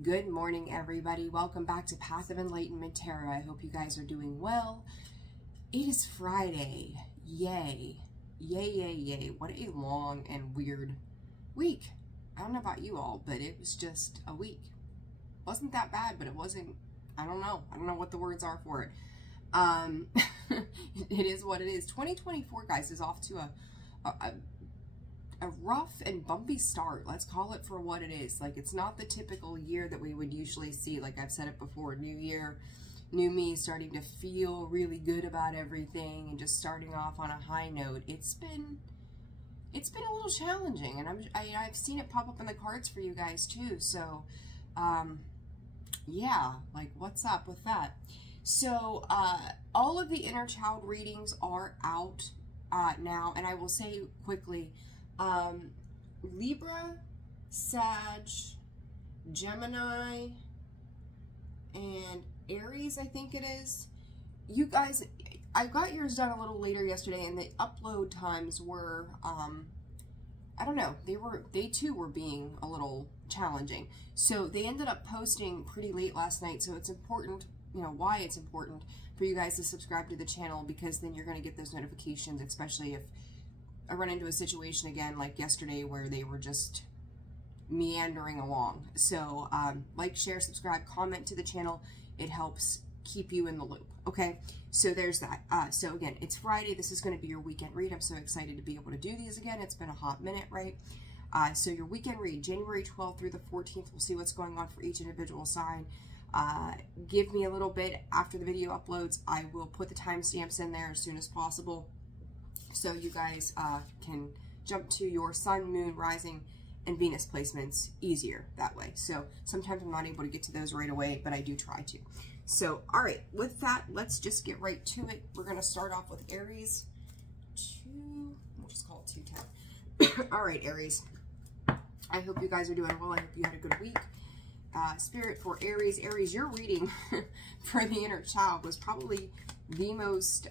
Good morning, everybody. Welcome back to Path of Enlightenment Tarot. I hope you guys are doing well. It is Friday. Yay. Yay, yay, yay. What a long and weird week. I don't know about you all, but it was just a week. Wasn't that bad, but it wasn't, I don't know. I don't know what the words are for it. It is what it is. 2024, guys, is off to a rough and bumpy start. Let's call it for what it is. Like, it's not the typical year that we would usually see. Like I've said it before, new year, new me, starting to feel really good about everything and just starting off on a high note. It's been a little challenging, and I've seen it pop up in the cards for you guys too. So, yeah, like, what's up with that? So, all of the inner child readings are out now, and I will say quickly, Libra, Sag, Gemini, and Aries, I think it is. You guys, I got yours done a little later yesterday, and the upload times were, I don't know, they too were being a little challenging. So they ended up posting pretty late last night, so it's important, you know, why it's important for you guys to subscribe to the channel, because then you're going to get those notifications, especially if I run into a situation again like yesterday where they were just meandering along. So like, share, subscribe, comment to the channel. It helps keep you in the loop. Okay, so there's that. So again, it's Friday. This is going to be your weekend read. I'm so excited to be able to do these again. It's been a hot minute, right? So your weekend read, January 12th through the 14th. We'll see what's going on for each individual sign. Give me a little bit after the video uploads. I will put the timestamps in there as soon as possible, so you guys can jump to your sun, moon, rising, and Venus placements easier that way. So sometimes I'm not able to get to those right away, but I do try to. So, all right, with that, let's just get right to it. We're going to start off with Aries. We'll just call it 210. All right, Aries. I hope you guys are doing well. I hope you had a good week. Spirit for Aries. Aries, your reading for the inner child was probably the most...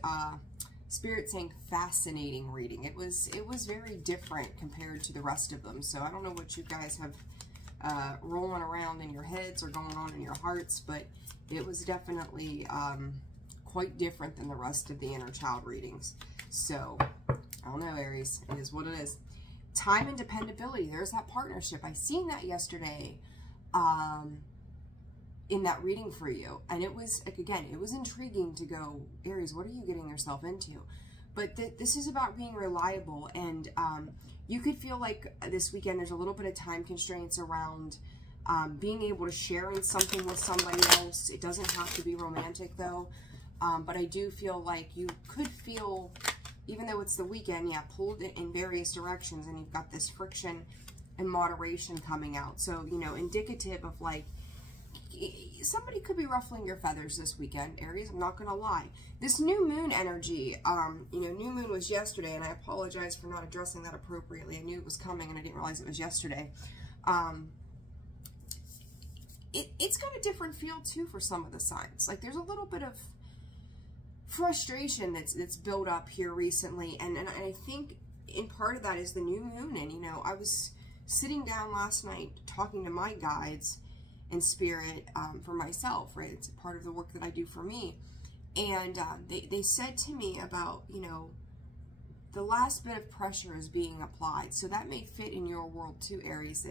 Spirit saying fascinating reading. It was very different compared to the rest of them. So I don't know what you guys have rolling around in your heads or going on in your hearts, but it was definitely quite different than the rest of the inner child readings. So I don't know, Aries. It is what it is. Time and dependability. There's that partnership. I seen that yesterday in that reading for you, and it was, like, again, it was intriguing to go, Aries, what are you getting yourself into? But this is about being reliable, and you could feel like this weekend there's a little bit of time constraints around being able to share in something with somebody else. It doesn't have to be romantic, though, but I do feel like you could feel, even though it's the weekend, yeah, pulled in various directions, and you've got this friction and moderation coming out. So, you know, indicative of, like, somebody could be ruffling your feathers this weekend, Aries. I'm not gonna lie. This new moon energy, you know, new moon was yesterday, and I apologize for not addressing that appropriately. I knew it was coming, and I didn't realize it was yesterday. It's got a different feel too for some of the signs. Like, there's a little bit of frustration that's built up here recently, and I think in part of that is the new moon. And, you know, I was sitting down last night talking to my guides in spirit for myself, right? It's a part of the work that I do for me. And they said to me about, you know, the last bit of pressure is being applied. So that may fit in your world too, Aries,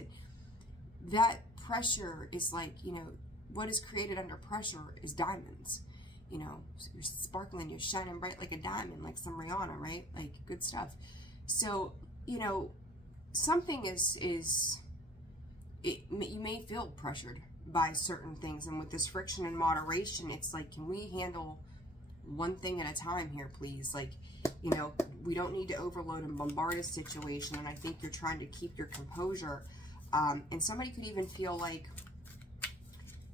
that pressure is like, you know, what is created under pressure is diamonds. You know, so you're sparkling, you're shining bright like a diamond, like some Rihanna, right? Like, good stuff. So, you know, something you may feel pressured by certain things, and with this friction and moderation, it's like, can we handle one thing at a time here, please? Like, you know, we don't need to overload and bombard a situation, and I think you're trying to keep your composure, and somebody could even feel like,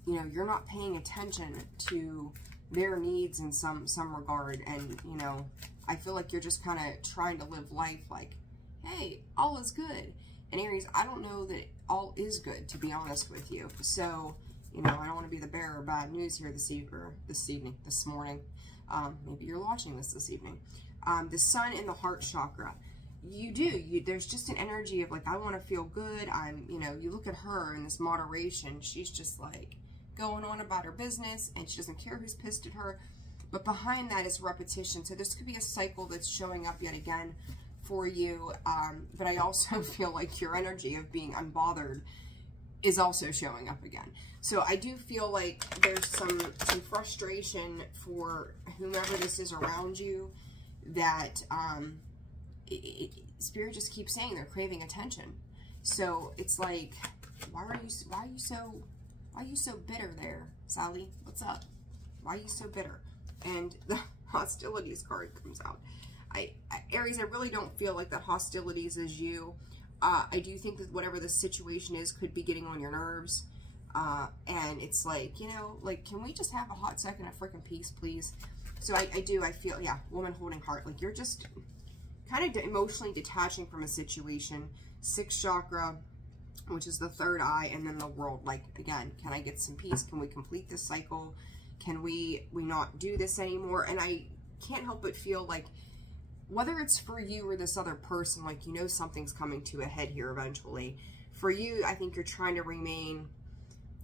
you know, you're not paying attention to their needs in some regard, and, you know, I feel like you're just kind of trying to live life like, hey, all is good. And Aries, I don't know that all is good, to be honest with you. So, you know, I don't want to be the bearer of bad news here this morning. Maybe you're watching this evening. The sun in the heart chakra. you do. There's just an energy of like, I want to feel good. You know, you look at her in this moderation. She's just like going on about her business and she doesn't care who's pissed at her. But behind that is repetition. So this could be a cycle that's showing up yet again for you. But I also feel like your energy of being unbothered is also showing up again. So I do feel like there's some frustration for whomever this is around you, that Spirit just keeps saying they're craving attention. So it's like, why are you so bitter there, Sally? What's up? Why are you so bitter? And the hostilities card comes out. Aries, I really don't feel like that hostilities is you. I do think that whatever the situation is could be getting on your nerves. And it's like, you know, like, can we just have a hot second of freaking peace, please? So I feel, yeah, woman holding heart. Like, you're just kind of emotionally detaching from a situation. 6th chakra, which is the 3rd eye, and then the world. Like, again, can I get some peace? Can we complete this cycle? Can we not do this anymore? And I can't help but feel like, whether it's for you or this other person, like, you know, something's coming to a head here eventually. For you, I think you're trying to remain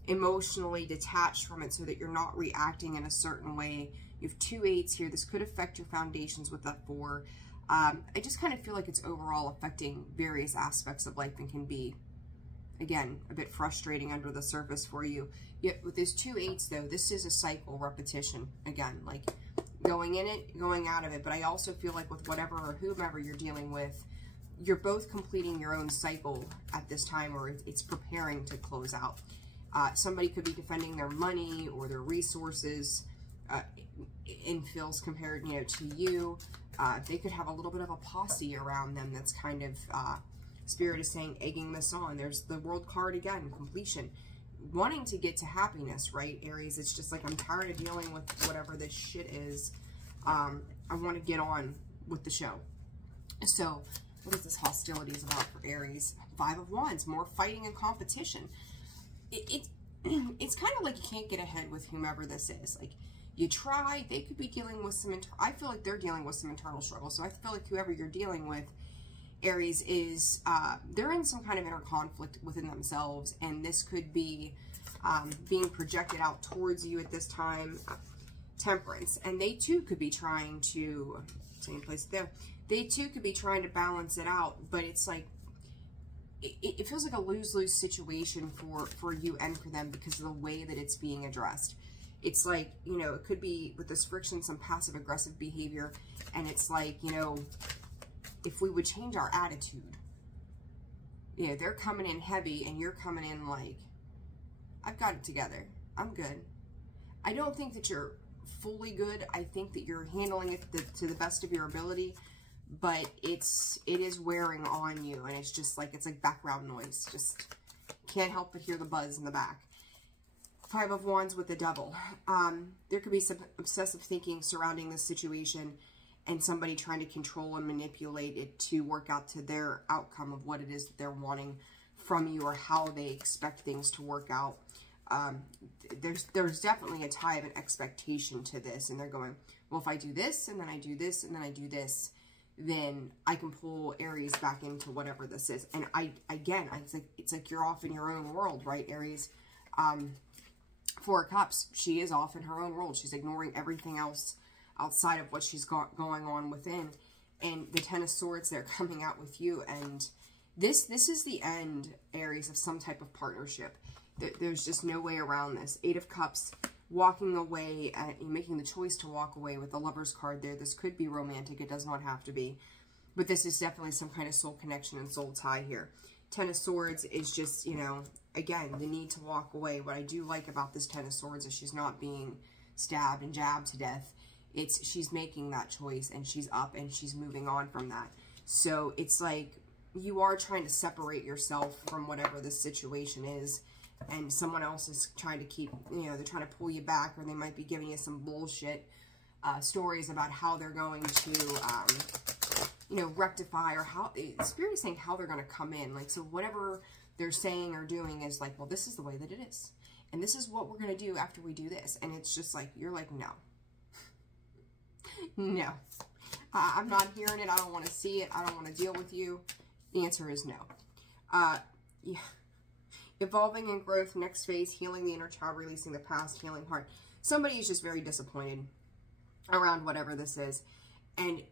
emotionally detached from it so that you're not reacting in a certain way. You have 2 8s here. This could affect your foundations with that 4. I just kind of feel like it's overall affecting various aspects of life and can be, again, a bit frustrating under the surface for you. Yet with these 2 8s, though, this is a cycle, repetition. Again, like, going in it, going out of it. But I also feel like with whatever or whomever you're dealing with, you're both completing your own cycle at this time, or it's preparing to close out. Somebody could be defending their money or their resources in feels compared, you know, to you. They could have a little bit of a posse around them that's kind of, Spirit is saying, egging this on. There's the World card again, completion. Wanting to get to happiness, right, Aries? It's just like, I'm tired of dealing with whatever this shit is. I want to get on with the show. So, what is this hostilities about for Aries? 5 of Wands, more fighting and competition. It's kind of like you can't get ahead with whomever this is. Like, you try, they could be dealing with some, I feel like they're dealing with some internal struggles. So I feel like whoever you're dealing with, Aries, is, they're in some kind of inner conflict within themselves. And this could be being projected out towards you at this time. Temperance. And they too could be trying to, same place there, they too could be trying to balance it out. But it's like, it feels like a lose-lose situation for you and for them because of the way that it's being addressed. It's like, you know, it could be with this friction, some passive-aggressive behavior. And it's like, you know, if we would change our attitude, you know, they're coming in heavy and you're coming in like, I've got it together. I'm good. I don't think that you're fully good. I think that you're handling it to the best of your ability. But it is wearing on you, and it's just like, it's like background noise. Just can't help but hear the buzz in the back. 5 of Wands with the Devil. There could be some obsessive thinking surrounding this situation and somebody trying to control and manipulate it to work out to their outcome of what it is that they're wanting from you or how they expect things to work out. There's definitely a tie of an expectation to this, and they're going, well, if I do this, and then I do this, and then I do this, then I can pull Aries back into whatever this is. And it's like you're off in your own world, right, Aries? 4 of Cups, she is off in her own world. She's ignoring everything else outside of what she's got going on within. And the 10 of Swords, they're coming out with you. And this is the end, Aries, of some type of partnership. There's just no way around this. 8 of Cups, walking away, and making the choice to walk away with the Lover's card there. This could be romantic. It does not have to be. But this is definitely some kind of soul connection and soul tie here. 10 of Swords is just, you know, again, the need to walk away. What I do like about this 10 of Swords is she's not being stabbed and jabbed to death. She's making that choice, and she's up, and she's moving on from that. So it's like you are trying to separate yourself from whatever this situation is. And someone else is trying to keep, you know, they're trying to pull you back, or they might be giving you some bullshit stories about how they're going to, you know, rectify, or how, Spirit is saying how they're going to come in. Like, so whatever they're saying or doing is like, well, this is the way that it is. And this is what we're going to do after we do this. And it's just like, you're like, no. No. I'm not hearing it. I don't want to see it. I don't want to deal with you. The answer is no. Yeah. Evolving and growth, next phase, healing the inner child, releasing the past, healing heart. Somebody is just very disappointed around whatever this is. And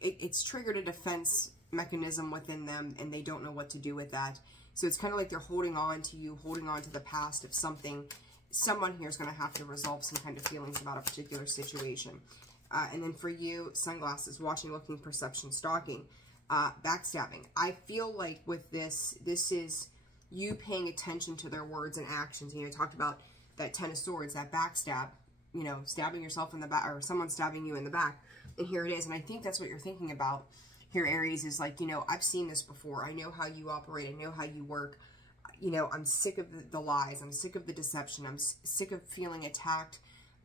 it's triggered a defense mechanism within them, and they don't know what to do with that. So it's kind of like they're holding on to you, holding on to the past of something. Someone here is going to have to resolve some kind of feelings about a particular situation. And then for you, sunglasses, watching, looking, perception, stalking, backstabbing. I feel like with this is you paying attention to their words and actions. You know, I talked about that Ten of Swords, that backstab, you know, stabbing yourself in the back, or someone stabbing you in the back. And here it is. And I think that's what you're thinking about here, Aries, is like, you know, I've seen this before. I know how you operate. I know how you work. You know, I'm sick of the lies. I'm sick of the deception. I'm sick of feeling attacked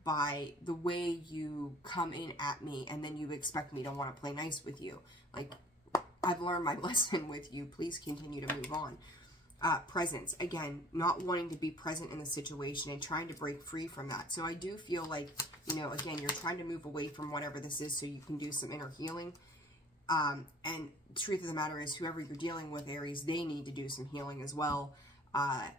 by the way you come in at me, and then you expect me to want to play nice with you. Like, I've learned my lesson with you. Please continue to move on. Presence. Again, not wanting to be present in the situation and trying to break free from that. So I do feel like, you know, again, you're trying to move away from whatever this is so you can do some inner healing. And the truth of the matter is, whoever you're dealing with, Aries, they need to do some healing as well. I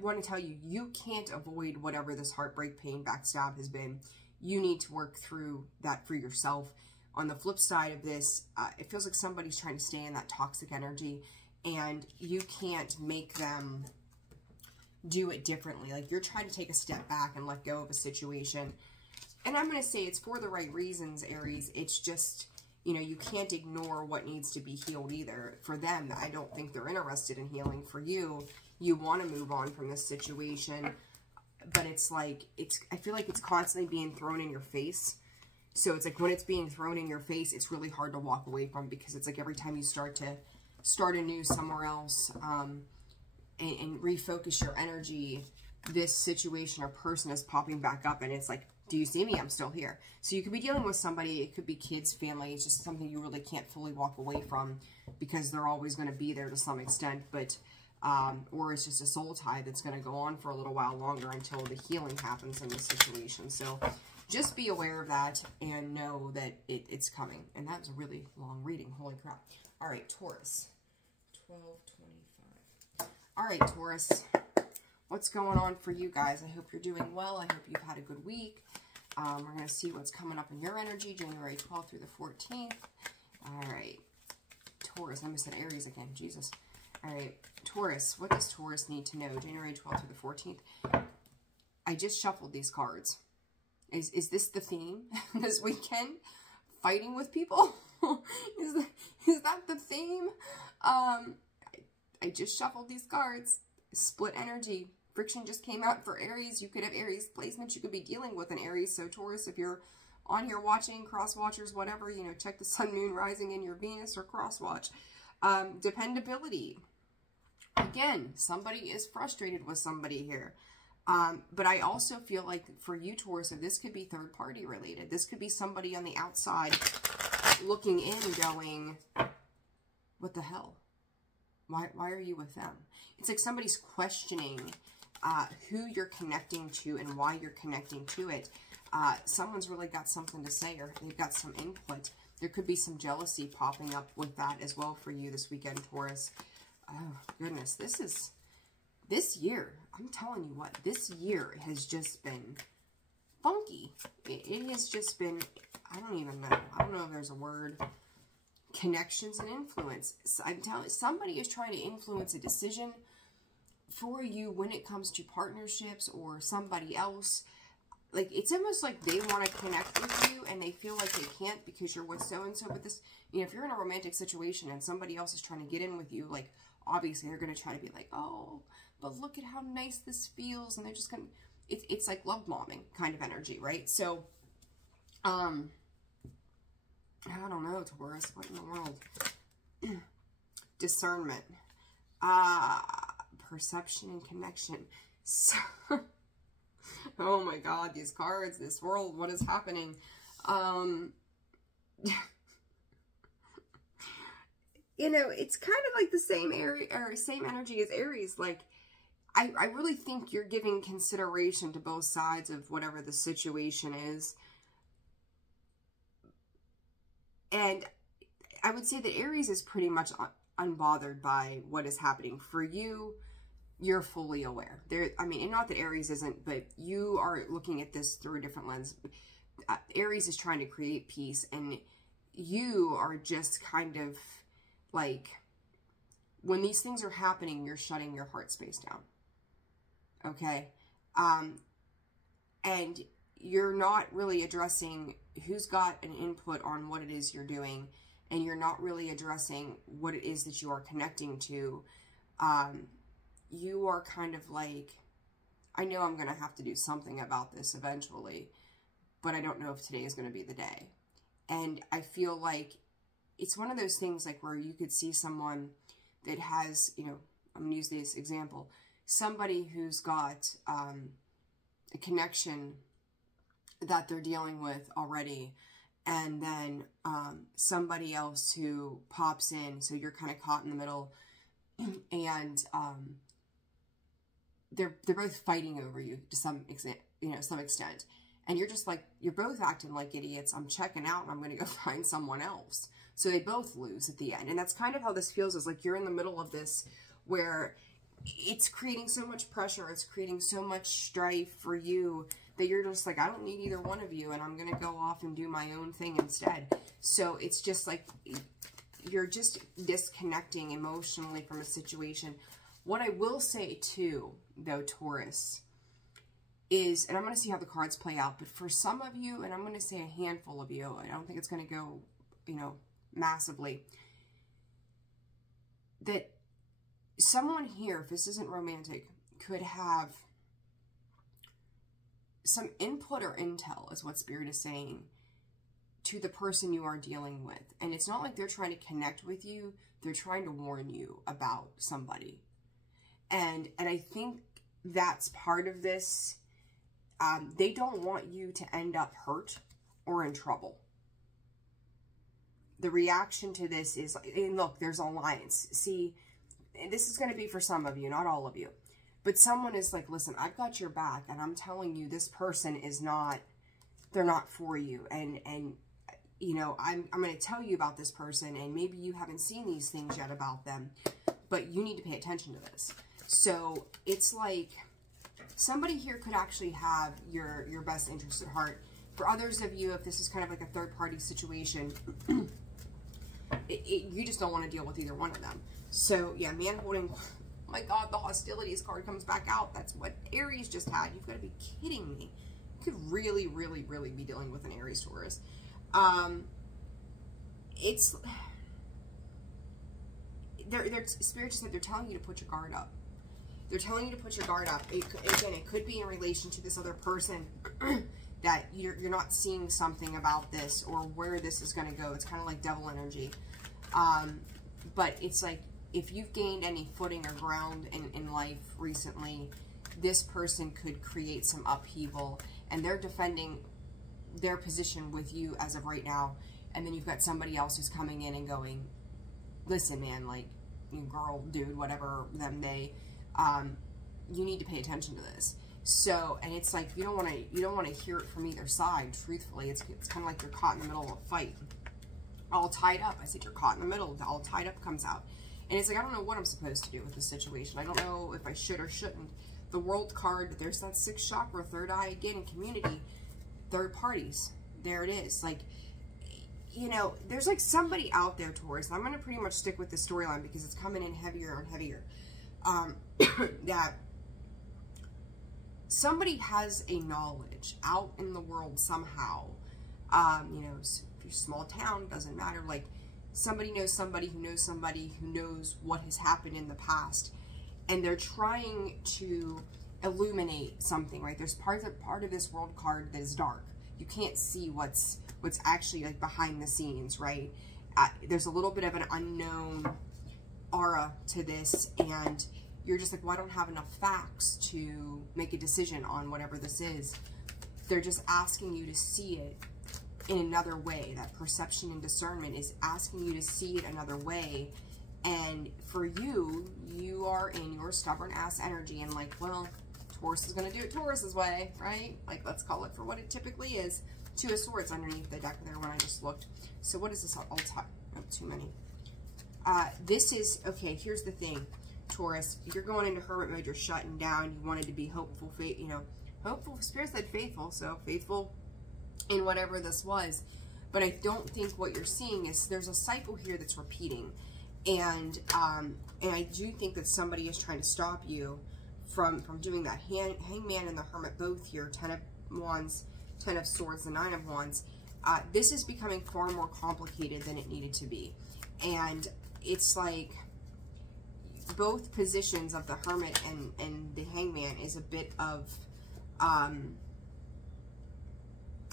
want to tell you, you can't avoid whatever this heartbreak, pain, backstab has been. You need to work through that for yourself. On the flip side of this, it feels like somebody's trying to stay in that toxic energy, and you can't make them do it differently. Like, you're trying to take a step back and let go of a situation. And I'm going to say it's for the right reasons, Aries. It's just, you know, you can't ignore what needs to be healed either. For them, I don't think they're interested in healing. For you, you want to move on from this situation. But it's like, I feel like it's constantly being thrown in your face. So it's like when it's being thrown in your face, it's really hard to walk away from, because it's like every time you start anew somewhere else, and refocus your energy, this situation or person is popping back up, and it's like, do you see me? I'm still here. So you could be dealing with somebody, it could be kids, family, it's just something you really can't fully walk away from, because they're always going to be there to some extent, but, or it's just a soul tie that's going to go on for a little while longer until the healing happens in the situation. So just be aware of that and know that it's coming. And that was a really long reading. Holy crap. All right, Taurus. 12:25. All right, Taurus. What's going on for you guys? I hope you're doing well. I hope you've had a good week. We're going to see what's coming up in your energy, January 12th through the 14th. All right. Taurus. I almost said Aries again. Jesus. All right. Taurus. What does Taurus need to know? January 12th through the 14th. I just shuffled these cards. Is this the theme this weekend? Fighting with people? is that the theme? I just shuffled these cards. Split energy. Friction just came out for Aries. You could have Aries placements. You could be dealing with an Aries. So Taurus, if you're on here watching, cross watchers, whatever, you know, check the sun, moon, rising in your Venus, or cross watch. Dependability. Again, somebody is frustrated with somebody here. But I also feel like for you, Taurus, this could be third party related. This could be somebody on the outside looking in going, what the hell? Why are you with them? It's like somebody's questioning who you're connecting to and why you're connecting to it. Someone's really got something to say, or they've got some input. There could be some jealousy popping up with that as well for you this weekend, Taurus. Oh, goodness. This year, I'm telling you what, this year has just been funky. It has just been, I don't even know. I don't know if there's a word. Connections and influence. I'm telling you, somebody is trying to influence a decision for you when it comes to partnerships or somebody else. Like, it's almost like they want to connect with you and they feel like they can't because you're with so-and-so. But this, you know, if you're in a romantic situation and somebody else is trying to get in with you, like, obviously they're going to try to be like, oh, but look at how nice this feels. And they're just going to, it's like love bombing kind of energy, right? So, I don't know, Taurus. What in the world? Discernment. Perception and connection. So, oh my God, these cards, this world, what is happening? You know, it's kind of like the same same energy as Aries. Like, I really think you're giving consideration to both sides of whatever the situation is. And I would say that Aries is pretty much unbothered by what is happening. For you, you're fully aware. I mean, and not that Aries isn't, but you are looking at this through a different lens. Aries is trying to create peace, and you are just kind of like, when these things are happening, you're shutting your heart space down. Okay? And you're not really addressing who's got an input on what it is you're doing, and you're not really addressing what it is that you are connecting to. You are kind of like, I know I'm going to have to do something about this eventually, but I don't know if today is going to be the day. And I feel like it's one of those things like where you could see someone that has, you know, I'm going to use this example, somebody who's got a connection that they're dealing with already, and then somebody else who pops in, so you're kind of caught in the middle, and they're both fighting over you to some extent, and you're just like, you're both acting like idiots. I'm checking out and I'm going to go find someone else. So they both lose at the end. And that's kind of how this feels, is like you're in the middle of this where it's creating so much pressure, it's creating so much strife for you that you're just like, I don't need either one of you, and I'm going to go off and do my own thing instead. So it's just like, you're just disconnecting emotionally from a situation. What I will say too, though, Taurus, is, and I'm going to see how the cards play out, but for some of you, and I'm going to say a handful of you, I don't think it's going to go, you know, massively, that someone here, if this isn't romantic, could have some input or intel, is what Spirit is saying, to the person you are dealing with. And it's not like they're trying to connect with you, they're trying to warn you about somebody. And I think that's part of this. They don't want you to end up hurt or in trouble. The reaction to this is, and look, there's alliance. See, this is going to be for some of you, not all of you. But someone is like, listen, I've got your back, and I'm telling you, this person is not, they're not for you. And you know, I'm going to tell you about this person, and maybe you haven't seen these things yet about them, but you need to pay attention to this. So it's like, somebody here could actually have your best interest at heart. For others of you, if this is kind of like a third-party situation, you just don't want to deal with either one of them. So, yeah, man holding, oh my God, the hostilities card comes back out. That's what Aries just had. You've got to be kidding me. You could really, really, really be dealing with an Aries Taurus. It's, Spirit just said they're telling you to put your guard up. They're telling you to put your guard up. Again, it could be in relation to this other person that you're not seeing something about this or where this is going to go. It's kind of like devil energy. But it's like, if you've gained any footing or ground in life recently, this person could create some upheaval, and they're defending their position with you as of right now. And then you've got somebody else who's coming in and going, listen, man, like, you girl, dude, whatever, them, they, you need to pay attention to this. So, and it's like, you don't want to hear it from either side. Truthfully, it's kind of like you're caught in the middle of a fight, all tied up. I said you're caught in the middle. All tied up comes out, and it's like, I don't know what I'm supposed to do with this situation. I don't know if I should or shouldn't. The World card, there's that 6th chakra, third eye again in community, third parties. There it is. Like, you know, there's like somebody out there, Taurus. I'm going to pretty much stick with the storyline because it's coming in heavier and heavier. That somebody has a knowledge out in the world somehow. You know, if you're small town, doesn't matter. Like, somebody knows somebody who knows somebody who knows what has happened in the past, and they're trying to illuminate something, right? There's part of this World card that is dark. You can't see what's actually like behind the scenes, right? There's a little bit of an unknown aura to this, and you're just like, well, I don't have enough facts to make a decision on whatever this is. They're just asking you to see it in another way. That perception and discernment is asking you to see it another way. And for you, you are in your stubborn ass energy and like, well, Taurus is going to do it Taurus's way, right? Like, let's call it for what it typically is. Two of Swords underneath the deck there when I just looked. So what is this? I'll type. Oh, too many. This is, okay, here's the thing, Taurus. You're going into hermit mode. You're shutting down. You wanted to be hopeful, hopeful. Spirit said faithful, so faithful in whatever this was. But I don't think what you're seeing is there's a cycle here that's repeating. And I do think that somebody is trying to stop you from doing that. Hangman and the Hermit both here, 10 of Wands, 10 of Swords, the 9 of Wands. This is becoming far more complicated than it needed to be. And it's like both positions of the Hermit and the Hangman is a bit of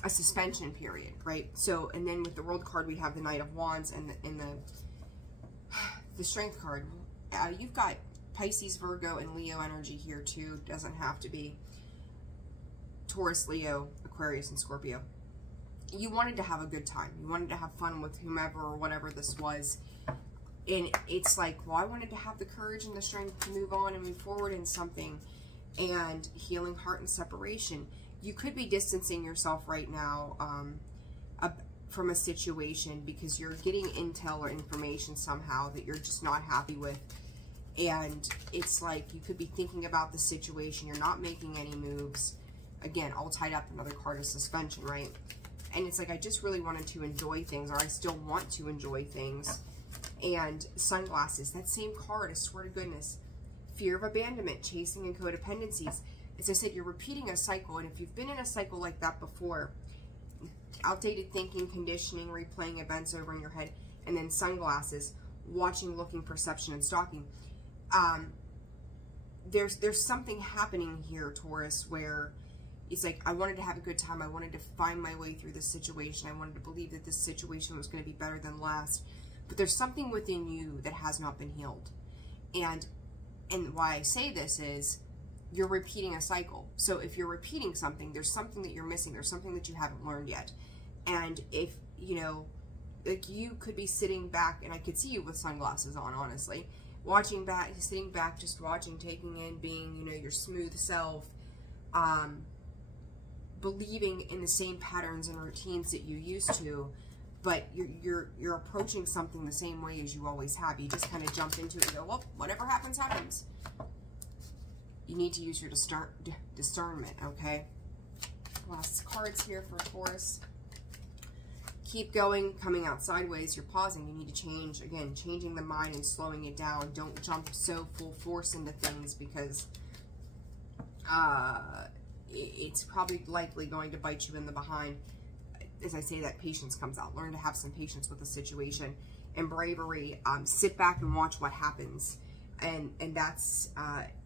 a suspension period, right? So, and then with the World card, we have the Knight of Wands and the Strength card. You've got Pisces, Virgo, and Leo energy here too. Doesn't have to be Taurus, Leo, Aquarius, and Scorpio. You wanted to have a good time. You wanted to have fun with whomever or whatever this was. And it's like, well, I wanted to have the courage and the strength to move on and move forward in something. And healing heart and separation. You could be distancing yourself right now from a situation because you're getting intel or information somehow that you're just not happy with. And it's like you could be thinking about the situation. You're not making any moves. Again, all tied up, another card of suspension, right? And it's like, I just really wanted to enjoy things, or I still want to enjoy things. And sunglasses, that same card, I swear to goodness. Fear of abandonment, chasing, and codependencies. As I said, you're repeating a cycle, and if you've been in a cycle like that before, outdated thinking, conditioning, replaying events over in your head, and then sunglasses, watching, looking, perception, and stalking. There's something happening here, Taurus, where it's like, I wanted to have a good time. I wanted to find my way through this situation. I wanted to believe that this situation was going to be better than last. But there's something within you that has not been healed. And why I say this is, you're repeating a cycle. So if you're repeating something, there's something that you're missing. There's something that you haven't learned yet. And if, you know, like you could be sitting back, and I could see you with sunglasses on, honestly, watching back, sitting back, just watching, taking in, being, you know, your smooth self, believing in the same patterns and routines that you used to, but you're approaching something the same way as you always have. You just kind of jump into it and go, well, whatever happens, happens. You need to use your discernment, okay? Last cards here for Taurus. Keep going, coming out sideways. You're pausing. You need to change. Again, changing the mind and slowing it down. Don't jump so full force into things because it's probably likely going to bite you in the behind. As I say that, patience comes out. Learn to have some patience with the situation. And bravery. Sit back and watch what happens. And that's,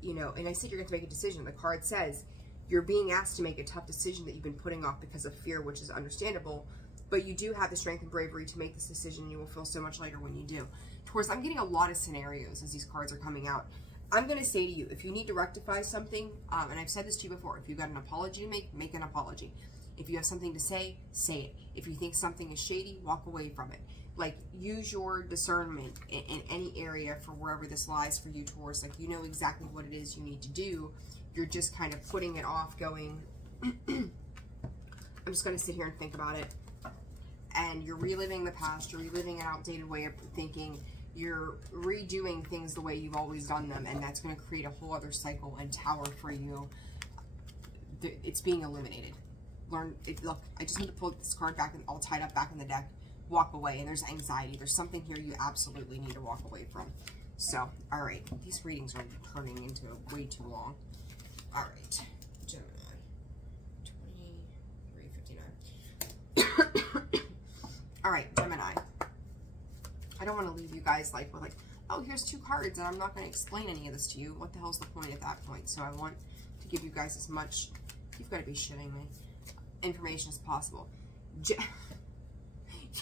you know, and I said you're going to make a decision. The card says you're being asked to make a tough decision that you've been putting off because of fear, which is understandable. But you do have the strength and bravery to make this decision, and you will feel so much lighter when you do. Taurus, I'm getting a lot of scenarios as these cards are coming out. I'm going to say to you, if you need to rectify something, and I've said this to you before, if you've got an apology to make an apology. If you have something to say it. If you think something is shady, walk away from it. Like, use your discernment in any area for wherever this lies for you, Taurus. Like, you know exactly what it is you need to do. You're just kind of putting it off, going, I'm just going to sit here and think about it. And you're reliving the past. You're reliving an outdated way of thinking. You're redoing things the way you've always done them. And that's going to create a whole other cycle and tower for you. It's being eliminated. Learn it. Look, I just need to pull this card back and all tied up back in the deck. Walk away. And there's anxiety. There's something here you absolutely need to walk away from. So, all right. These readings are turning into way too long. All right. Gemini. 23:59. All right, Gemini. I don't want to leave you guys like with like, oh, here's two cards and I'm not going to explain any of this to you. What the hell's the point at that point? So I want to give you guys as much, you've got to be shitting me, information as possible.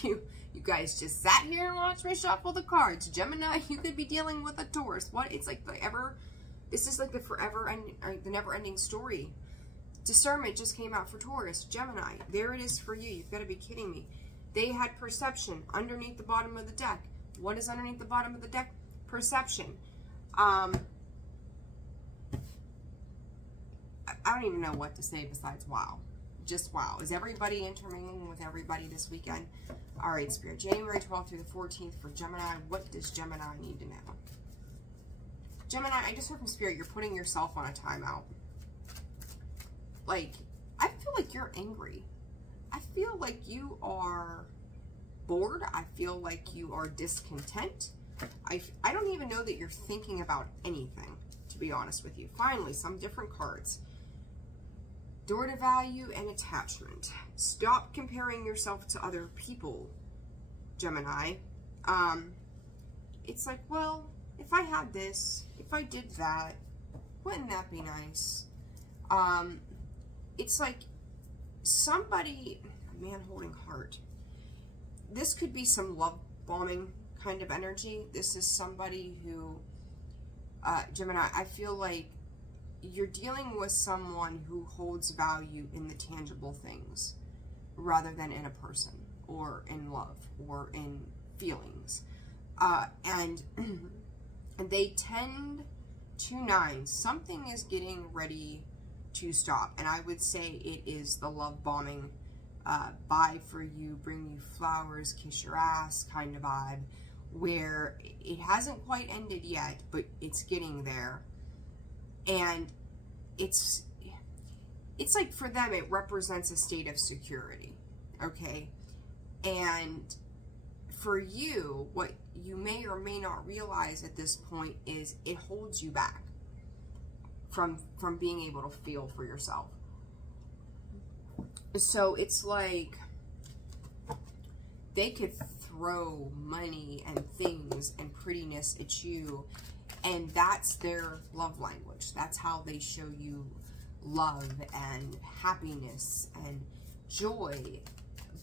You guys just sat here and watched me shuffle the cards. Gemini, you could be dealing with a Taurus. What? It's like this is like the forever and the never-ending story. Discernment just came out for Taurus. Gemini, there it is for you. You've got to be kidding me. They had perception underneath the bottom of the deck. What is underneath the bottom of the deck? Perception. I don't even know what to say besides wow. just wow. Is everybody intermingling with everybody this weekend? All right, Spirit, January 12th through the 14th for Gemini. What does Gemini need to know? Gemini, I just heard from Spirit, you're putting yourself on a timeout. Like, I feel like you're angry. I feel like you are bored. I feel like you are discontent. I don't even know that you're thinking about anything, to be honest with you. Finally, some different cards. Door to value and attachment. Stop comparing yourself to other people, Gemini. It's like, well, if I had this, if I did that, wouldn't that be nice? It's like somebody, a man holding heart. This could be some love bombing kind of energy. This is somebody who, Gemini, I feel like you're dealing with someone who holds value in the tangible things rather than in a person or in love or in feelings. And they tend to 9. Something is getting ready to stop. And I would say it is the love bombing, buy for you, bring you flowers, kiss your ass kind of vibe, where it hasn't quite ended yet, but it's getting there. And it's like for them, it represents a state of security, okay? And for you, what you may or may not realize at this point is it holds you back from being able to feel for yourself. So it's like they could throw money and things and prettiness at you, and that's their love language. That's how they show you love and happiness and joy.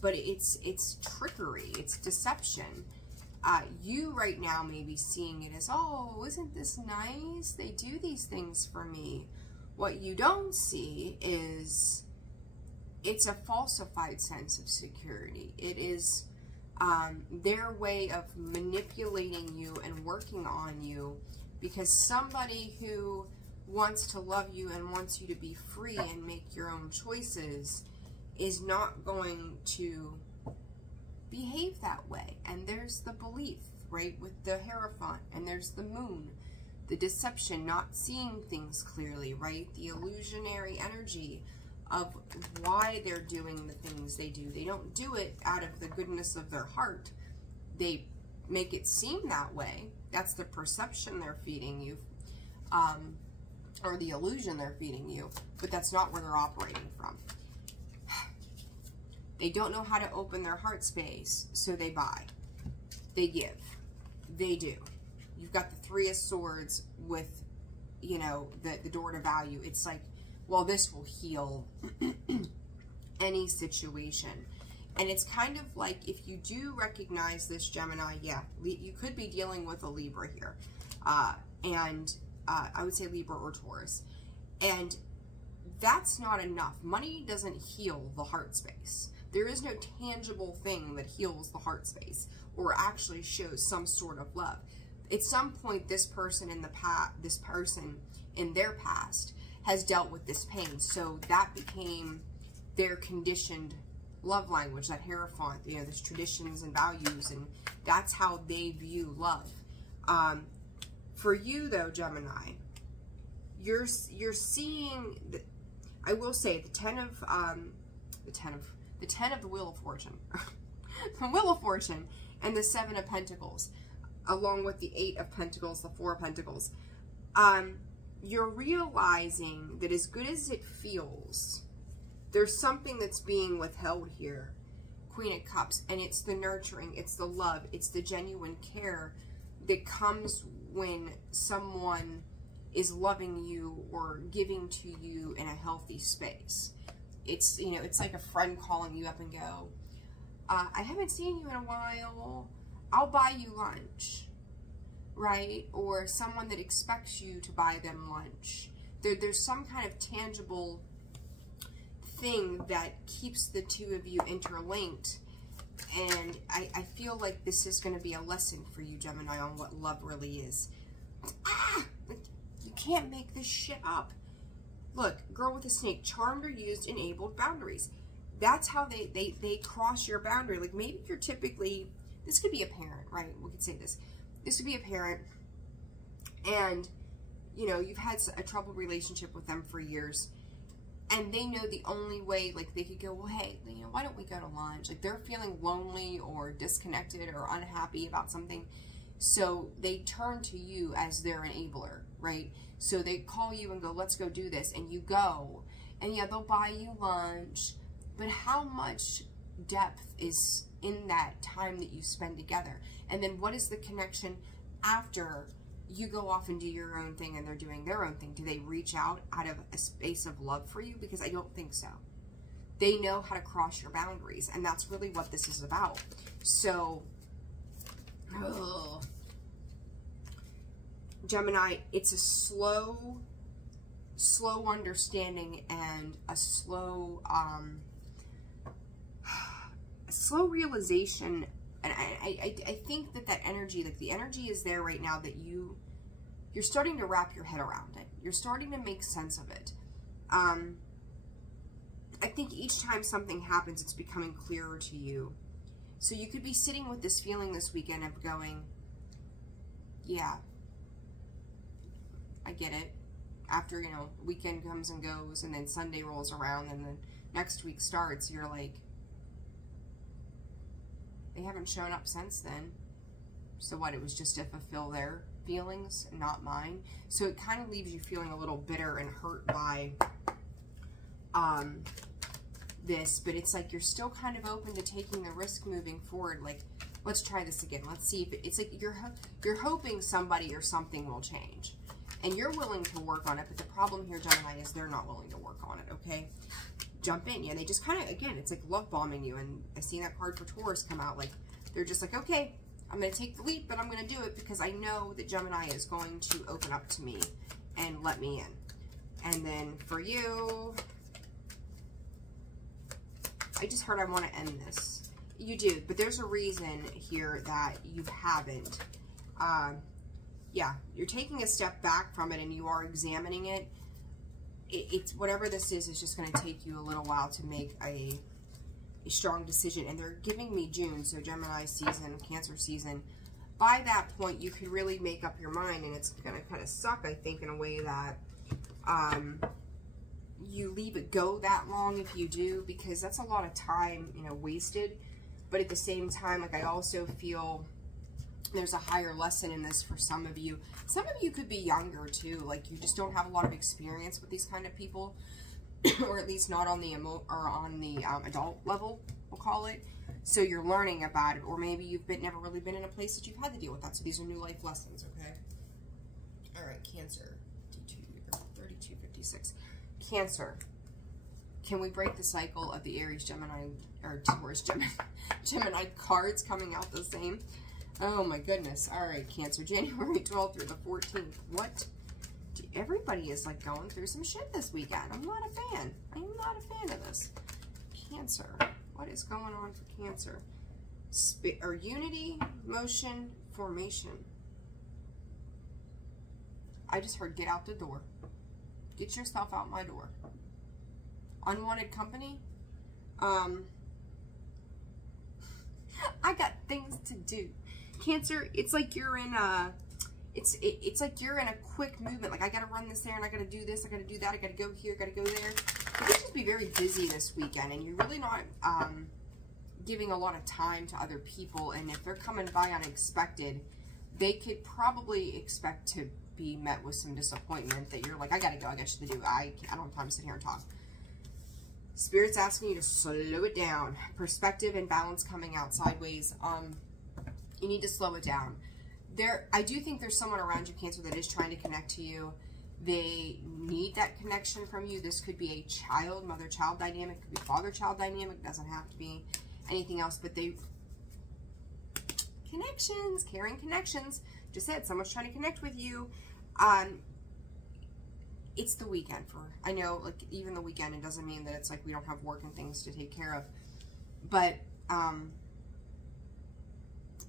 But it's trickery, it's deception. You right now may be seeing it as, oh, isn't this nice? They do these things for me. What you don't see is it's a falsified sense of security. It is their way of manipulating you and working on you, because somebody who wants to love you and wants you to be free and make your own choices is not going to behave that way. And there's the belief, right, with the Hierophant, and there's the moon, the deception, not seeing things clearly, right, the illusionary energy of why they're doing the things they do. They don't do it out of the goodness of their heart. They make it seem that way. That's the perception they're feeding you, or the illusion they're feeding you, but that's not where they're operating from. They don't know how to open their heart space, so they buy. They give. They do. You've got the 3 of Swords with, you know, the door to value. It's like, well, this will heal any situation. And it's kind of like, if you do recognize this, Gemini, yeah, you could be dealing with a Libra here. I would say Libra or Taurus. And that's not enough. Money doesn't heal the heart space. There is no tangible thing that heals the heart space or actually shows some sort of love. At some point, this person in their past has dealt with this pain. So that became their conditioned love language, that Hierophant, you know, there's traditions and values, and that's how they view love. For you though, Gemini, you're seeing, I will say, the 10 of the Wheel of Fortune, the Wheel of Fortune, and the 7 of Pentacles, along with the 8 of Pentacles, the 4 of Pentacles. You're realizing that as good as it feels, there's something that's being withheld here. Queen of Cups, and it's the nurturing, it's the love, it's the genuine care that comes when someone is loving you or giving to you in a healthy space. It's, you know, it's like a friend calling you up and go, I haven't seen you in a while, I'll buy you lunch, right? Or someone that expects you to buy them lunch. There's some kind of tangible thing that keeps the two of you interlinked. And I feel like this is going to be a lesson for you, Gemini, on what love really is. You can't make this shit up. Look, girl with a snake, charmed or used, enabled boundaries. That's how they cross your boundary. Like maybe you're typically, this could be a parent, right? We could say this. This could be a parent and, you know, you've had a troubled relationship with them for years and they know the only way, like they could go, well, hey, you know, why don't we go to lunch? Like they're feeling lonely or disconnected or unhappy about something. So they turn to you as their enabler, right? So they call you and go, let's go do this. And you go. And yeah, they'll buy you lunch. But how much depth is in that time that you spend together? And then what is the connection after you go off and do your own thing and they're doing their own thing? Do they reach out of a space of love for you? Because I don't think so. They know how to cross your boundaries. And that's really what this is about. So, Gemini, it's a slow understanding and a slow realization. And I think that energy, like the energy is there right now that you're starting to wrap your head around it. You're starting to make sense of it. I think each time something happens, it's becoming clearer to you. So you could be sitting with this feeling this weekend of going, yeah, I get it. After, you know, weekend comes and goes and then Sunday rolls around and then next week starts, you're like, they haven't shown up since then. So what, it was just to fulfill their feelings, not mine. So it kind of leaves you feeling a little bitter and hurt by this, but it's like you're still kind of open to taking the risk moving forward. Like, let's try this again. Let's see if it's like you're hoping somebody or something will change. And you're willing to work on it, but the problem here, Gemini, is they're not willing to work on it, okay? Jump in. Yeah, they just kind of, again, it's like love bombing you. And I seen that card for Taurus come out. Like, they're just like, okay, I'm going to take the leap, but I'm going to do it because I know that Gemini is going to open up to me and let me in. And then for you, I just heard I want to end this. You do, but there's a reason here that you haven't. Yeah, you're taking a step back from it and you are examining it. It's whatever this is just going to take you a little while to make a strong decision. And they're giving me June, so Gemini season, Cancer season. By that point, you could really make up your mind, and it's going to kind of suck, I think, in a way that you leave it go that long if you do, because that's a lot of time, you know, wasted. But at the same time, like, I also feel there's a higher lesson in this for some of you. Some of you could be younger too, like you just don't have a lot of experience with these kind of people, or at least not on the adult level, we'll call it. So you're learning about it, or maybe you've never really been in a place that you've had to deal with that. So these are new life lessons, okay? All right, Cancer, 3256. Cancer. Can we break the cycle of the Aries, Gemini, or Taurus, Gemini cards coming out the same? Oh my goodness. All right, Cancer, January 12th through the 14th. What? Everybody is like going through some shit this weekend. I'm not a fan. I'm not a fan of this. Cancer. What is going on for Cancer? Unity, motion, formation. I just heard get out the door. Get yourself out my door. Unwanted company. I got things to do. Cancer, it's like you're in a, it's like you're in a quick movement. Like, I got to run this there, and I got to do this, I got to do that, I got to go here, got to go there. You could just be very busy this weekend, and you're really not giving a lot of time to other people. And if they're coming by unexpected, they could probably expect to be met with some disappointment that you're like, I got to go, I got shit to do. I don't have time to sit here and talk. Spirit's asking you to slow it down. Perspective and balance coming out sideways. You need to slow it down. I do think there's someone around you, Cancer, that is trying to connect to you. They need that connection from you. This could be a child, mother-child dynamic. Could be father-child dynamic. Doesn't have to be anything else. But connections, caring connections. Just said, someone's trying to connect with you. It's the weekend I know, like, even the weekend, it doesn't mean that it's like we don't have work and things to take care of. But,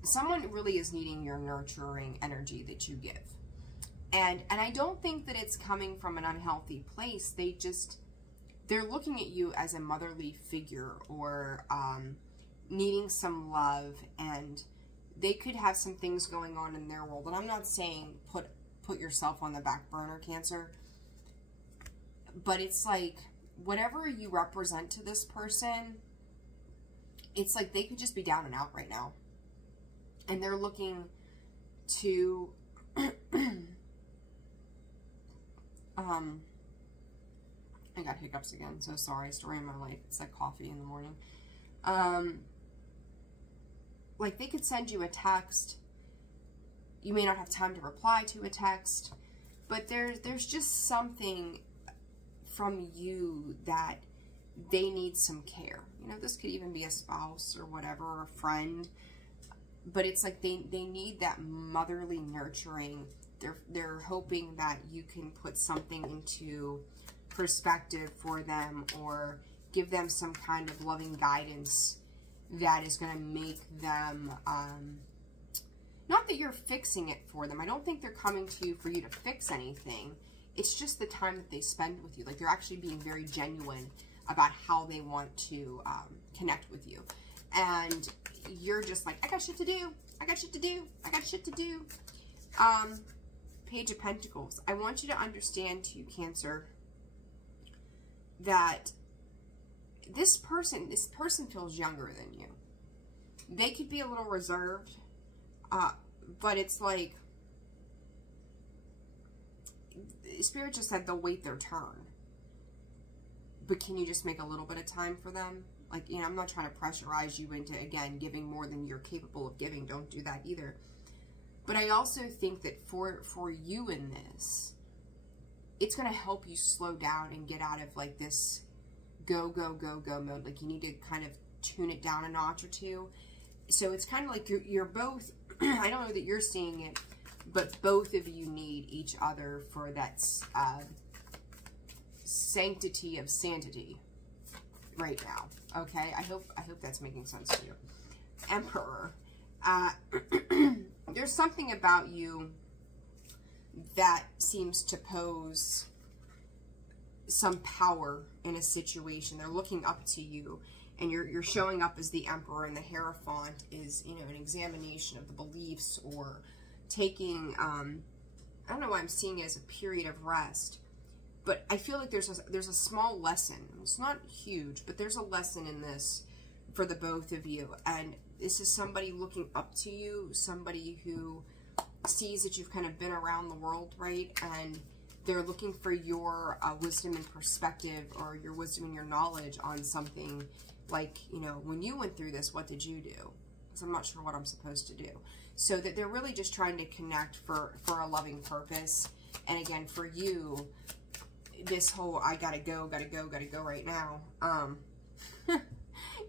someone really is needing your nurturing energy that you give. And I don't think that it's coming from an unhealthy place. They're looking at you as a motherly figure, or needing some love, and they could have some things going on in their world. And I'm not saying put yourself on the back burner, Cancer, but it's like, whatever you represent to this person, it's like they could just be down and out right now. And they're looking to, I got hiccups again, so sorry, story of my life. It's like coffee in the morning. Like, they could send you a text. You may not have time to reply to a text, but there's just something from you that they need some care. You know, this could even be a spouse or whatever, or a friend, but it's like they need that motherly nurturing. They're hoping that you can put something into perspective for them, or give them some kind of loving guidance that is going to make them, not that you're fixing it for them. I don't think they're coming to you for you to fix anything. It's just the time that they spend with you. Like, they're actually being very genuine about how they want to connect with you. And you're just like, I got shit to do. I got shit to do. I got shit to do. Page of Pentacles. I want you to understand, too, Cancer, that this person feels younger than you. They could be a little reserved, but it's like, Spirit just said they'll wait their turn. But can you just make a little bit of time for them? Like, you know, I'm not trying to pressurize you into, again, giving more than you're capable of giving. Don't do that either. But I also think that for you in this, it's going to help you slow down and get out of, like, this go, go, go, go mode. Like, you need to kind of tune it down a notch or two. So it's kind of like you're both, I don't know that you're seeing it, but both of you need each other for that sanctity of sanity right now. Okay? I hope that's making sense to you. Emperor. There's something about you that seems to pose some power in a situation. They're looking up to you, and you're showing up as the Emperor, and the Hierophant is, you know, an examination of the beliefs, or taking, I don't know why I'm seeing it as a period of rest, but I feel like there's a small lesson. It's not huge, but there's a lesson in this for the both of you. And this is somebody looking up to you, somebody who sees that you've kind of been around the world, right? And they're looking for your wisdom and perspective, or your wisdom and your knowledge on something. Like, you know, when you went through this, what did you do? Because I'm not sure what I'm supposed to do. So that they're really just trying to connect for a loving purpose. And again, for you, this whole I gotta go right now,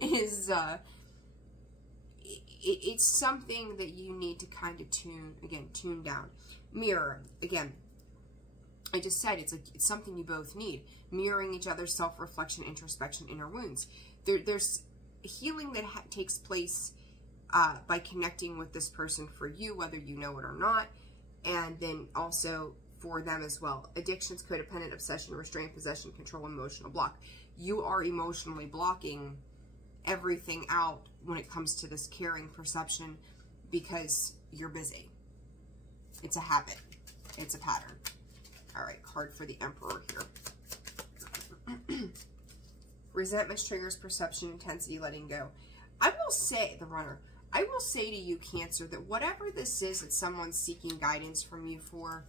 is, it's something that you need to kind of tune down. Mirror, again, I just said, it's something you both need. Mirroring each other's self-reflection, introspection, inner wounds. There's healing that takes place by connecting with this person for you, whether you know it or not, and then also for them as well. Addictions, codependent, obsession, restraint, possession, control, emotional block. You are emotionally blocking everything out when it comes to this caring perception because you're busy. It's a habit. It's a pattern. All right, card for the Emperor here. Resentment triggers perception, intensity, letting go. I will say, the Runner, I will say to you, Cancer, that whatever this is that someone's seeking guidance from you for,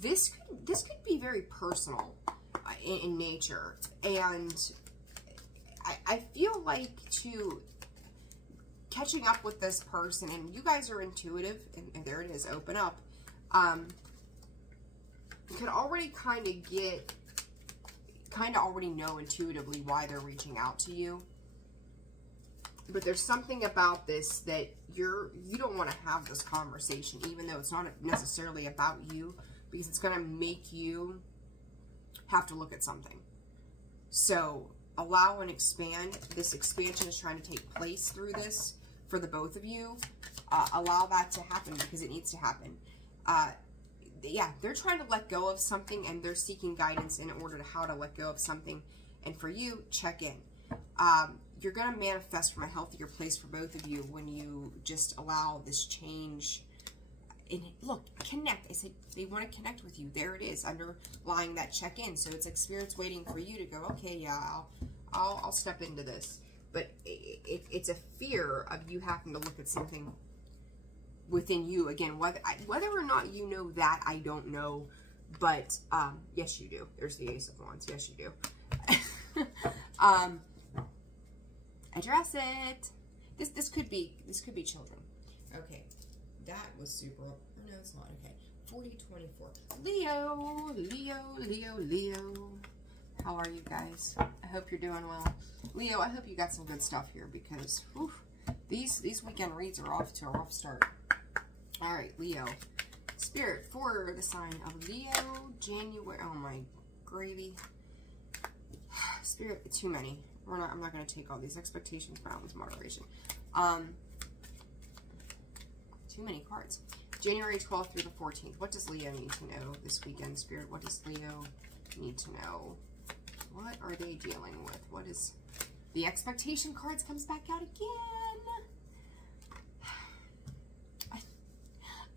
this could be very personal in nature. And I feel like, too, catching up with this person, and you guys are intuitive, and there it is, open up, you can already kind of already know intuitively why they're reaching out to you. But there's something about this that you don't want to have this conversation, even though it's not necessarily about you, because it's going to make you have to look at something. So allow and expand. This expansion is trying to take place through this for the both of you. Allow that to happen because it needs to happen. yeah, they're trying to let go of something, and they're seeking guidance in order to how to let go of something. And for you, check in. You're going to manifest from a healthier place for both of you when you just allow this change. And look, connect. I said they want to connect with you. There it is, underlying that check-in. So it's like Spirit's waiting for you to go, okay, yeah, I'll step into this. But it's a fear of you having to look at something within you. Again, whether or not you know that, I don't know. But yes, you do. There's the Ace of Wands. Yes, you do. Address it. This could be children. Okay, that was super. Oh, no, it's not. Okay, 4024. Leo. How are you guys? I hope you're doing well. Leo, I hope you got some good stuff here, because whew, these weekend reads are off to a rough start. All right, Leo. Spirit for the sign of Leo, January. Oh my gravy. Spirit, too many. I'm not going to take all these. Expectations, balance, moderation. Too many cards. January 12th through the 14th. What does Leo need to know this weekend, Spirit? What does Leo need to know? What are they dealing with? What is... The expectation cards comes back out again.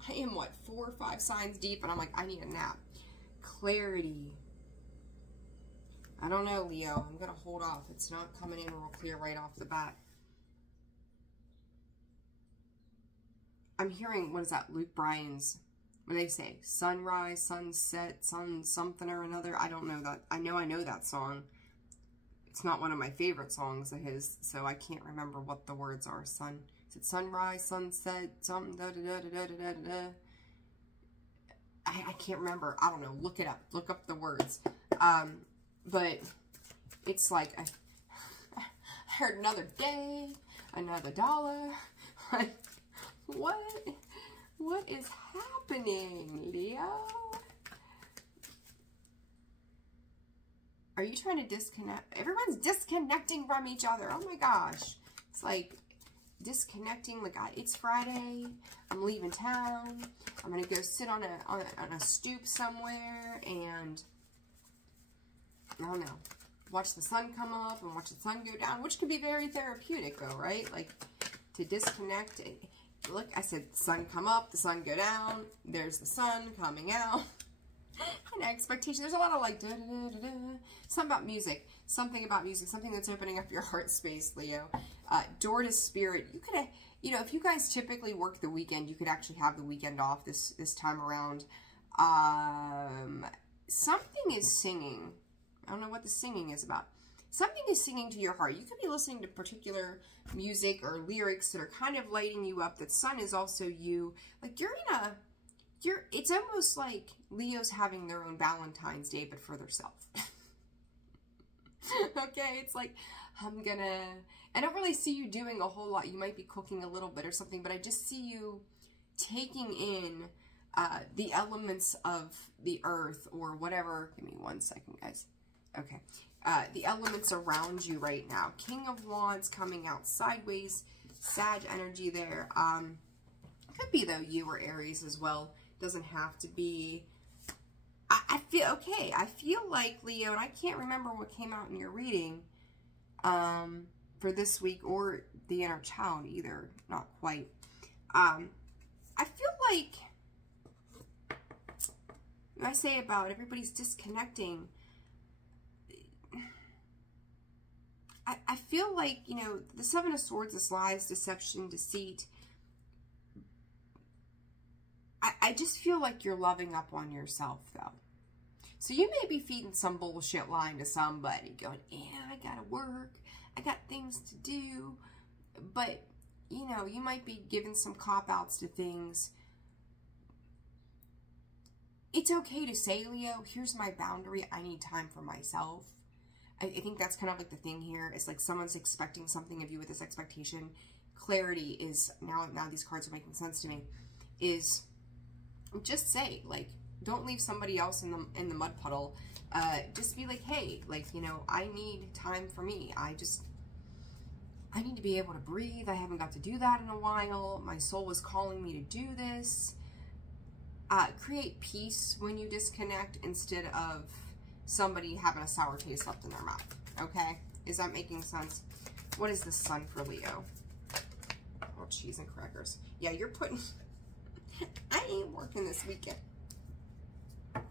I am, what, 4 or 5 signs deep, and I'm like, I need a nap. Clarity. I don't know, Leo. I'm going to hold off. It's not coming in real clear right off the bat. I'm hearing, what is that, Luke Bryan's, what do they say? Sunrise, sunset, sun something or another. I don't know that. I know that song. It's not one of my favorite songs of his, so I can't remember what the words are. Is it sunrise, sunset, something, da-da-da-da-da-da-da-da? I can't remember. I don't know. Look it up. Look up the words. But it's like, I heard another day, another dollar. Like, what is happening, Leo? Are you trying to disconnect? Everyone's disconnecting from each other. Oh my gosh. It's like disconnecting. Like, it's Friday. I'm leaving town. I'm going to go sit on a stoop somewhere and... I don't know, watch the sun come up and watch the sun go down, which could be very therapeutic though, right? Like, to disconnect. Look, I said sun come up, the sun go down, there's the sun coming out. And expectation. There's a lot of like, da, da, da, da, da. Something about music, something that's opening up your heart space, Leo. Door to Spirit. You could, you know, if you guys typically work the weekend, you could actually have the weekend off this time around. Something is singing. I don't know what the singing is about. Something is singing to your heart. You could be listening to particular music or lyrics that are kind of lighting you up. That sun is also you. Like, it's almost like Leo's having their own Valentine's Day, but for their self. Okay, it's like, I don't really see you doing a whole lot. You might be cooking a little bit or something, but I just see you taking in the elements of the earth or whatever. Give me 1 second, guys. Okay, the elements around you right now. King of Wands coming out sideways, Sag energy there. Could be, though, you or Aries as well. Doesn't have to be. I feel like, Leo, and I can't remember what came out in your reading for this week or the inner child either. Not quite. I feel like, when I say about everybody's disconnecting, I feel like, you know, the Seven of Swords is lies, deception, deceit. I just feel like you're loving up on yourself, though. So you may be feeding some bullshit line to somebody, going, yeah, I gotta work, I got things to do. But, you know, you might be giving some cop-outs to things. It's okay to say, Leo, here's my boundary, I need time for myself. I think that's kind of like the thing here. It's like someone's expecting something of you with this expectation. Clarity is, now these cards are making sense to me, is just say, like, don't leave somebody else in the mud puddle. Just be like, hey, like, you know, I need time for me. I need to be able to breathe. I haven't got to do that in a while. My soul was calling me to do this. create peace when you disconnect instead of somebody having a sour taste left in their mouth. Okay? Is that making sense? What is the sun for Leo? Oh, cheese and crackers. Yeah, you're putting... I ain't working this weekend. I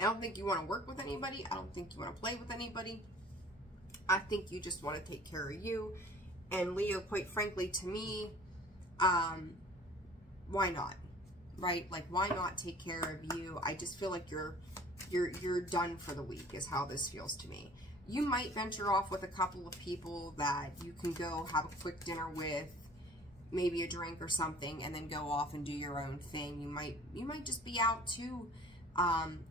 don't think you want to work with anybody. I don't think you want to play with anybody. I think you just want to take care of you. And Leo, quite frankly, to me, why not? Right? Like, why not take care of you? I just feel like you're done for the week is how this feels to me. You might venture off with a couple of people that you can go have a quick dinner with, maybe a drink or something, and then go off and do your own thing. You might just be out too,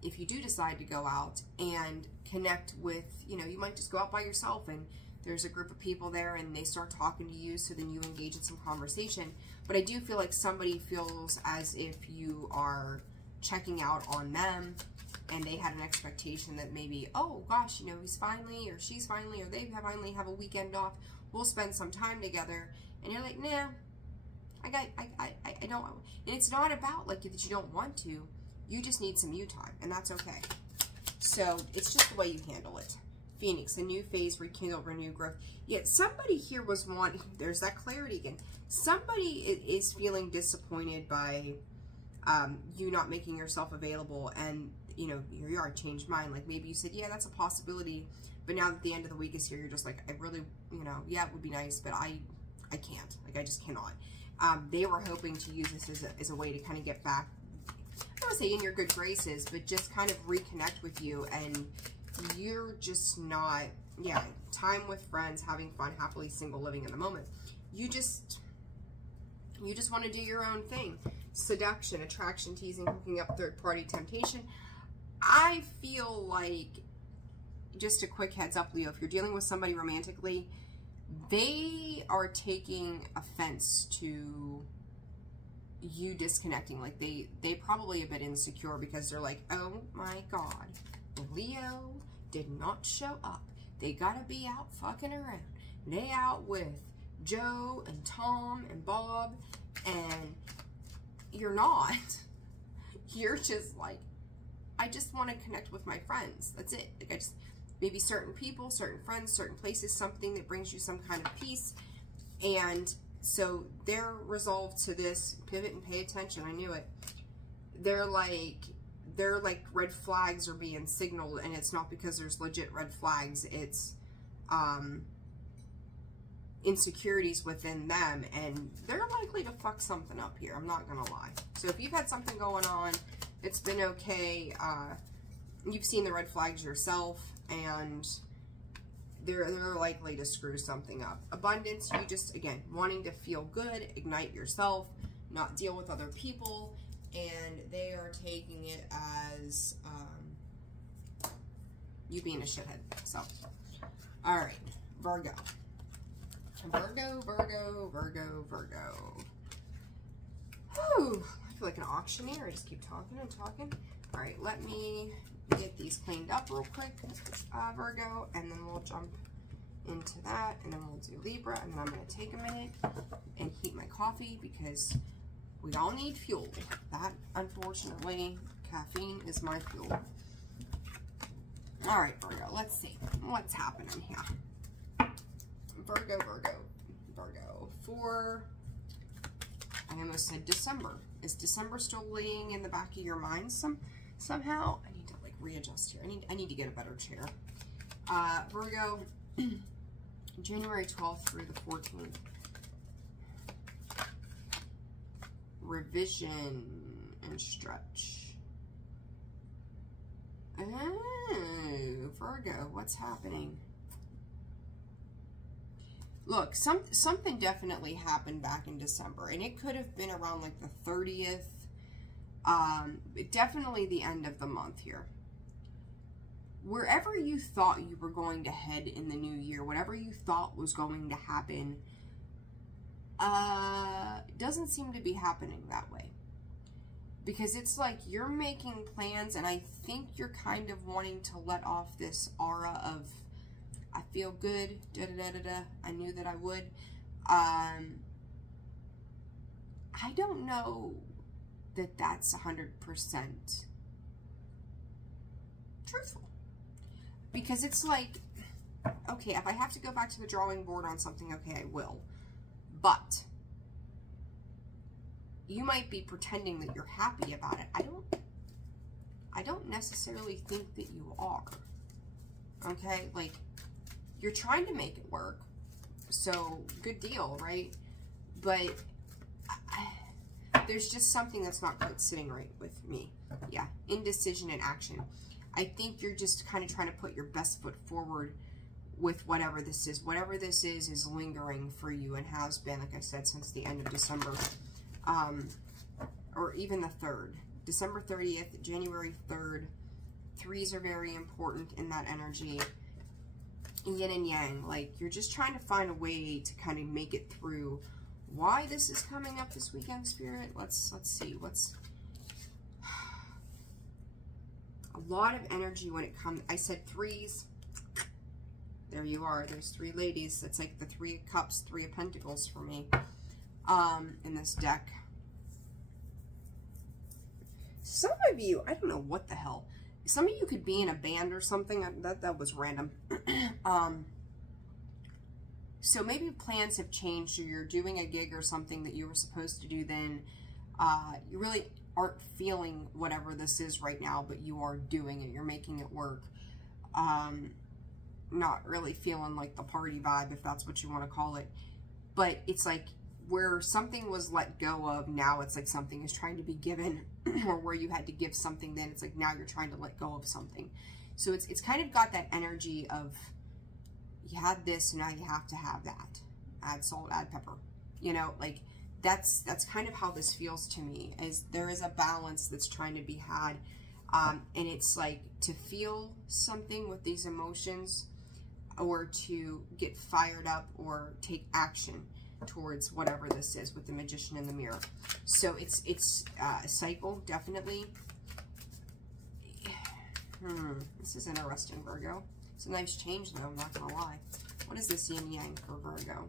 if you do decide to go out and connect with, you know, you might just go out by yourself and there's a group of people there and they start talking to you, so then you engage in some conversation. But I do feel like somebody feels as if you are checking out on them and they had an expectation that maybe, oh gosh, you know, he's finally, or she's finally, or they finally have a weekend off, we'll spend some time together. And you're like, nah, I don't, and it's not about like that you don't want to, you just need some you time, and that's okay. So it's just the way you handle it. Phoenix, a new phase, rekindle, renew, growth. Yet somebody here was wanting, there's that clarity again. Somebody is feeling disappointed by you not making yourself available, and you know, here you are, changed mind. Like maybe you said, yeah, that's a possibility, but now that the end of the week is here, you're just like, I really, you know, yeah, it would be nice, but I can't. Like, I just cannot. They were hoping to use this as a way to kind of get back, I don't want to say in your good graces, but just kind of reconnect with you, and you're just not, yeah, time with friends, having fun, happily single, living in the moment. You just want to do your own thing. Seduction, attraction, teasing, hooking up, third-party temptation. I feel like, just a quick heads up, Leo, if you're dealing with somebody romantically, they are taking offense to you disconnecting. Like they probably a bit insecure because they're like, oh my God, Leo did not show up. They gotta be out fucking around. They out with Joe and Tom and Bob, and you're not. You're just like, I just want to connect with my friends. That's it. Like I just, maybe certain people, certain friends, certain places, something that brings you some kind of peace. And so they're resolved to this, pivot and pay attention. I knew it. They're like red flags are being signaled, and it's not because there's legit red flags. It's insecurities within them, and they're likely to fuck something up here. I'm not gonna lie. So if you've had something going on, it's been okay. You've seen the red flags yourself, and they're likely to screw something up. Abundance, you just, again, wanting to feel good, ignite yourself, not deal with other people, and they are taking it as you being a shithead. So, all right, Virgo. Virgo, Virgo, Virgo, Virgo. Whew, I feel like an auctioneer. I just keep talking and talking. All right, let me get these cleaned up real quick, Virgo, and then we'll jump into that, and then we'll do Libra, and then I'm going to take a minute and heat my coffee because we all need fuel. That, unfortunately, caffeine is my fuel. All right, Virgo, let's see what's happening here. Virgo, Virgo, Virgo, for, I almost said December. Is December still laying in the back of your mind somehow? I need to like readjust here. I need to get a better chair. Virgo, January 12th through the 14th. Revision and stretch. Oh, Virgo, what's happening? Look, something definitely happened back in December, and it could have been around like the 30th. Definitely the end of the month here. Wherever you thought you were going to head in the new year, whatever you thought was going to happen, doesn't seem to be happening that way. Because it's like you're making plans, and I think you're kind of wanting to let off this aura of, I feel good, da-da-da-da-da, I knew that I would. I don't know that that's 100% truthful. Because it's like, okay, if I have to go back to the drawing board on something, okay, I will. But you might be pretending that you're happy about it. I don't necessarily think that you are. Okay, like, you're trying to make it work. So, good deal, right? But there's just something that's not quite sitting right with me. Yeah, indecision and action. I think you're just kind of trying to put your best foot forward with whatever this is. Whatever this is lingering for you and has been, like I said, since the end of December. Or even the 3rd. December 30th, January 3rd. 3s are very important in that energy. Yin and yang. Like, you're just trying to find a way to kind of make it through. Why this is coming up this weekend, Spirit? Let's see. What's a lot of energy when it comes. I said 3s. There you are. There's 3 ladies. That's like the 3 of Cups, 3 of Pentacles for me in this deck. Some of you, I don't know what the hell. Some of you could be in a band or something. That was random. So maybe plans have changed, or you're doing a gig or something that you were supposed to do then. You really aren't feeling whatever this is right now, but you are doing it. You're making it work. Not really feeling like the party vibe, if that's what you want to call it. But it's like where something was let go of, now it's like something is trying to be given, or where you had to give something then, it's like now you're trying to let go of something. So it's kind of got that energy of, you had this, now you have to have that. Add salt, add pepper. You know, like that's kind of how this feels to me, is there is a balance that's trying to be had. And it's like to feel something with these emotions, or to get fired up or take action towards whatever this is with the Magician and the Mirror. So it's a cycle, definitely. This is interesting, Virgo. It's a nice change, though, I'm not going to lie. What is this yin yang for Virgo?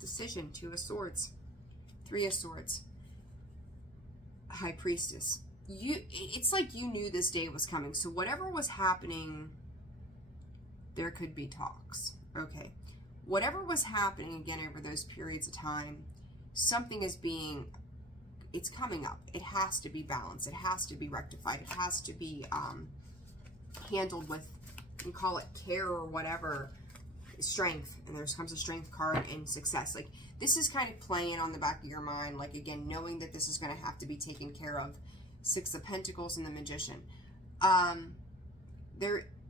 Decision, 2 of Swords, 3 of Swords, High Priestess. It's like you knew this day was coming. So whatever was happening, there could be talks. Okay. Whatever was happening, again, over those periods of time, something is being, it's coming up. It has to be balanced. It has to be rectified. It has to be handled with, you can call it care or whatever, strength. And there comes a strength card and success. Like, this is kind of playing on the back of your mind. Like, again, knowing that this is going to have to be taken care of. 6 of Pentacles and the Magician.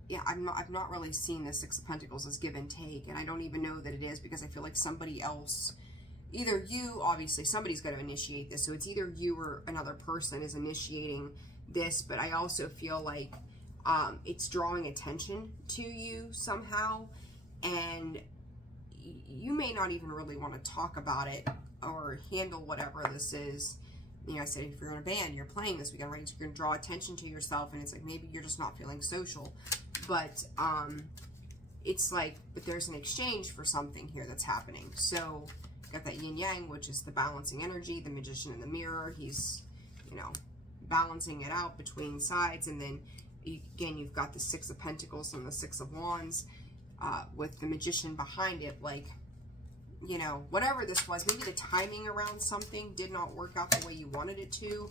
Yeah, I've not really seen the 6 of Pentacles as give and take, and I don't even know that it is, because I feel like somebody else, either you, obviously somebody's got to initiate this, so it's either you or another person is initiating this, but I also feel like it's drawing attention to you somehow, and you may not even really want to talk about it or handle whatever this is. You know, I said if you're in a band, you're playing this weekend, right? So you're going to draw attention to yourself, and it's like maybe you're just not feeling social. But it's like, but there's an exchange for something here that's happening. So got that yin yang, which is the balancing energy, the Magician in the Mirror. He's, you know, balancing it out between sides. And then again, you've got the 6 of Pentacles and the 6 of Wands with the Magician behind it. Like, you know, whatever this was, maybe the timing around something did not work out the way you wanted it to.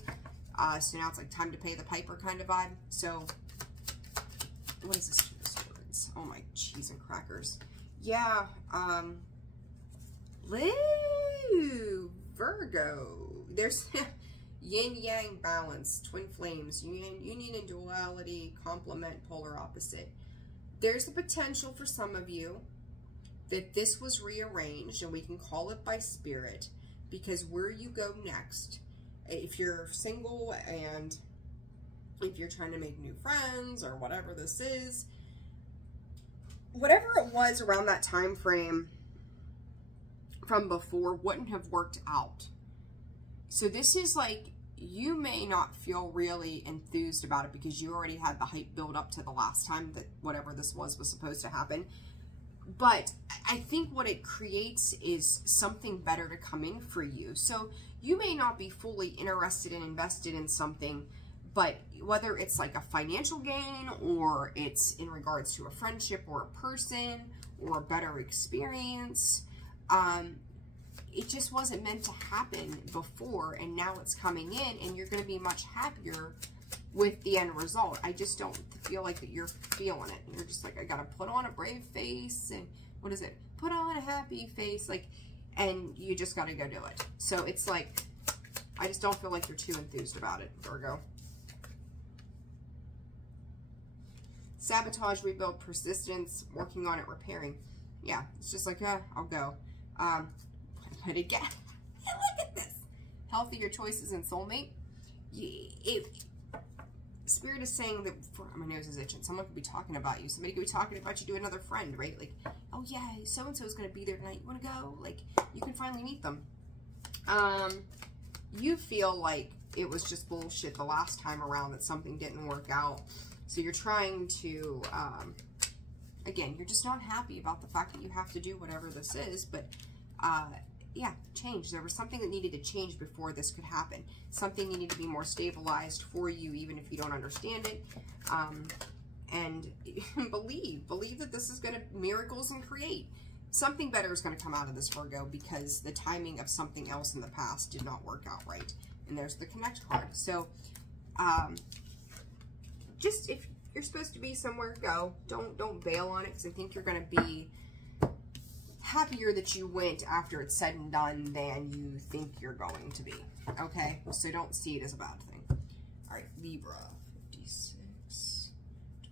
So now it's like time to pay the piper kind of vibe. So what is this 2 of Swords? Oh my cheese and crackers. Yeah, Virgo. There's yin-yang balance, twin flames, union and duality, complement, polar opposite. There's the potential for some of you that this was rearranged, and we can call it by spirit, because where you go next, if you're single and if you're trying to make new friends or whatever this is, whatever it was around that time frame from before wouldn't have worked out. So this is like, you may not feel really enthused about it because you already had the hype build up to the last time that whatever this was supposed to happen. But I think what it creates is something better to come in for you. So you may not be fully interested and invested in something, but whether it's like a financial gain or it's in regards to a friendship or a person or a better experience, it just wasn't meant to happen before, and now it's coming in, and you're going to be much happier with the end result. I just don't feel like that you're feeling it. You're just like, I got to put on a brave face, and what is it? Put on a happy face, like, and you just got to go do it. So it's like, I just don't feel like you're too enthused about it, Virgo. Sabotage, rebuild, persistence, working on it, repairing. Yeah, it's just like, I'll go. But again, look at this. Healthier choices and soulmate. Spirit is saying that, my nose is itching. Someone could be talking about you. Somebody could be talking about you to another friend, right? Like, oh yeah, so-and-so is going to be there tonight. You want to go? Like, you can finally meet them. You feel like it was just bullshit the last time around, that something didn't work out. So you're trying to, again, you're just not happy about the fact that you have to do whatever this is, but, yeah, change. There was something that needed to change before this could happen. Something needed to be more stabilized for you, even if you don't understand it. And believe that this is going to miracles and create. Something better is going to come out of this, Virgo, because the timing of something else in the past did not work out right. And there's the Connect card. So, just if you're supposed to be somewhere, go. Don't bail on it, because I think you're going to be happier that you went after it's said and done than you think you're going to be. Okay? So don't see it as a bad thing. All right, Libra. 56,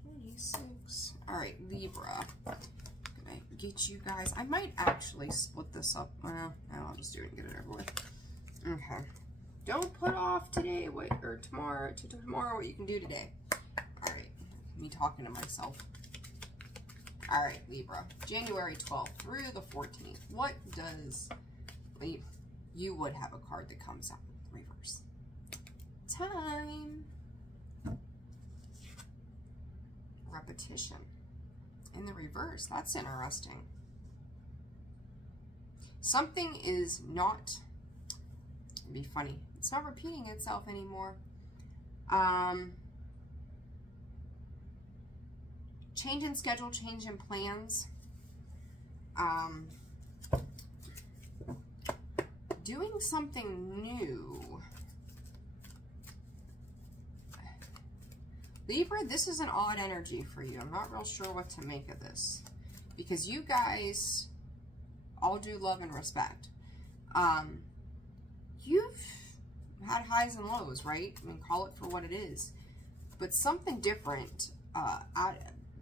26. All right, Libra. Can I get you guys? I might actually split this up. Well, I'll just do it and get it over with. Okay. Don't put off today or tomorrow to tomorrow what you can do today. All right. Me talking to myself. All right, Libra. January 12th through the 14th. What does Libra? You would have a card that comes out in reverse. Time. Repetition. In the reverse. That's interesting. Something is not, it'd be funny. It's not repeating itself anymore. Change in schedule, change in plans. Doing something new. Libra, this is an odd energy for you. I'm not real sure what to make of this, because you guys all do love and respect. You've had highs and lows, right? I mean, call it for what it is. But something different,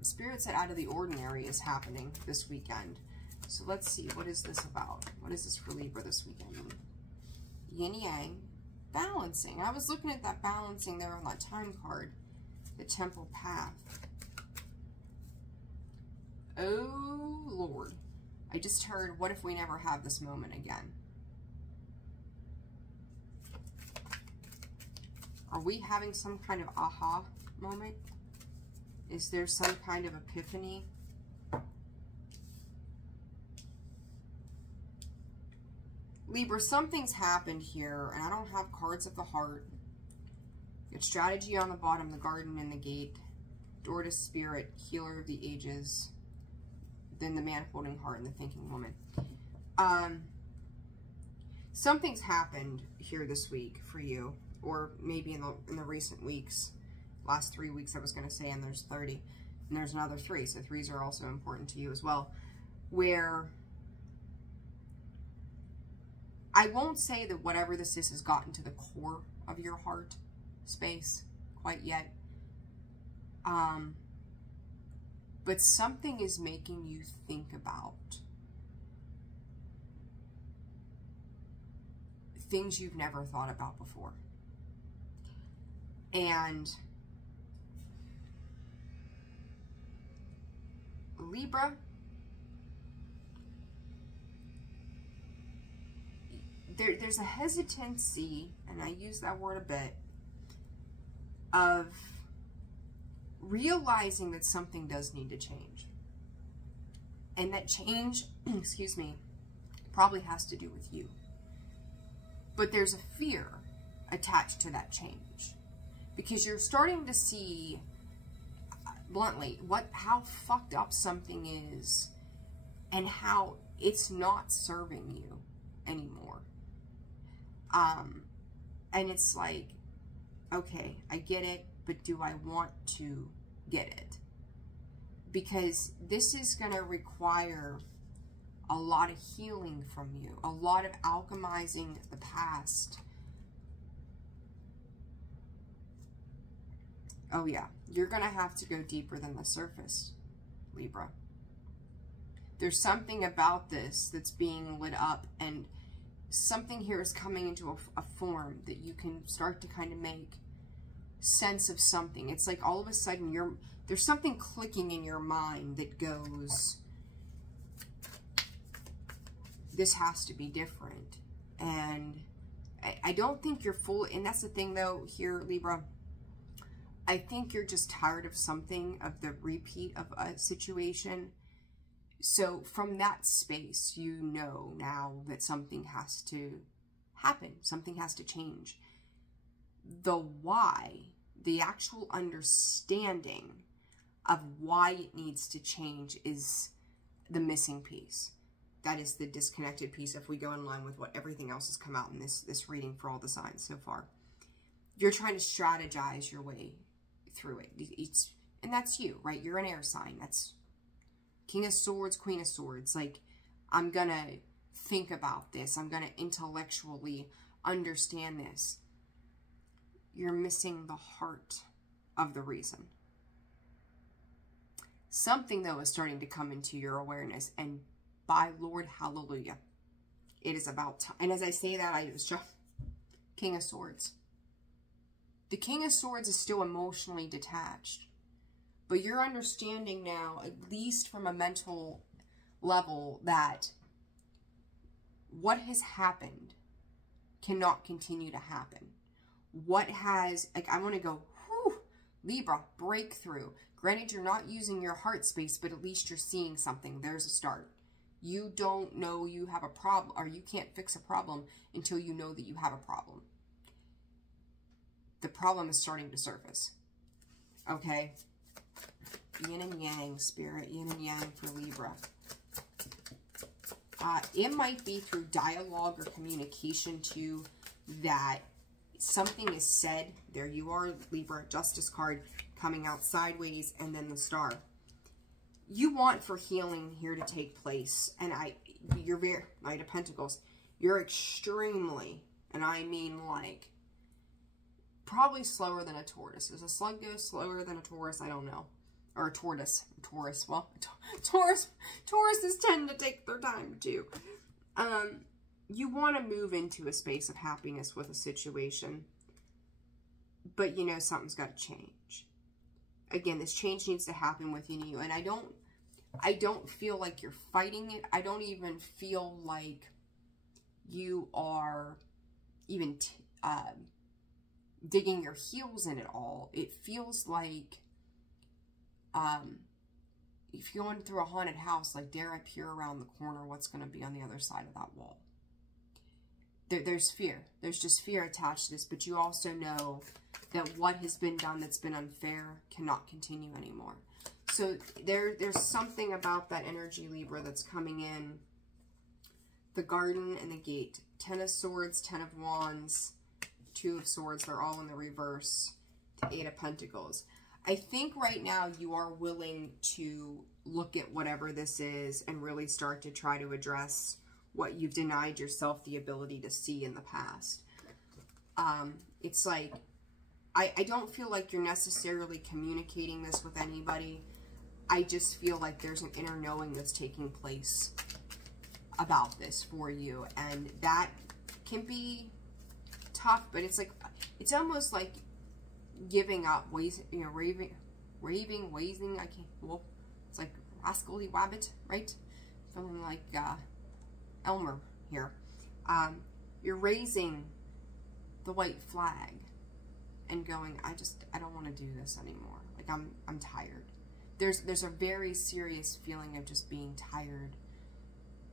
Spirit said out of the ordinary, is happening this weekend. So let's see, what is this about? What is this for Libra this weekend? Yin Yang, balancing. I was looking at that balancing there on that time card, the Temple Path. Oh, Lord. I just heard, what if we never have this moment again? Are we having some kind of aha moment? Is there some kind of epiphany? Libra, something's happened here, and I don't have cards of the heart. It's strategy on the bottom, the garden and the gate, door to spirit, healer of the ages, then the man holding heart and the thinking woman. Something's happened here this week for you, or maybe in the recent weeks. Last 3 weeks, I was going to say, and there's 30, and there's another 3, so 3s are also important to you as well, where I won't say that whatever this is has gotten to the core of your heart space quite yet, but something is making you think about things you've never thought about before. And Libra, there's a hesitancy, and I use that word a bit, of realizing that something does need to change. And that change, excuse me, probably has to do with you. But there's a fear attached to that change. Because you're starting to see, bluntly, how fucked up something is and how it's not serving you anymore. And it's like, okay, I get it, but do I want to get it? Because this is going to require a lot of healing from you, a lot of alchemizing the past. Oh yeah, you're going to have to go deeper than the surface, Libra. There's something about this that's being lit up, and something here is coming into a form that you can start to kind of make sense of something. It's like all of a sudden there's something clicking in your mind that goes, this has to be different. And I don't think you're full, and that's the thing though here, Libra. I think you're just tired of something, of the repeat of a situation. So from that space, you know now that something has to happen. Something has to change. The why, the actual understanding of why it needs to change is the missing piece. That is the disconnected piece if we go in line with what everything else has come out in this reading for all the signs so far. You're trying to strategize your way through it. And that's you, right? You're an air sign. That's King of Swords, Queen of Swords. Like, I'm going to think about this. I'm going to intellectually understand this. You're missing the heart of the reason. Something, though, is starting to come into your awareness. And by Lord, hallelujah, it is about time. And as I say that, I was just King of Swords. The King of Swords is still emotionally detached. But you're understanding now, at least from a mental level, that what has happened cannot continue to happen. What has, like, I want to go, whew, Libra, breakthrough. Granted, you're not using your heart space, but at least you're seeing something. There's a start. You don't know you have a problem, or you can't fix a problem until you know that you have a problem. The problem is starting to surface. Okay? Yin and Yang, Spirit, Yin and Yang for Libra. It might be through dialogue or communication too that something is said. There you are, Libra, Justice card coming out sideways, and then the Star. You want for healing here to take place, and you're very, Knight of Pentacles, you're extremely, and I mean like, probably slower than a Taurus. Does a slug go slower than a Taurus? I don't know. Or a tortoise. Well, Tauruses tend to take their time too. You want to move into a space of happiness with a situation, but you know something's got to change. Again, this change needs to happen within you, and I don't feel like you're fighting it. I don't even feel like you are even digging your heels in at all. It feels like if you're going through a haunted house, like, dare I peer around the corner, what's going to be on the other side of that wall? There's fear. There's just fear attached to this, but you also know that what has been done that's been unfair cannot continue anymore. So there's something about that energy, Libra, that's coming in. The Garden and the Gate. 10 of Swords, 10 of Wands, 2 of Swords. They're all in the reverse. The 8 of Pentacles. I think right now you are willing to look at whatever this is and really start to try to address what you've denied yourself the ability to see in the past. It's like, I don't feel like you're necessarily communicating this with anybody. I just feel like there's an inner knowing that's taking place about this for you. And that can be tough, but it's like, it's almost like giving up, raving, I can't, well, it's like rascally wabbit, right? Feeling like Elmer here. You're raising the white flag and going, I don't want to do this anymore. Like, I'm tired. There's a very serious feeling of just being tired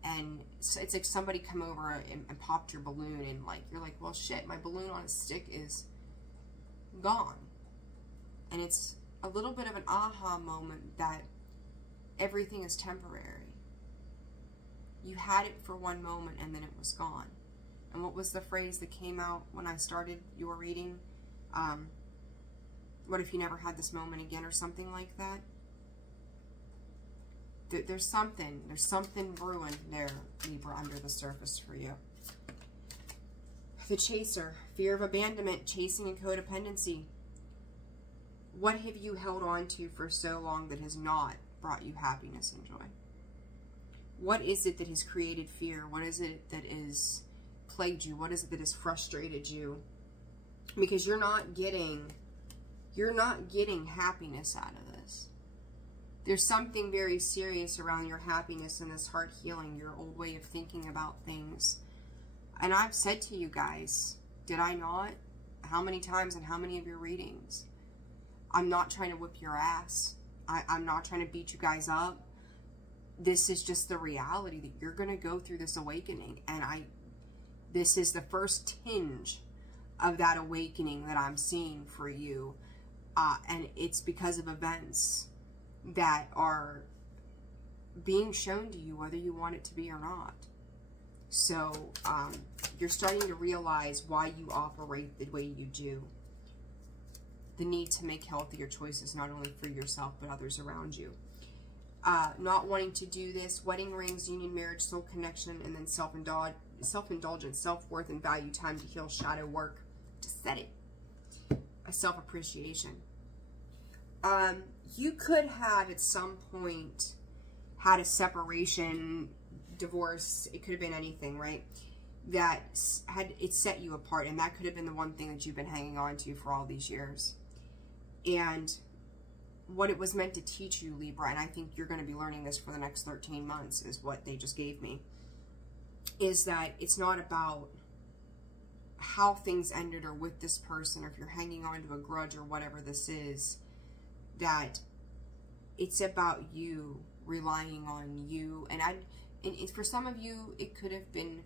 and it's like somebody come over and popped your balloon, and like you're like, well shit, my balloon on a stick is gone. And it's a little bit of an aha moment that everything is temporary. You had it for one moment and then it was gone. And what was the phrase that came out when I started your reading? What if you never had this moment again, or something like that? There's something brewing there, Libra, under the surface for you. The Chaser, fear of abandonment, chasing and codependency. What have you held on to for so long that has not brought you happiness and joy? What is it that has created fear? What is it that has plagued you? What is it that has frustrated you? Because you're not getting happiness out of this. There's something very serious around your happiness and this heart healing, your old way of thinking about things. And I've said to you guys, did I not? How many times in how many of your readings? I'm not trying to whip your ass. I'm not trying to beat you guys up. This is just the reality that you're going to go through this awakening. And this is the first tinge of that awakening that I'm seeing for you. And it's because of events that are being shown to you, whether you want it to be or not. So you're starting to realize why you operate the way you do. The need to make healthier choices, not only for yourself, but others around you. Not wanting to do this, wedding rings, union, marriage, soul connection, and then self-indulgence, self-worth, and value, time to heal, shadow work, to set it. A self-appreciation. You could have at some point had a separation, divorce, it could have been anything, right? That it set you apart, and that could have been the one thing that you've been hanging on to for all these years. And what it was meant to teach you, Libra, and I think you're going to be learning this for the next 13 months, is what they just gave me, is that it's not about how things ended or with this person, or if you're hanging on to a grudge or whatever this is, that it's about you, relying on you. And for some of you, it could have been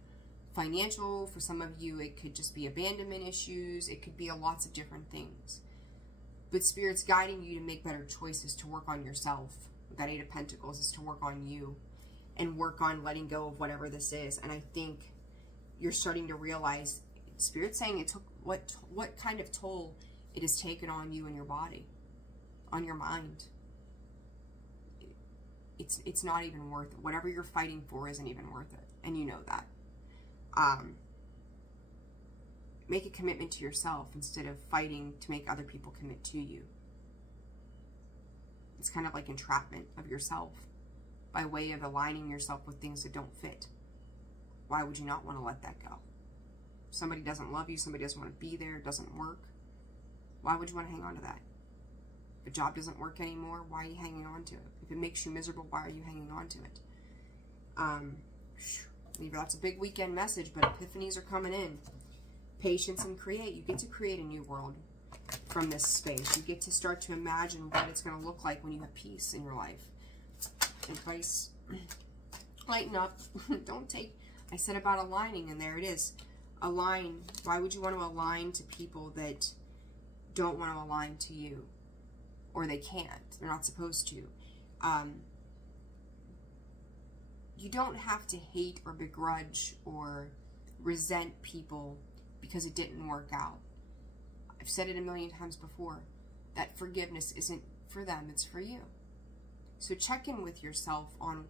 financial. For some of you, it could just be abandonment issues. It could be lots of different things. But Spirit's guiding you to make better choices, to work on yourself. That Eight of Pentacles is to work on you and work on letting go of whatever this is. And I think you're starting to realize, Spirit's saying it took what kind of toll it has taken on you and your body, on your mind. It's not even worth it. Whatever you're fighting for isn't even worth it. And you know that. Make a commitment to yourself instead of fighting to make other people commit to you. It's kind of like entrapment of yourself by way of aligning yourself with things that don't fit. Why would you not want to let that go? Somebody doesn't love you, somebody doesn't want to be there, it doesn't work. Why would you want to hang on to that? If a job doesn't work anymore, why are you hanging on to it? If it makes you miserable, why are you hanging on to it? That's a big weekend message, but epiphanies are coming in. Patience and create. You get to create a new world from this space. You get to start to imagine what it's going to look like when you have peace in your life. Advice, lighten up. Don't take, I said about aligning, and there it is. Align. Why would you want to align to people that don't want to align to you? Or they can't. They're not supposed to. You don't have to hate or begrudge or resent people because it didn't work out. I've said it a million times before. That forgiveness isn't for them, it's for you. So check in with yourself on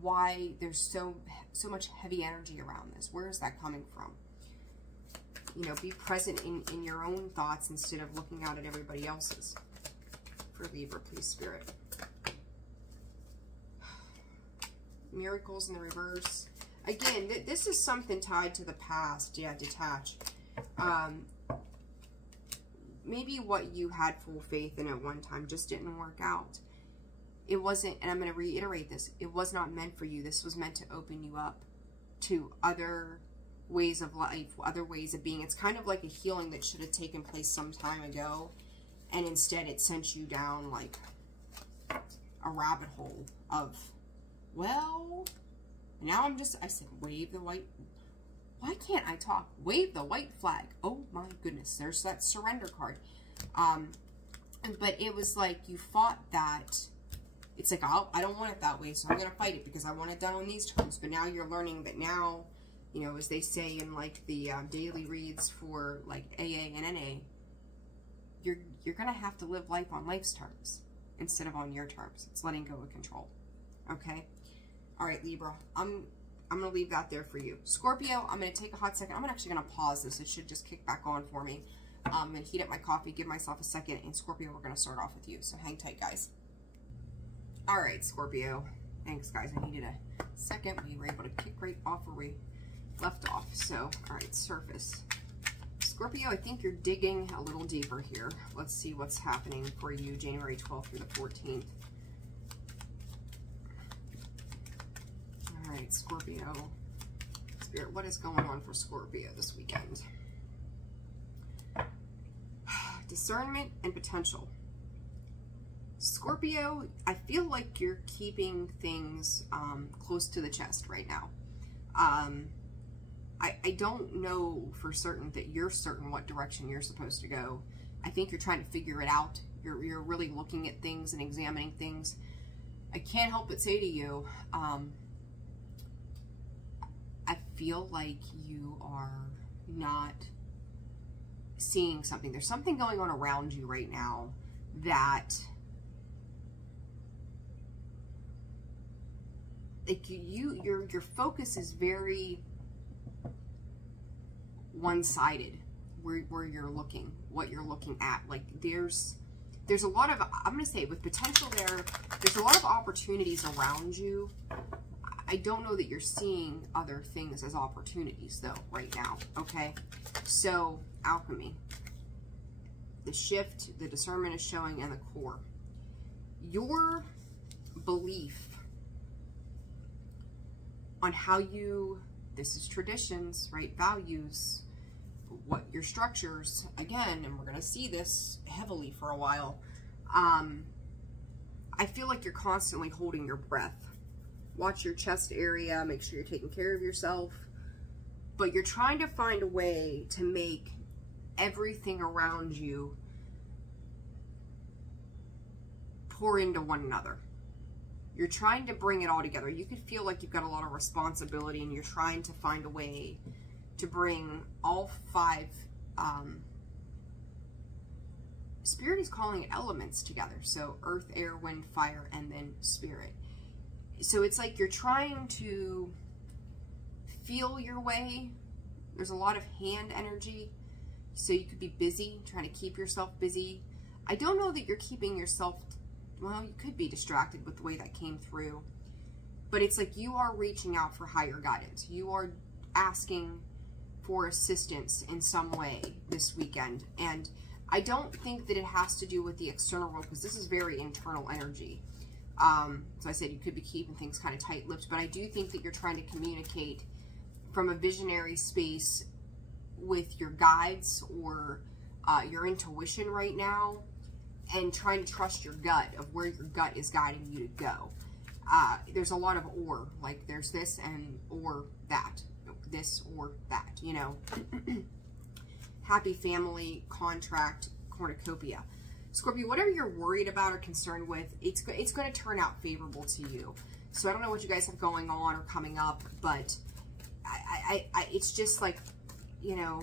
why there's so much heavy energy around this. Where is that coming from? You know, be present in your own thoughts instead of looking out at everybody else's. For Libra, please, Spirit. Miracles in the reverse. Again, this is something tied to the past. Yeah, detach. Maybe what you had full faith in at one time just didn't work out. It wasn't, and I'm going to reiterate this, it was not meant for you. This was meant to open you up to other ways of life, other ways of being. It's kind of like a healing that should have taken place some time ago, and instead it sent you down like a rabbit hole of, well, And now I said, wave the white. Why can't I talk? Wave the white flag. Oh my goodness. There's that surrender card. But it was like you fought that. It's like, I don't want it that way, so I'm going to fight it because I want it done on these terms. But now you're learning that now, you know, as they say in like the daily reads for like AA and NA, you're going to have to live life on life's terms instead of on your terms. It's letting go of control. Okay? All right, Libra. I'm going to leave that there for you. Scorpio, I'm going to take a hot second. I'm actually going to pause this. It should just kick back on for me. I'm going to heat up my coffee, give myself a second, and Scorpio, we're going to start off with you. So hang tight, guys. All right, Scorpio. Thanks, guys. I needed a second. We were able to kick right off where we left off. So, all right, surface. Scorpio, I think you're digging a little deeper here. Let's see what's happening for you January 12th through the 14th. All right, Scorpio. Spirit, what is going on for Scorpio this weekend? Discernment and potential. Scorpio, I feel like you're keeping things close to the chest right now. I don't know for certain that you're certain what direction you're supposed to go. I think you're trying to figure it out. You're really looking at things and examining things. I can't help but say to you, I feel like you are not seeing something. There's something going on around you right now that like your focus is very one-sided where you're looking, what you're looking at. Like there's a lot of, I'm going to say with potential there's a lot of opportunities around you. I don't know that you're seeing other things as opportunities though right now. Okay. So alchemy, the shift, the discernment is showing, and the core. Your belief on how you, this is traditions, right? Values, what your structures, again, and we're going to see this heavily for a while. I feel like you're constantly holding your breath. Watch your chest area, make sure you're taking care of yourself. But you're trying to find a way to make everything around you pour into one another. You're trying to bring it all together. You could feel like you've got a lot of responsibility and you're trying to find a way to bring all five, Spirit is calling it elements together. So earth, air, wind, fire, and then spirit. So it's like you're trying to feel your way. There's a lot of hand energy. So you could be busy, trying to keep yourself busy. I don't know that you're keeping yourself, well, you could be distracted with the way that came through. But it's like you are reaching out for higher guidance. You are asking for assistance in some way this weekend. And I don't think that it has to do with the external world, because this is very internal energy. So I said you could be keeping things kind of tight-lipped, but I do think that you're trying to communicate from a visionary space with your guides or your intuition right now, and trying to trust your gut of where your gut is guiding you to go. There's a lot of or, like there's this and or that, this or that, you know. Happy family, contract, cornucopia. Scorpio, whatever you're worried about or concerned with, it's going to turn out favorable to you. So I don't know what you guys have going on or coming up, but it's just like, you know,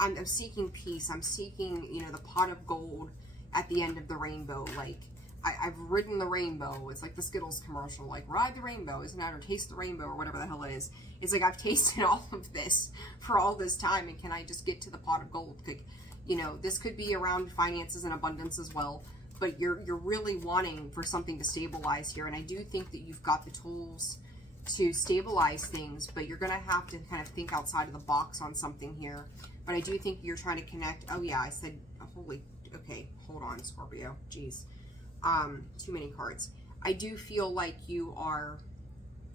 I'm seeking peace. I'm seeking, you know, the pot of gold at the end of the rainbow. Like, I've ridden the rainbow. It's like the Skittles commercial, like, ride the rainbow, isn't it? Or taste the rainbow, or whatever the hell it is. It's like, I've tasted all of this for all this time, and can I just get to the pot of gold? Like, you know, this could be around finances and abundance as well, but you're really wanting for something to stabilize here, and I do think that you've got the tools to stabilize things, but you're going to have to kind of think outside of the box on something here. But I do think you're trying to connect. Oh yeah, I said, holy, okay, hold on, Scorpio, jeez. Too many cards. I do feel like you are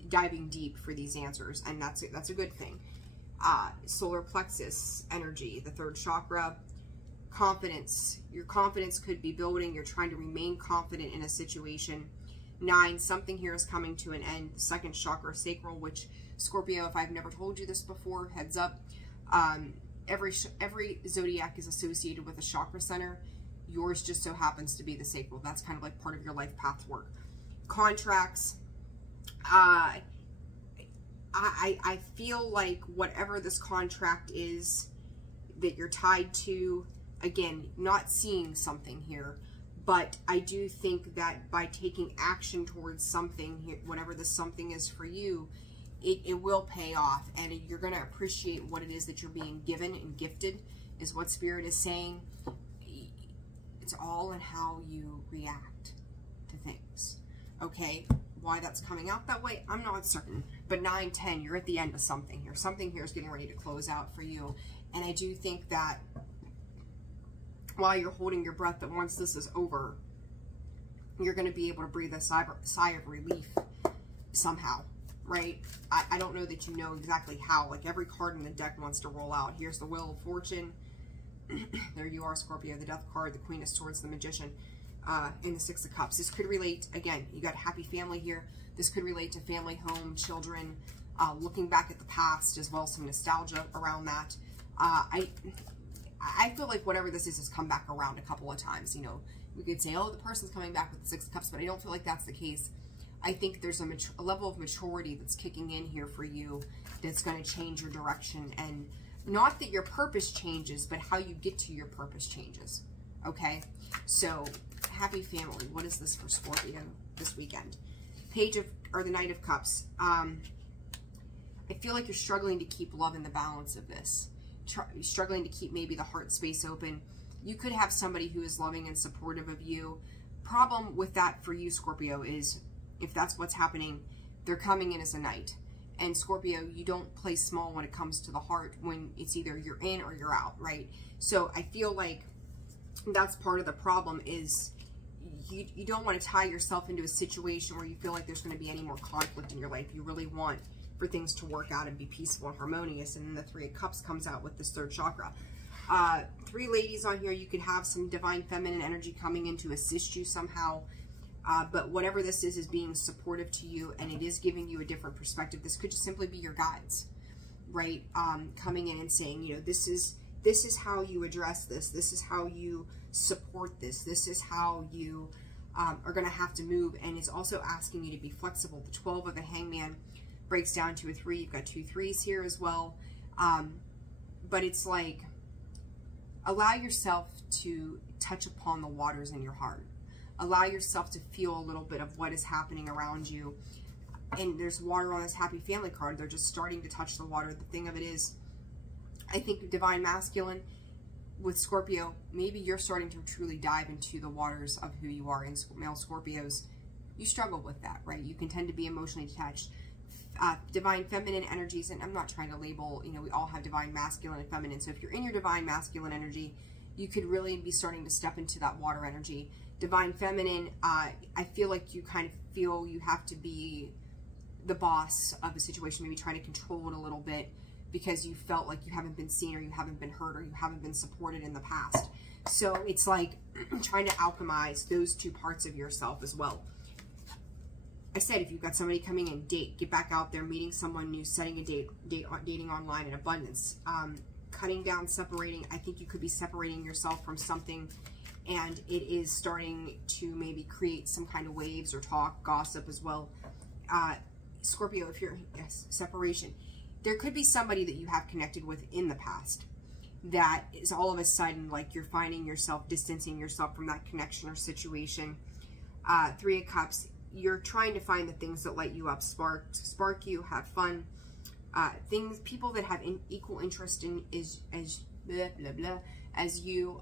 diving deep for these answers, and that's a good thing. Solar plexus energy, the third chakra, confidence. Your confidence could be building. You're trying to remain confident in a situation. 9, something here is coming to an end. Second chakra, sacral, which, Scorpio, if I've never told you this before, heads up. Every zodiac is associated with a chakra center. Yours just so happens to be the sacral. That's kind of like part of your life path work. Contracts. I feel like whatever this contract is that you're tied to, again, not seeing something here, but I do think that by taking action towards something, whatever this something is for you, it will pay off, and you're going to appreciate what it is that you're being given and gifted, is what Spirit is saying. It's all in how you react to things, okay? Why that's coming out that way, I'm not certain. But 9, 10, you're at the end of something here. Something here is getting ready to close out for you. And I do think that while you're holding your breath, that once this is over, you're going to be able to breathe a sigh of relief somehow, right? I don't know that you know exactly how. Like, every card in the deck wants to roll out. Here's the Wheel of Fortune. There you are, Scorpio. The Death card, the Queen of Swords, the Magician, and the Six of Cups. This could relate, again, you got happy family here. This could relate to family, home, children, looking back at the past, as well as some nostalgia around that. I feel like whatever this is has come back around a couple of times. You know, we could say, oh, the person's coming back with the Six of Cups, but I don't feel like that's the case. I think there's a level of maturity that's kicking in here for you that's going to change your direction. And not that your purpose changes, but how you get to your purpose changes. Okay? So, happy family. What is this for Scorpio this weekend? The Knight of Cups. I feel like you're struggling to keep love in the balance of this. Struggling to keep maybe the heart space open. You could have somebody who is loving and supportive of you. Problem with that for you, Scorpio, is if that's what's happening, they're coming in as a knight. And Scorpio, you don't play small when it comes to the heart, when it's either you're in or you're out, right? So I feel like that's part of the problem, is you don't want to tie yourself into a situation where you feel like there's going to be any more conflict in your life. You really want for things to work out and be peaceful and harmonious. And then the Three of Cups comes out with this third chakra. 3 ladies on here, you could have some divine feminine energy coming in to assist you somehow. But whatever this is being supportive to you, and it is giving you a different perspective. This could just simply be your guides, right? Coming in and saying, you know, this is how you address this. This is how you support this. This is how you are going to have to move. And it's also asking you to be flexible. The 12 of the Hangman breaks down to a 3. You've got 2 3s here as well. But it's like, allow yourself to touch upon the waters in your heart. Allow yourself to feel a little bit of what is happening around you. And there's water on this happy family card. They're just starting to touch the water. The thing of it is, I think divine masculine with Scorpio, maybe you're starting to truly dive into the waters of who you are. In male Scorpios, you struggle with that, right? You can tend to be emotionally detached. Divine feminine energies, and I'm not trying to label, you know, we all have divine masculine and feminine. So if you're in your divine masculine energy, you could really be starting to step into that water energy. Divine feminine, I feel like you kind of feel you have to be the boss of a situation, maybe trying to control it a little bit because you felt like you haven't been seen, or you haven't been heard, or you haven't been supported in the past. So it's like trying to alchemize those 2 parts of yourself as well. I said, if you've got somebody coming in, date, get back out there, meeting someone new, setting a dating online in abundance, cutting down, separating. I think you could be separating yourself from something, and it is starting to maybe create some kind of waves or talk, gossip as well. Scorpio, if you're, yes, separation. There could be somebody that you have connected with in the past that is all of a sudden like you're finding yourself distancing yourself from that connection or situation. 3 of Cups. You're trying to find the things that light you up, spark you, have fun. People that have equal interest in as blah, blah, blah, as you.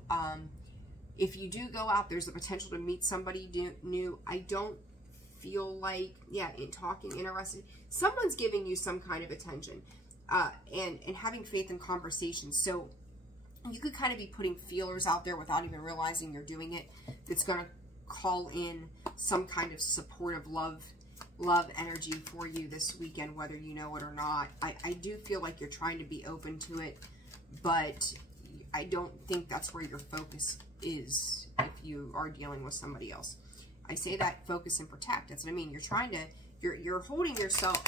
If you do go out, there's a potential to meet somebody new. I don't feel like, yeah, in talking, interested. Someone's giving you some kind of attention, and having faith in conversations. So you could kind of be putting feelers out there without even realizing you're doing it. That's going to call in some kind of supportive love energy for you this weekend, whether you know it or not. I do feel like you're trying to be open to it, but I don't think that's where your focus is if you are dealing with somebody else. I say that focus and protect. That's what I mean. You're trying to, you're holding yourself,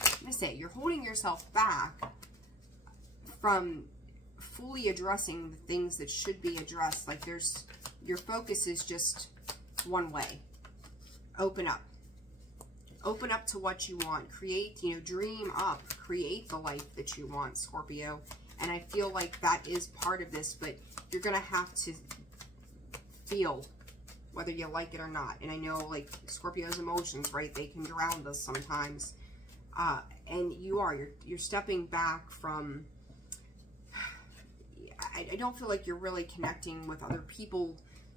I'm going to say, you're holding yourself back from fully addressing the things that should be addressed. Like your focus is just one way. Open up. Open up to what you want. Create, dream up. Create the life that you want, Scorpio. And I feel like that is part of this, but you're going to have to feel whether you like it or not. And I know, like, Scorpio's emotions, right? They can drown us sometimes. And you're stepping back from, I don't feel like you're really connecting with other people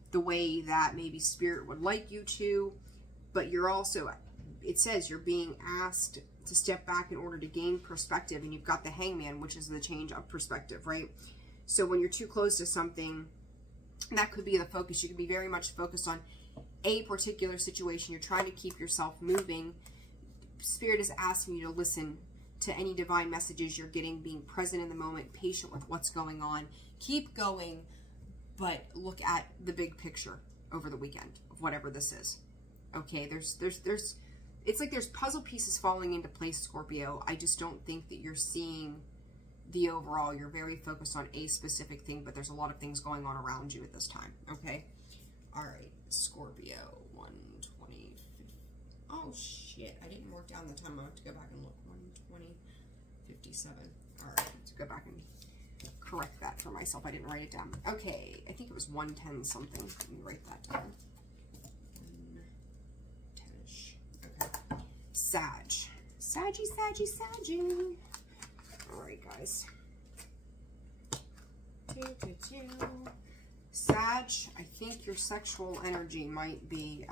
the way that maybe Spirit would like you to, but you're also, it says you're being asked to step back in order to gain perspective, and you've got the Hangman, which is the change of perspective, right? So when you're too close to something, that could be the focus. You could be very much focused on a particular situation. You're trying to keep yourself moving. Spirit is asking you to listen to any divine messages you're getting, being present in the moment, patient with what's going on. Keep going, but look at the big picture over the weekend of whatever this is. Okay, it's like there's puzzle pieces falling into place, Scorpio. I just don't think that you're seeing the overall. You're very focused on a specific thing, but there's a lot of things going on around you at this time, okay? All right, Scorpio, 120. Oh, shit. I didn't work down the time. I have to go back and look. 120, 57. All right, let's go back and correct that for myself. I didn't write it down. Okay, I think it was 110 something. Let me write that down. 110-ish. Okay. Sag. Saggy. All right, guys. Sag, I think your sexual energy might be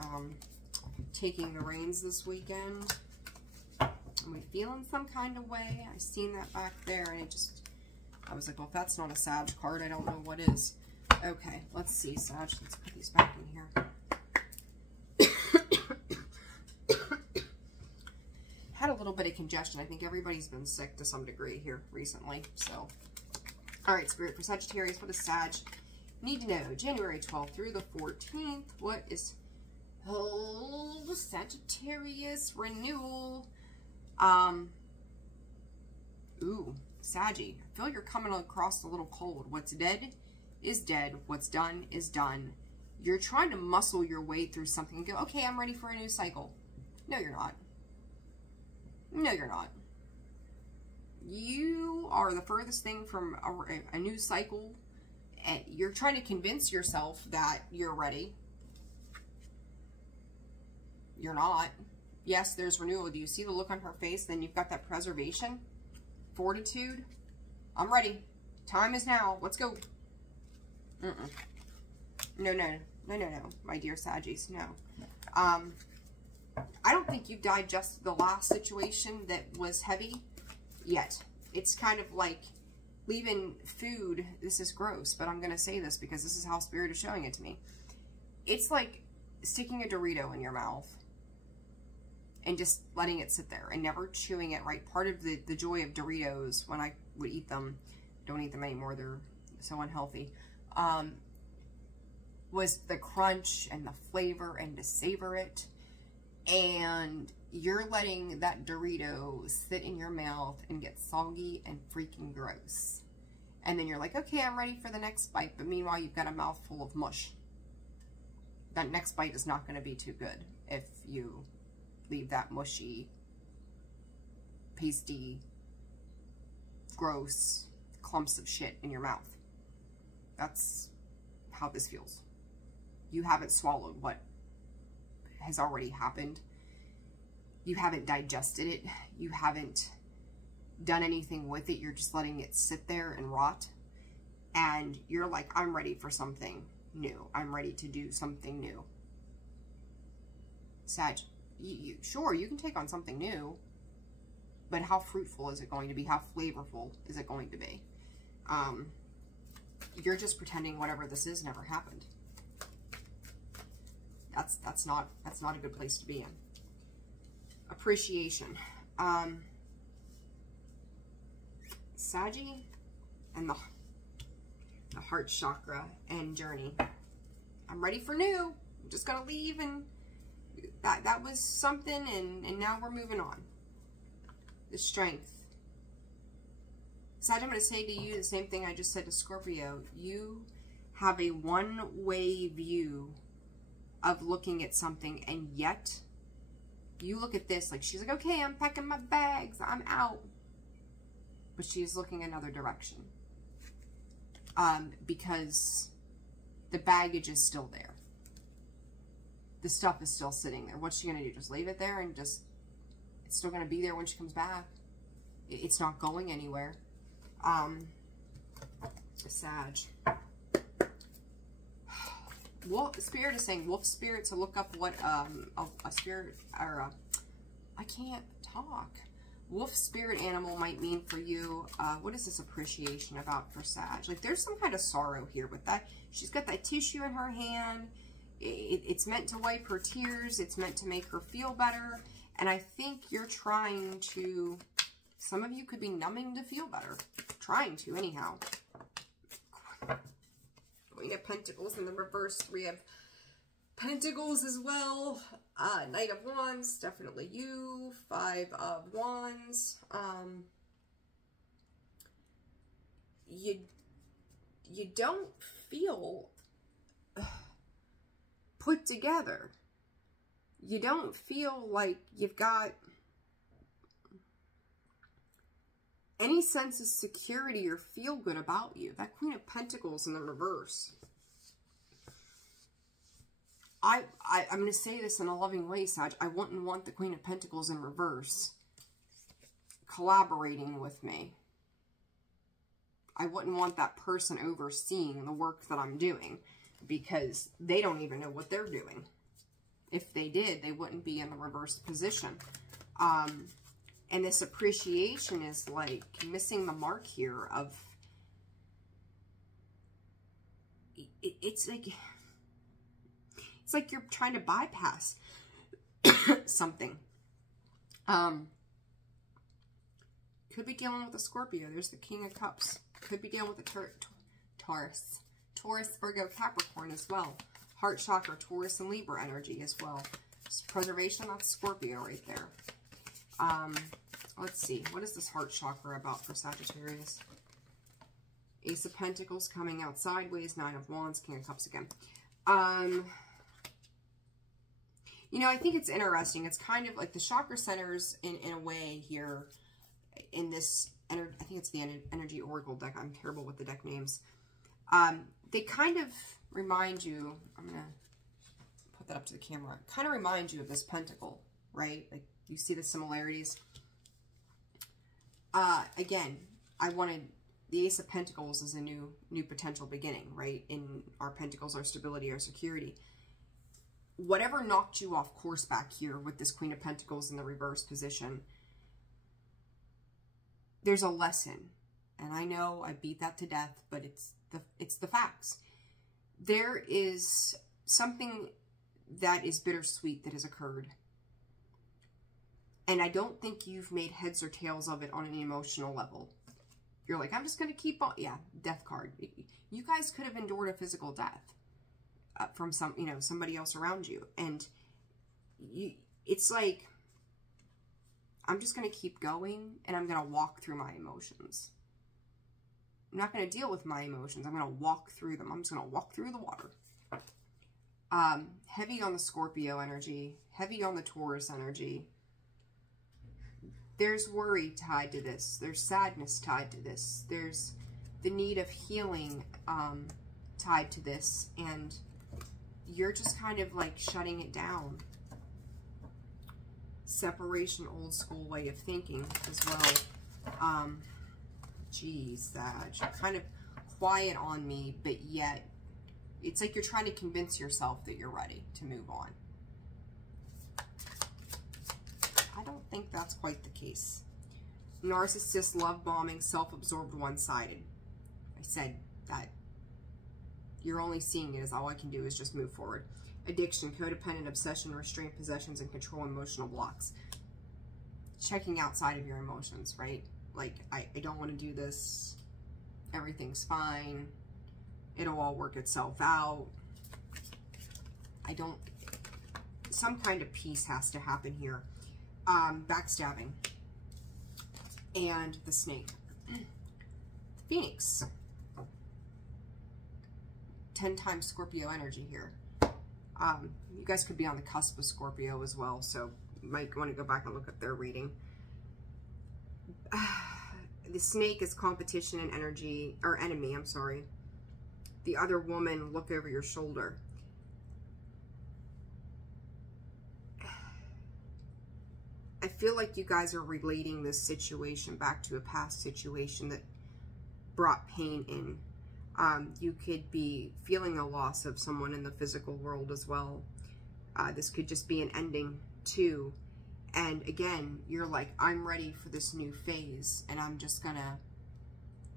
taking the reins this weekend. Are we feeling some kind of way? I seen that back there, and I was like, well, if that's not a Sag card, I don't know what is. Okay, let's see, Sag. Let's put these back in here. Had a little bit of congestion. I think everybody's been sick to some degree here recently. So, all right, Spirit, for Sagittarius, what does Sag need to know? January 12th through the 14th. What is Sagittarius renewal? Ooh, Saggy. I feel you're coming across a little cold. What's dead is dead. What's done is done. You're trying to muscle your way through something and go, okay, I'm ready for a new cycle. No, you're not. No, you're not. You are the furthest thing from a new cycle, and you're trying to convince yourself that you're ready. You're not. Yes, there's renewal. Do you see the look on her face? Then you've got that preservation, fortitude. I'm ready. Time is now. Let's go. No, my dear Saggies, no. I don't think you've digested the last situation that was heavy yet. It's kind of like leaving food. This is gross, but I'm going to say this because this is how Spirit is showing it to me. It's like sticking a Dorito in your mouth and just letting it sit there and never chewing it, right? Part of the joy of Doritos, when I would eat them, don't eat them anymore, they're so unhealthy, was the crunch and the flavor and to savor it. And you're letting that Dorito sit in your mouth and get soggy and freaking gross. And then you're like, okay, I'm ready for the next bite. But meanwhile, you've got a mouthful of mush. That next bite is not going to be too good if you leave that mushy, pasty, gross clumps of shit in your mouth. That's how this feels. You haven't swallowed what has already happened. You haven't digested it. You haven't done anything with it. You're just letting it sit there and rot. And you're like, I'm ready for something new. I'm ready to do something new. Sag, sure, you can take on something new, but how fruitful is it going to be? How flavorful is it going to be? You're just pretending whatever this is never happened. That's not a good place to be in. Appreciation. Saggy and the heart chakra and journey. I'm ready for new. I'm just gonna leave and that was something, and now we're moving on. The Strength. Sag, I'm going to say to you the same thing I just said to Scorpio. You have a one-way view of looking at something, and yet you look at this like she's like, okay, I'm packing my bags, I'm out. But she's looking another direction. Because the baggage is still there. The stuff is still sitting there. What's she going to do? Just leave it there and just, it's still going to be there when she comes back. It's not going anywhere. Sag. Wolf Spirit is saying Wolf Spirit to look up what a spirit, or I can't talk. Wolf spirit animal might mean for you. What is this appreciation about for Sag? Like there's some kind of sorrow here with that. She's got that tissue in her hand. It's meant to wipe her tears. It's meant to make her feel better. And I think you're trying to, some of you could be numbing to feel better. Trying to, anyhow. Queen of Pentacles in the reverse. 3 of Pentacles as well. Knight of Wands, definitely you. 5 of Wands. You don't feel put together. You don't feel like you've got any sense of security or feel good about you. That Queen of Pentacles in the reverse. I'm going to say this in a loving way, Sag. I wouldn't want the Queen of Pentacles in reverse collaborating with me. I wouldn't want that person overseeing the work that I'm doing, because they don't even know what they're doing. If they did, they wouldn't be in the reverse position. And this appreciation is like missing the mark here of, it's like you're trying to bypass something. Could be dealing with a Scorpio. There's the King of Cups. Could be dealing with a Taurus. Taurus, Virgo, Capricorn as well. Heart chakra, Taurus, and Libra energy as well. Preservation, that's Scorpio right there. Let's see. What is this heart chakra about for Sagittarius? Ace of Pentacles coming out sideways. 9 of Wands, King of Cups again. You know, I think it's interesting. It's kind of like the chakra centers in a way here in this, I think it's the Energy Oracle deck. I'm terrible with the deck names. They kind of remind you, I'm going to put that up to the camera, kind of remind you of this pentacle, right? Like you see the similarities. Again, I wanted the Ace of Pentacles as a new potential beginning, right? In our pentacles, our stability, our security. Whatever knocked you off course back here with this Queen of Pentacles in the reverse position, there's a lesson. And I know I beat that to death, but it's the facts. There is something that is bittersweet that has occurred. And I don't think you've made heads or tails of it on an emotional level. You're like, I'm just going to keep on. Yeah, death card. You guys could have endured a physical death from somebody else around you. And it's like, I'm just going to keep going and I'm going to walk through my emotions. I'm not going to deal with my emotions. I'm going to walk through them. I'm just going to walk through the water. Heavy on the Scorpio energy. Heavy on the Taurus energy. There's worry tied to this. There's sadness tied to this. There's the need of healing tied to this. And you're just kind of like shutting it down. Separation, old school way of thinking as well. Geez, Sag, kind of quiet on me, but yet it's like you're trying to convince yourself that you're ready to move on. I don't think that's quite the case. Narcissist, love bombing, self-absorbed, one-sided. I said that you're only seeing it as all I can do is just move forward. Addiction, codependent, obsession, restraint, possessions, and control, emotional blocks. Checking outside of your emotions, right? Like, I don't want to do this. Everything's fine. It'll all work itself out. I don't... some kind of peace has to happen here. Backstabbing. And the snake. Phoenix. 10 times Scorpio energy here. You guys could be on the cusp of Scorpio as well, so you might want to go back and look at their reading. The snake is competition and energy, or enemy, I'm sorry. The other woman, look over your shoulder. I feel like you guys are relating this situation back to a past situation that brought pain in. You could be feeling a loss of someone in the physical world as well. This could just be an ending too. And again, you're like, I'm ready for this new phase, and I'm just gonna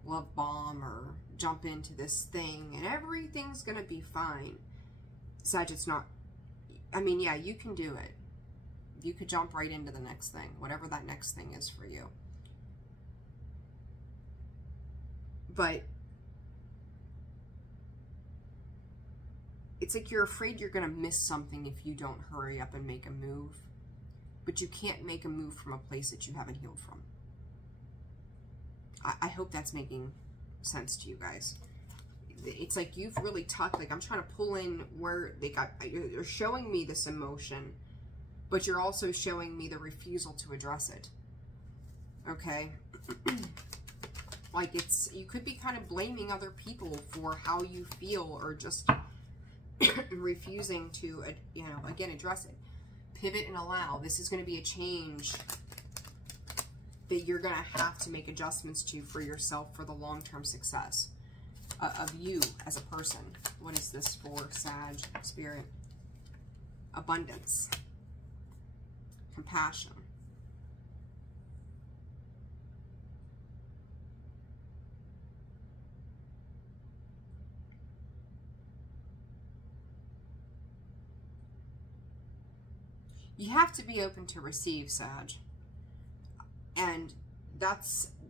love bomb or jump into this thing, and everything's gonna be fine. Sag, it's not, I mean, yeah, you can do it. You could jump right into the next thing, whatever that next thing is for you. But it's like you're afraid you're going to miss something if you don't hurry up and make a move. But you can't make a move from a place that you haven't healed from. I hope that's making sense to you guys. It's like you've really tucked, like I'm trying to pull in where they got, you're showing me this emotion, but you're also showing me the refusal to address it. Okay? Like it's, you could be kind of blaming other people for how you feel, or just refusing to, you know, again, address it. Pivot and allow. This is going to be a change that you're going to have to make adjustments to for yourself for the long-term success of you as a person. What is this for, Sag, Spirit? Abundance. Compassion. You have to be open to receive, Sag. And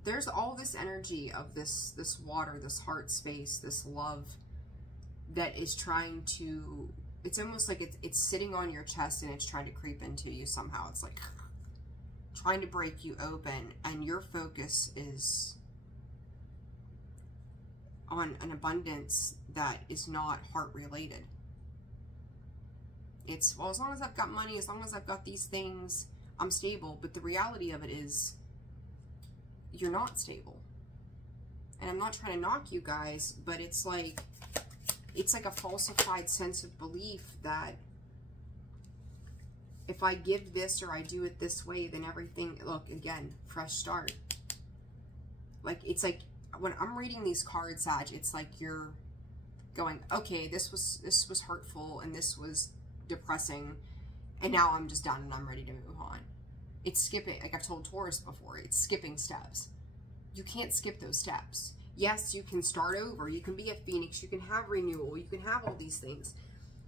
there's all this energy of this water, this heart space, this love that is trying to, it's almost like it's sitting on your chest and it's trying to creep into you somehow. It's like trying to break you open, and your focus is on an abundance that is not heart related. It's, well, as long as I've got money, as long as I've got these things, I'm stable. But the reality of it is, you're not stable. And I'm not trying to knock you guys, but it's like a falsified sense of belief that if I give this or I do it this way, then everything, look, again, fresh start. Like, it's like, when I'm reading these cards, Sag, it's like you're going, okay, this was hurtful, and this was depressing, and now I'm just done and I'm ready to move on. It's skipping, like I've told Taurus before, it's skipping steps. You can't skip those steps. Yes, you can start over, you can be a phoenix, you can have renewal, you can have all these things,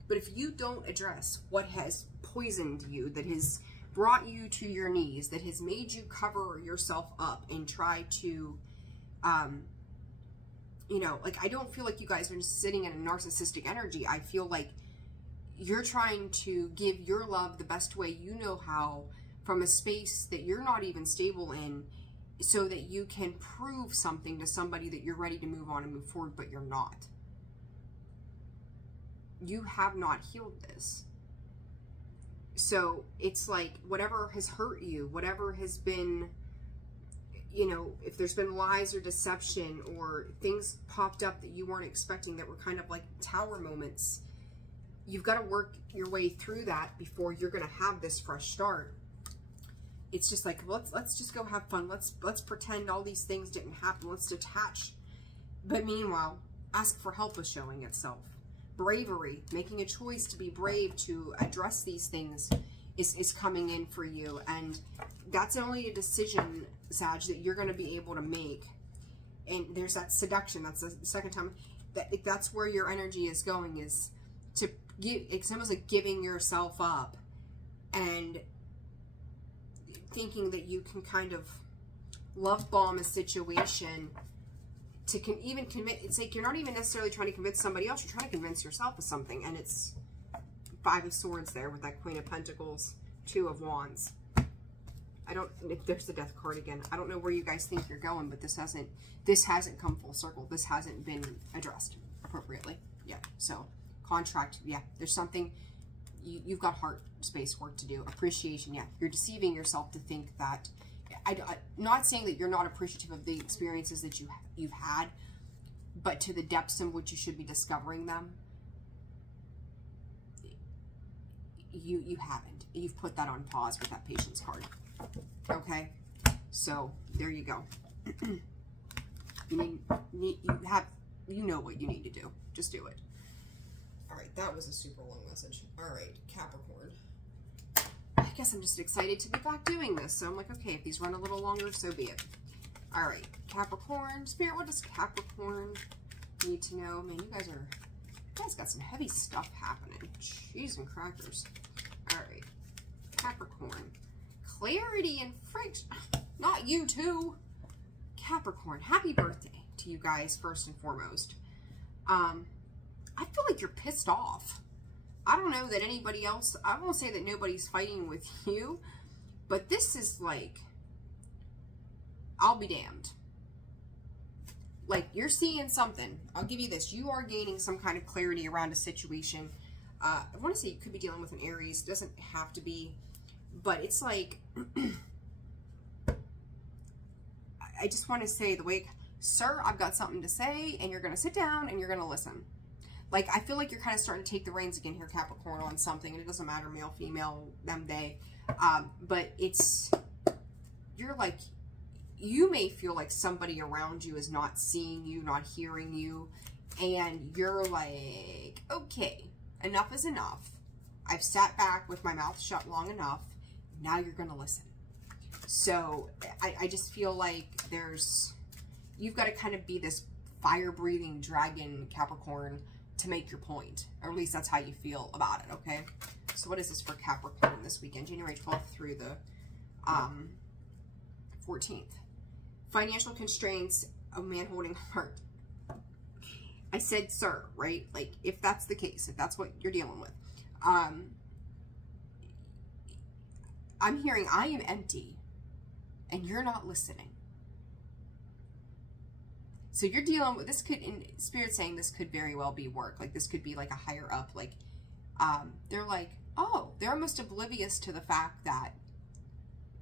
but if you don't address what has poisoned you, that has brought you to your knees, that has made you cover yourself up and try to you know, like, I don't feel like you guys are just sitting in a narcissistic energy. I feel like you're trying to give your love the best way you know how, from a space that you're not even stable in, so that you can prove something to somebody that you're ready to move on and move forward, but you're not. You have not healed this. So it's like whatever has hurt you, whatever has been, you know, if there's been lies or deception or things popped up that you weren't expecting that were kind of like tower moments, you've got to work your way through that before you're going to have this fresh start. It's just like, let's just go have fun. Let's pretend all these things didn't happen. Let's detach. But meanwhile, ask for help with showing itself. Bravery, making a choice to be brave to address these things is coming in for you. And that's only a decision, Sag, that you're going to be able to make. And there's that seduction. That's the second time. That's where your energy is going, is to give, it's almost like giving yourself up and thinking that you can kind of love bomb a situation to even convince. It's like you're not even necessarily trying to convince somebody else, you're trying to convince yourself of something, and it's Five of Swords there with that Queen of Pentacles, Two of Wands. If there's the Death card again, I don't know where you guys think you're going, but this hasn't come full circle. This hasn't been addressed appropriately yet. So contract, yeah, there's something, you've got heart space work to do. Appreciation, yeah, you're deceiving yourself to think that, I'm not saying that you're not appreciative of the experiences that you've had, but to the depths in which you should be discovering them, you haven't. You've put that on pause with that Patience card. Okay, so there you go. You know what you need to do. Just do it. All right, that was a super long message. All right, Capricorn. I guess I'm just excited to be back doing this. So I'm like, okay, if these run a little longer, so be it. All right, Capricorn. Spirit, what does Capricorn need to know? Man, you guys got some heavy stuff happening. Cheese and crackers. All right, Capricorn. Clarity and friction. Not you too. Capricorn, happy birthday to you guys first and foremost. I feel like you're pissed off. I don't know that anybody else, I won't say that nobody's fighting with you, but this is like, I'll be damned. Like, you're seeing something. I'll give you this. You are gaining some kind of clarity around a situation. I want to say you could be dealing with an Aries. It doesn't have to be, but it's like, I just want to say the way, sir, I've got something to say, and you're going to sit down and you're going to listen. Like, I feel like you're kind of starting to take the reins again here, Capricorn, on something, and it doesn't matter, male, female, them, they, but it's, you're like, you may feel like somebody around you is not seeing you, not hearing you, and you're like, okay, enough is enough. I've sat back with my mouth shut long enough. Now you're going to listen. So I just feel like you've got to kind of be this fire-breathing dragon, Capricorn, to make your point. Or at least that's how you feel about it, okay? So what is this for Capricorn this weekend? January 12th through the 14th. Financial constraints, a man holding heart. I said, sir, right? Like, if that's the case, if that's what you're dealing with. I'm hearing, I am empty, and you're not listening. So you're dealing with, this could, in Spirit saying this could very well be work. Like, this could be like a higher up, like, they're like, oh, they're almost oblivious to the fact that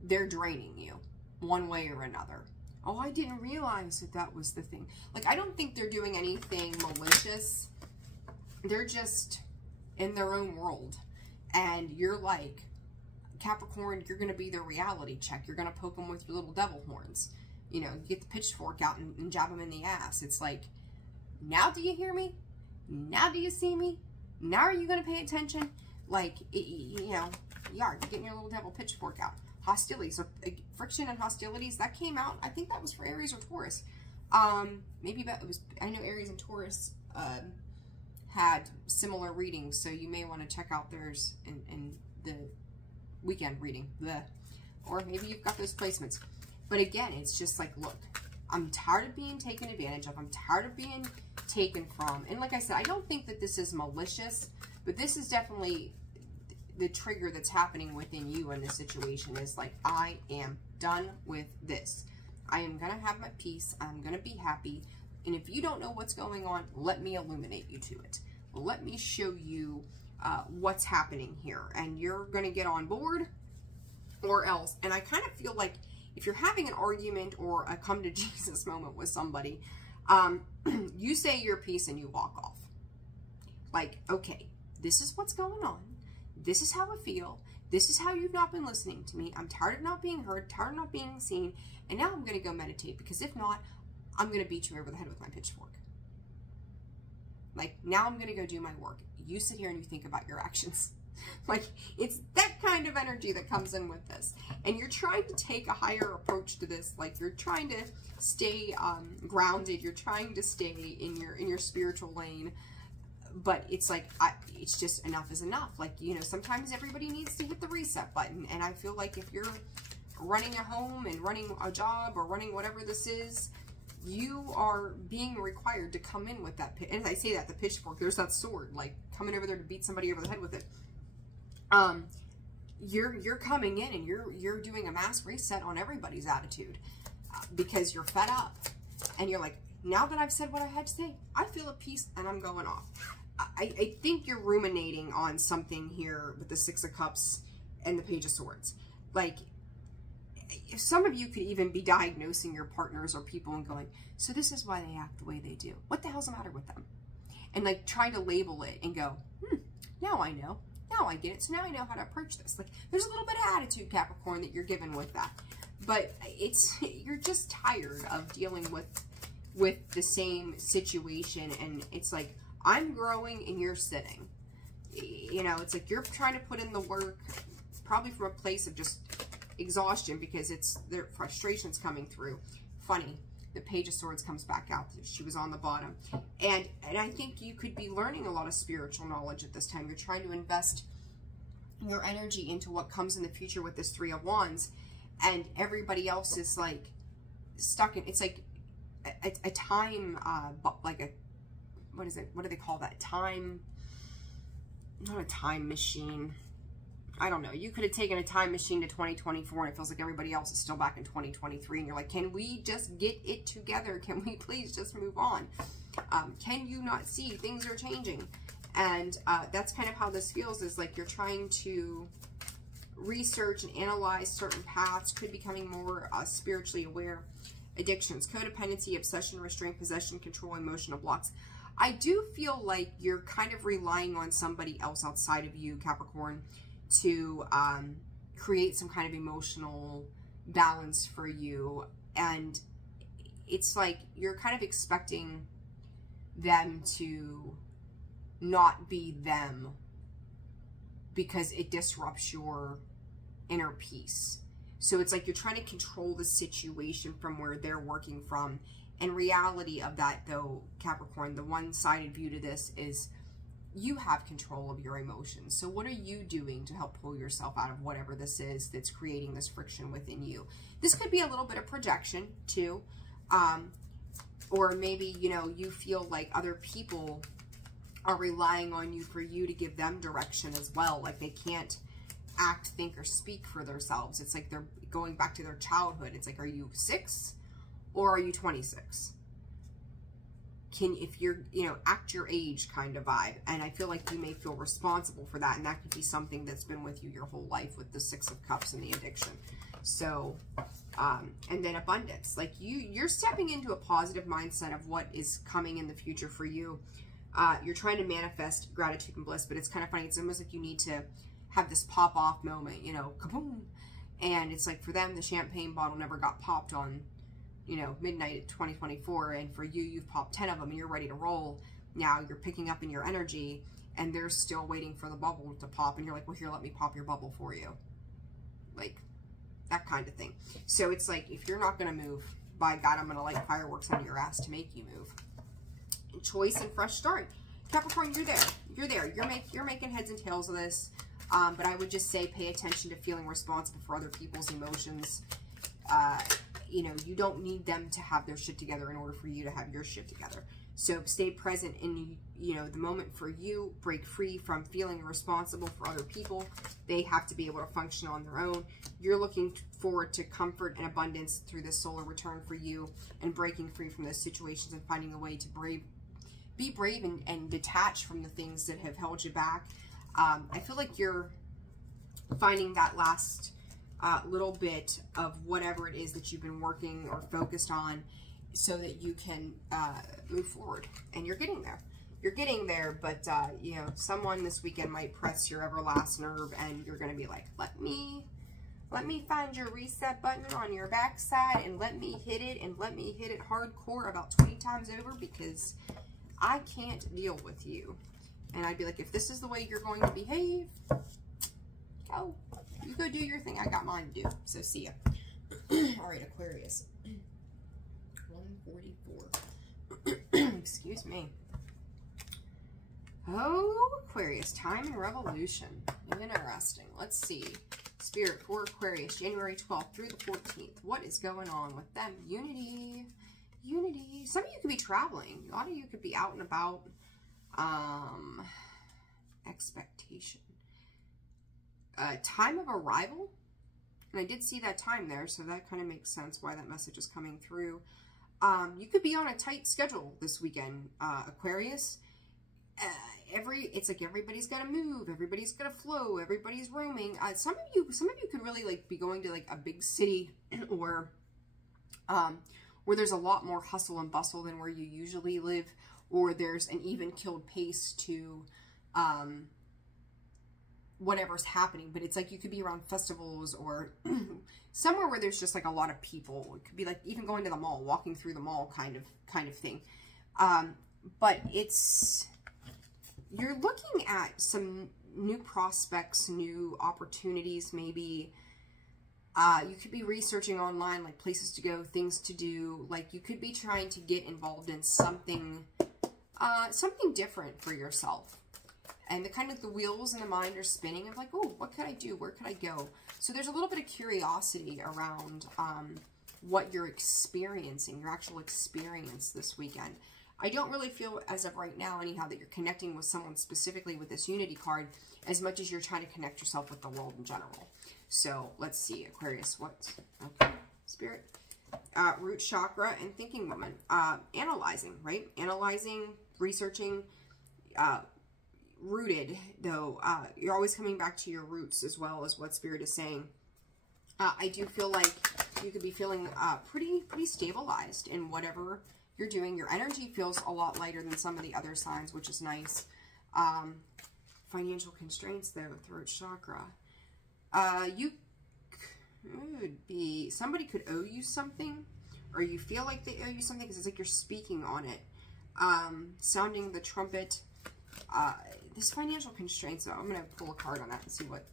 they're draining you one way or another. Oh, I didn't realize that that was the thing. Like, I don't think they're doing anything malicious. They're just in their own world. And you're like, Capricorn, you're going to be their reality check. You're going to poke them with your little devil horns. You know, you get the pitchfork out and jab them in the ass. It's like, now do you hear me? Now do you see me? Now are you going to pay attention? Like, you know, you're getting your little devil pitchfork out. Hostility. So friction and hostilities, that came out. I think that was for Aries or Taurus. Maybe it was, I know Aries and Taurus had similar readings, so you may want to check out theirs in the weekend reading. Or maybe you've got those placements. But again, it's just like, look, I'm tired of being taken advantage of. I'm tired of being taken from. And like I said, I don't think that this is malicious, but this is definitely the trigger that's happening within you in this situation is like, I am done with this. I am going to have my peace. I'm going to be happy. And if you don't know what's going on, let me illuminate you to it. Let me show you what's happening here. And you're going to get on board or else. And I kind of feel like if you're having an argument or a come to Jesus moment with somebody, you say your piece and you walk off. Like, okay, this is what's going on. This is how I feel. This is how you've not been listening to me. I'm tired of not being heard, tired of not being seen. And now I'm going to go meditate because if not, I'm going to beat you over the head with my pitchfork. Like, now I'm going to go do my work. You sit here and you think about your actions. Like, it's that kind of energy that comes in with this. And you're trying to take a higher approach to this. Like, you're trying to stay grounded. You're trying to stay in your spiritual lane. But it's like, it's just enough is enough. Like, you know, sometimes everybody needs to hit the reset button. And I feel like if you're running a home and running a job or running whatever this is, you are being required to come in with that, and as I say that, the pitchfork, there's that sword, like coming over there to beat somebody over the head with it. you're coming in and you're doing a mass reset on everybody's attitude because you're fed up and you're like, now that I've said what I had to say, I feel at peace and I'm going off. I think you're ruminating on something here with the Six of Cups and the Page of Swords. Like, some of you could even be diagnosing your partners or people and going, so this is why they act the way they do. What the hell's the matter with them? And like trying to label it and go, now I know. Now I get it. So now I know how to approach this. Like, there's a little bit of attitude, Capricorn, that you're given with that. But you're just tired of dealing with the same situation. And it's like, I'm growing and you're sitting. You know, it's like you're trying to put in the work, probably from a place of just exhaustion because their frustration's coming through. Funny, the Page of Swords comes back out. She was on the bottom. And I think you could be learning a lot of spiritual knowledge at this time. You're trying to invest your energy into what comes in the future with this Three of Wands. And everybody else is like stuck in, it's like a time, like a, what is it? What do they call that? Time, not a time machine. I don't know. You could have taken a time machine to 2024 and it feels like everybody else is still back in 2023. And you're like, can we just get it together? Can we please just move on? Can you not see things are changing? And that's kind of how this feels, is like you're trying to research and analyze certain paths, could be becoming more spiritually aware. Addictions, codependency, obsession, restraint, possession, control, emotional blocks. I do feel like you're kind of relying on somebody else outside of you, Capricorn, to create some kind of emotional balance for you. And it's like you're kind of expecting them to not be them because it disrupts your inner peace. So it's like you're trying to control the situation from where they're working from. And reality of that, though, Capricorn, the one-sided view to this is you have control of your emotions. So what are you doing to help pull yourself out of whatever this is that's creating this friction within you? This could be a little bit of projection too. Or maybe, you know, you feel like other people are relying on you for you to give them direction as well. Like they can't act, think, or speak for themselves. It's like they're going back to their childhood. It's like, are you 6 or are you 26? If you're, you know, act your age kind of vibe. And I feel like you may feel responsible for that. And that could be something that's been with you your whole life with the Six of Cups and the addiction. So, and then abundance. Like you're stepping into a positive mindset of what is coming in the future for you. You're trying to manifest gratitude and bliss, but it's kind of funny. It's almost like you need to have this pop off moment, you know, kaboom. And it's like for them, the champagne bottle never got popped on, you know, midnight of 2024. And for you, you've popped 10 of them and you're ready to roll. Now you're picking up in your energy and they're still waiting for the bubble to pop. And you're like, well, here, let me pop your bubble for you. Like that kind of thing. So it's like, if you're not going to move, by God, I'm going to light fireworks on your ass to make you move. Choice and fresh start. Capricorn, you're there. You're there. You're making heads and tails of this. But I would just say pay attention to feeling responsible for other people's emotions. You know, you don't need them to have their shit together in order for you to have your shit together. So stay present in, you know, the moment for you. Break free from feeling responsible for other people. They have to be able to function on their own. You're looking forward to comfort and abundance through this solar return for you, and breaking free from those situations and finding a way to be brave and detach from the things that have held you back. I feel like you're finding that last little bit of whatever it is that you've been working or focused on so that you can move forward. And you're getting there. You're getting there, but, you know, someone this weekend might press your everlast nerve and you're going to be like, let me find your reset button on your backside and let me hit it, and let me hit it hardcore about 20 times over because I can't deal with you. And I'd be like, if this is the way you're going to behave, go. You go do your thing. I got mine to do. So see ya. All right, Aquarius. 144. Excuse me. Oh, Aquarius. Time and revolution. Interesting. Let's see. Spirit for Aquarius, January 12th through the 14th. What is going on with them? Unity. Unity. Some of you could be traveling. A lot of you could be out and about. Expectation. time of arrival. And I did see that time there, so that kind of makes sense why that message is coming through. You could be on a tight schedule this weekend, Aquarius. It's like everybody's got to move, everybody's got to flow, everybody's roaming. Some of you could really like be going to like a big city or where there's a lot more hustle and bustle than where you usually live, or there's an even killed pace to whatever's happening. But it's like you could be around festivals or somewhere where there's just like a lot of people. It could be like even going to the mall, walking through the mall kind of thing. But you're looking at some new prospects, new opportunities, maybe. You could be researching online, like places to go, things to do. Like you could be trying to get involved in something different for yourself. And the wheels in the mind are spinning of like, oh, what could I do? Where could I go? So there's a little bit of curiosity around what you're experiencing, your actual experience this weekend. I don't really feel, as of right now anyhow, that you're connecting with someone specifically with this Unity card as much as you're trying to connect yourself with the world in general. So let's see, Aquarius, okay, Spirit. Root chakra and thinking woman. Analyzing, right? Analyzing, researching, rooted, though. You're always coming back to your roots as well as what Spirit is saying. I do feel like you could be feeling pretty stabilized in whatever you're doing. Your energy feels a lot lighter than some of the other signs, which is nice. Financial constraints, though, throat chakra. You could be, somebody could owe you something, or you feel like they owe you something because it's like you're speaking on it. Sounding the trumpet. This financial constraints, though, I'm going to pull a card on that and see what,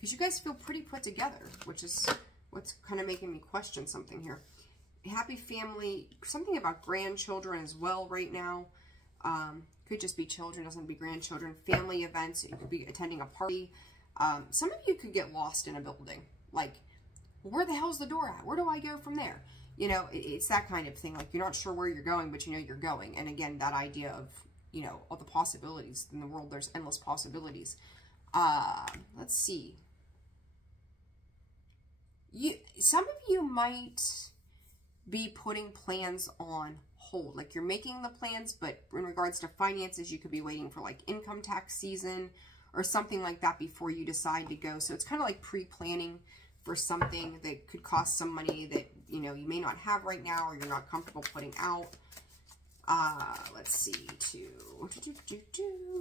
because you guys feel pretty put together, which is what's kind of making me question something here. Happy family, something about grandchildren as well right now. Could just be children, doesn't be grandchildren. Family events, you could be attending a party. Some of you could get lost in a building. Like, where the hell's the door at? Where do I go from there? You know, it's that kind of thing. Like, you're not sure where you're going, but you know you're going. And again, that idea of, you know, all the possibilities. In the world, there's endless possibilities. Let's see. Some of you might be putting plans on hold. Like, you're making the plans, but in regards to finances, you could be waiting for like income tax season or something like that before you decide to go. So it's kind of like pre-planning for something that could cost some money that, you know, you may not have right now or you're not comfortable putting out. Let's see,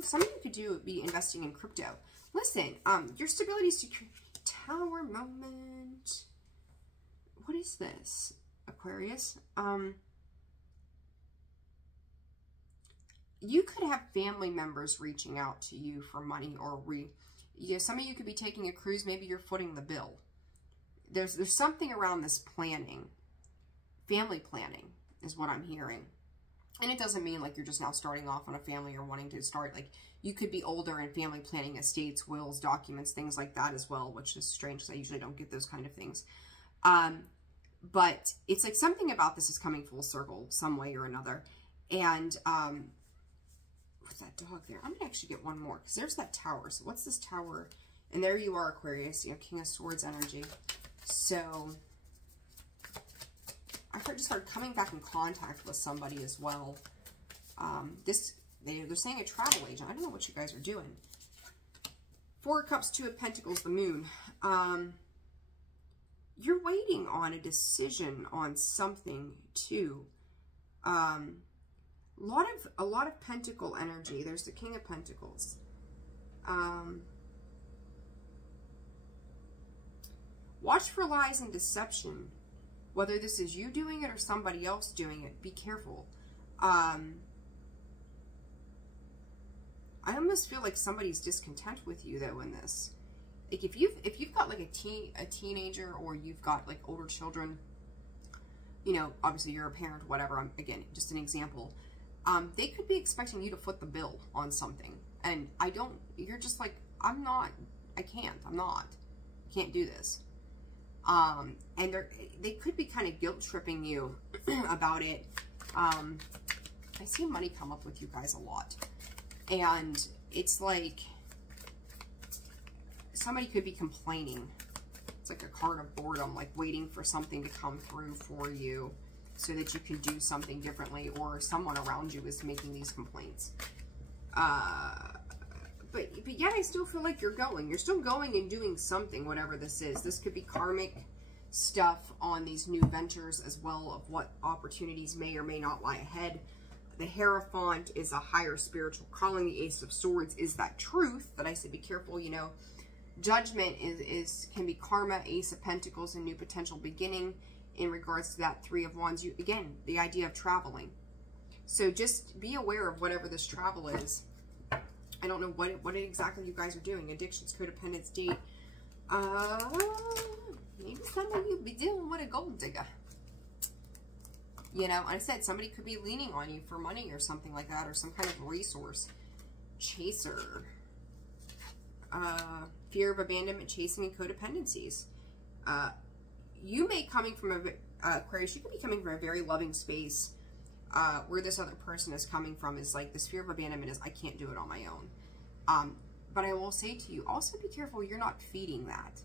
some of you could be investing in crypto. Listen, your stability, security, tower moment. What is this, Aquarius? You could have family members reaching out to you for money, or some of you could be taking a cruise. Maybe you're footing the bill. There's something around this planning. Family planning is what I'm hearing. And it doesn't mean like you're just now starting off on a family or wanting to start. Like, you could be older and family planning, estates, wills, documents, things like that as well, which is strange because I usually don't get those kind of things. But it's like something about this is coming full circle some way or another. And what's that dog there? I'm going to actually get one more because there's that tower. So what's this tower? And there you are, Aquarius, you know, King of Swords energy. So I just started coming back in contact with somebody as well. They're saying a travel agent. I don't know what you guys are doing. Four of Cups, Two of Pentacles, the Moon. You're waiting on a decision on something too. A lot of Pentacle energy. There's the King of Pentacles. Watch for lies and deception. Whether this is you doing it or somebody else doing it, be careful. I almost feel like somebody's discontent with you though in this. Like, if you've got like a teenager, or you've got like older children, you know, obviously you're a parent, whatever. Again, just an example. They could be expecting you to foot the bill on something, and you're just like, I can't do this. And they could be kind of guilt tripping you about it. I see money come up with you guys a lot, and it's like somebody could be complaining. It's like a card of boredom, like waiting for something to come through for you so that you can do something differently, or someone around you is making these complaints. But yet I still feel like you're going. You're still going and doing something, whatever this is. This could be karmic stuff on these new ventures as well, of what opportunities may or may not lie ahead. The Hierophant is a higher spiritual calling. The Ace of Swords is that truth that I said be careful, you know. Judgment can be karma. Ace of Pentacles, a new potential beginning. In regards to that Three of Wands, again, the idea of traveling. So just be aware of whatever this travel is. I don't know what exactly you guys are doing. Addictions, codependence, date. Maybe some of you be dealing with a gold digger. You know, I said somebody could be leaning on you for money or something like that, or some kind of resource. Chaser. Fear of abandonment, chasing, and codependencies. You may coming from Aquarius, you could be coming from a very loving space. Where this other person is coming from is like this fear of abandonment is, I can't do it on my own. But I will say to you, also be careful you're not feeding that.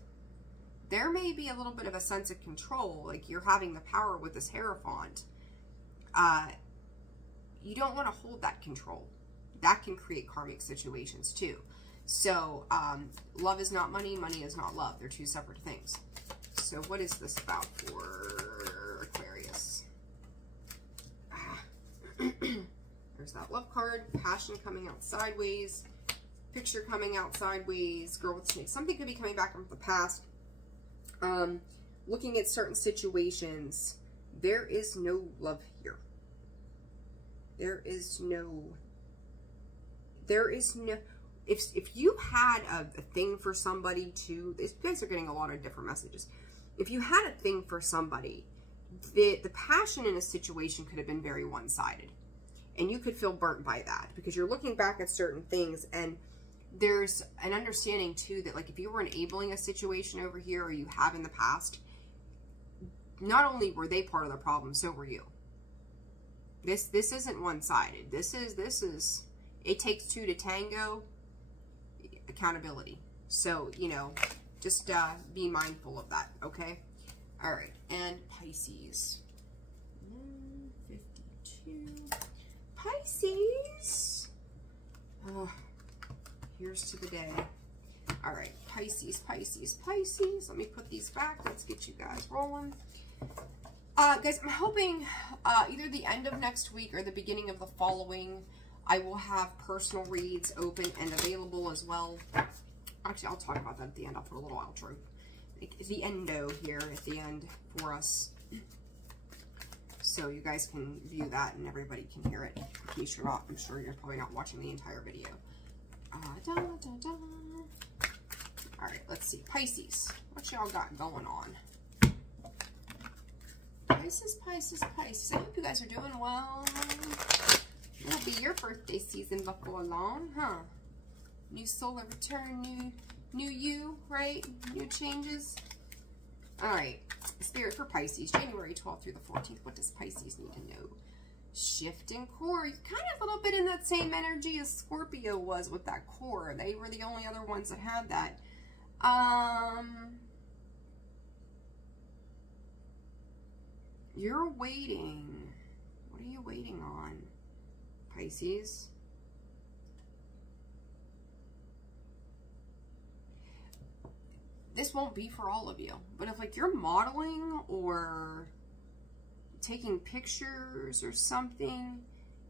There may be a little bit of a sense of control, like you're having the power with this Hierophant. You don't want to hold that control. That can create karmic situations too. So, love is not money, money is not love. They're two separate things. So what is this about for Aquarius? There's that love card, passion coming out sideways, picture coming out sideways, girl with snakes. Something could be coming back from the past. Looking at certain situations, there is no love here. There is no, if you had a thing for somebody too, these guys are getting a lot of different messages. If you had a thing for somebody, the passion in a situation could have been very one-sided. And you could feel burnt by that because you're looking back at certain things, and there's an understanding too that like if you were enabling a situation over here, or you have in the past, not only were they part of the problem, so were you. This isn't one-sided. This is it takes two to tango. Accountability. So, you know, just be mindful of that, okay? All right, and Pisces. 52. Pisces. Oh, here's to the day. All right, Pisces, Pisces, Pisces. Let me put these back. Let's get you guys rolling. Guys, I'm hoping either the end of next week or the beginning of the following, I will have personal reads open and available as well. Actually, I'll talk about that at the end. I'll put a little outro. The endo here at the end for us. So you guys can view that and everybody can hear it. In case you're not, I'm sure you're probably not watching the entire video. All right, let's see. Pisces, what y'all got going on? Pisces, Pisces, Pisces. I hope you guys are doing well. It'll be your birthday season before long, huh? New solar return, new you, right? New changes. All right. Spirit for Pisces, January 12th through the 14th. What does Pisces need to know? Shift in core. You're kind of a little bit in that same energy as Scorpio was with that core. They were the only other ones that had that. You're waiting. What are you waiting on, Pisces? This won't be for all of you, but if like you're modeling or taking pictures or something,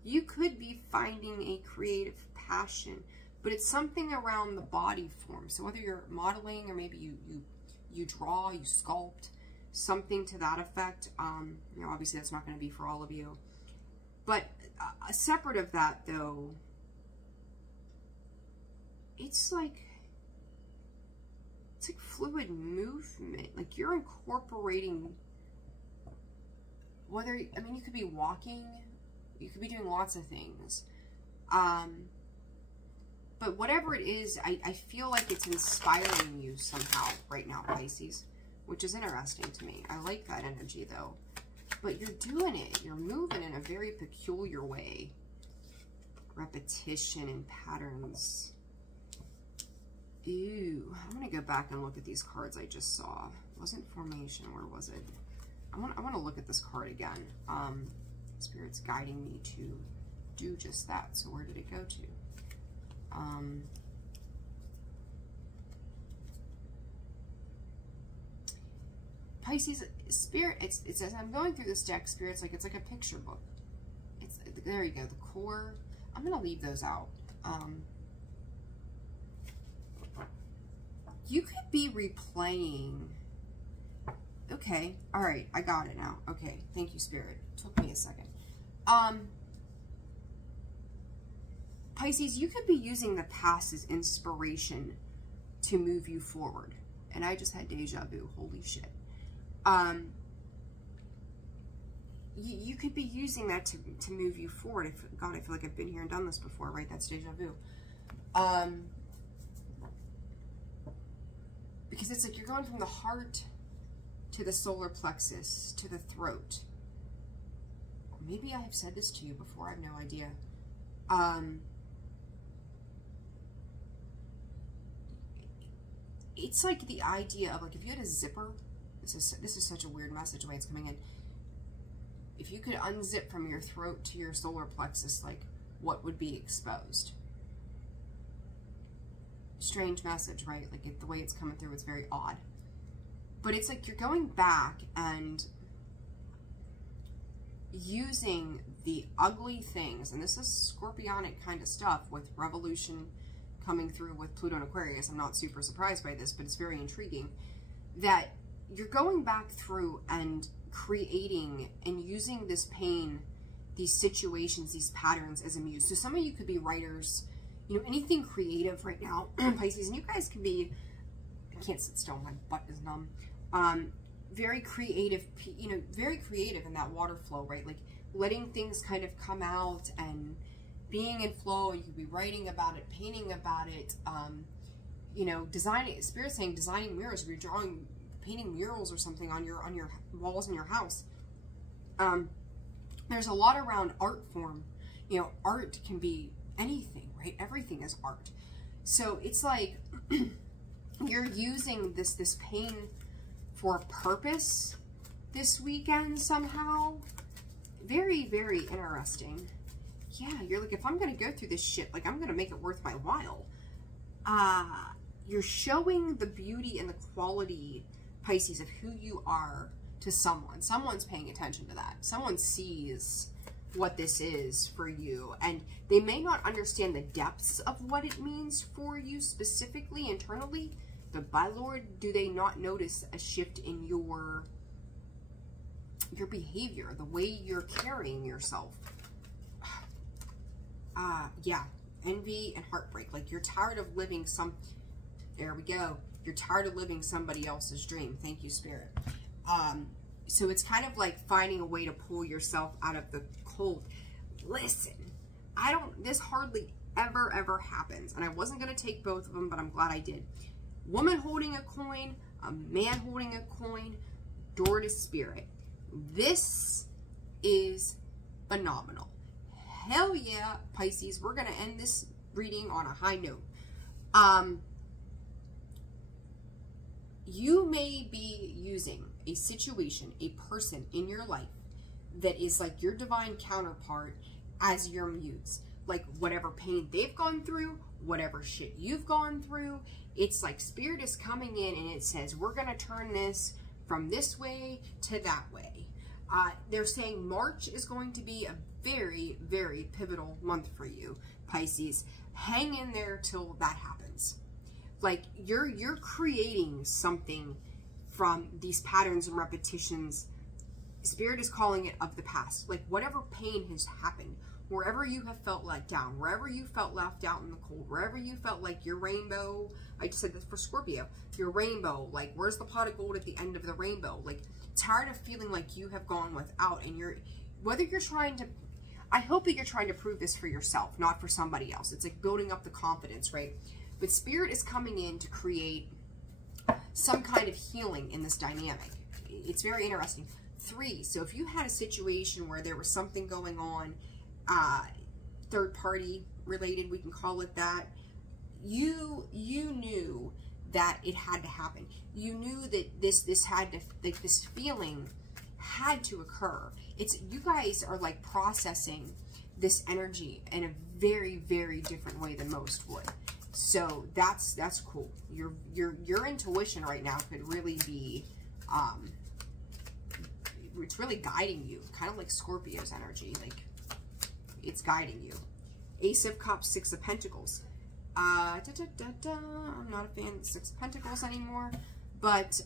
you could be finding a creative passion, but it's something around the body form. So whether you're modeling or maybe you draw, you sculpt, something to that effect. You know, obviously that's not going to be for all of you, but separate of that though, it's like fluid movement. Like you're incorporating, whether, I mean, you could be walking, you could be doing lots of things. But whatever it is, I feel like it's inspiring you somehow right now, Pisces, which is interesting to me. I like that energy though. But you're doing it. You're moving in a very peculiar way. Repetition and patterns. Ew. I'm going to go back and look at these cards I just saw. It wasn't formation. Where was it? I want to look at this card again. Spirit's guiding me to do just that. So where did it go to? Pisces, Spirit, it's as I'm going through this deck, Spirit's like, it's like a picture book. It's, there you go, the core. I'm going to leave those out. You could be replaying. Okay, all right, I got it now. Okay, thank you, Spirit. Took me a second. Pisces, you could be using the past as inspiration to move you forward. And I just had deja vu. Holy shit. You could be using that to move you forward. God, I feel like I've been here and done this before, right? That's deja vu. Because it's like you're going from the heart to the solar plexus to the throat. Maybe I have said this to you before. I have no idea. It's like the idea of, like, if you had a zipper. This is such a weird message the way it's coming in. If you could unzip from your throat to your solar plexus, like, what would be exposed? Strange message, right? Like, the way it's coming through, it's very odd. But it's like you're going back and using the ugly things, and this is scorpionic kind of stuff with revolution coming through with Pluto and Aquarius. I'm not super surprised by this, but it's very intriguing that you're going back through and creating and using this pain, these situations, these patterns as a muse. So some of you could be writers, you know, anything creative right now, Pisces, and you guys can be, I can't sit still, my butt is numb, very creative, you know, very creative in that water flow, right? Like letting things kind of come out and being in flow. You could be writing about it, painting about it, you know, designing, Spirit's saying designing mirrors, if you're drawing, painting murals or something on your walls in your house. There's a lot around art form. You know, art can be anything, right? Everything is art. So it's like you're using this pain for a purpose this weekend somehow. Very, very interesting. Yeah, you're like, if I'm going to go through this shit, like, I'm going to make it worth my while. You're showing the beauty and the quality, Pisces, of who you are to someone. Someone's paying attention to that. Someone sees what this is for you, and they may not understand the depths of what it means for you specifically internally, but by Lord, do they not notice a shift in your behavior, the way you're carrying yourself. Yeah, envy and heartbreak. Like, you're tired of living there we go. You're tired of living somebody else's dream. Thank you, Spirit. So it's kind of like finding a way to pull yourself out of the cold. Listen, this hardly ever happens. And I wasn't going to take both of them, but I'm glad I did. Woman holding a coin, a man holding a coin, door to Spirit. This is phenomenal. Hell yeah, Pisces. We're going to end this reading on a high note. You may be using a situation, a person in your life that is like your divine counterpart as your muse. Like, whatever pain they've gone through, whatever shit you've gone through, it's like Spirit is coming in and it says, we're going to turn this from this way to that way. They're saying March is going to be a very, very pivotal month for you, Pisces. Hang in there till that happens. Like, you're creating something from these patterns and repetitions. Spirit is calling it of the past. Like, whatever pain has happened, wherever you have felt let down, wherever you felt left out in the cold, wherever you felt like your rainbow, I just said this for Scorpio, your rainbow, like, where's the pot of gold at the end of the rainbow? Like, tired of feeling like you have gone without, and whether you're trying to, I hope that you're trying to prove this for yourself, not for somebody else. It's like building up the confidence, right? But Spirit is coming in to create some kind of healing in this dynamic. It's very interesting. 3, so if you had a situation where there was something going on, third party related, we can call it that, you knew that it had to happen. You knew that this had to, like, this feeling had to occur. It's, you guys are like processing this energy in a very, very different way than most would. So that's cool. Your intuition right now could really be, it's really guiding you, kind of like Scorpio's energy. Like, it's guiding you. Ace of Cups, Six of Pentacles. I'm not a fan of the Six of Pentacles anymore, but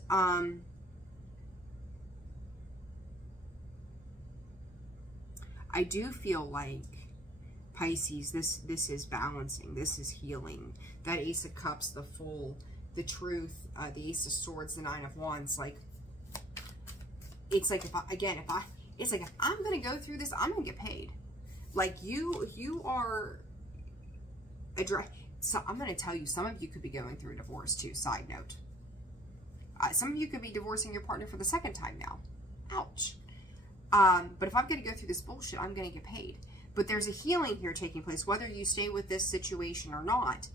I do feel like, Pisces, this is balancing, this is healing. That Ace of Cups, the Fool, the Truth, the Ace of Swords, the Nine of Wands, like, it's like, it's like, if I'm gonna go through this, I'm gonna get paid. Like, you are so I'm gonna tell you, some of you could be going through a divorce too, side note. Some of you could be divorcing your partner for the second time now. Ouch. But if I'm gonna go through this bullshit, I'm gonna get paid. But there's a healing here taking place, whether you stay with this situation or not.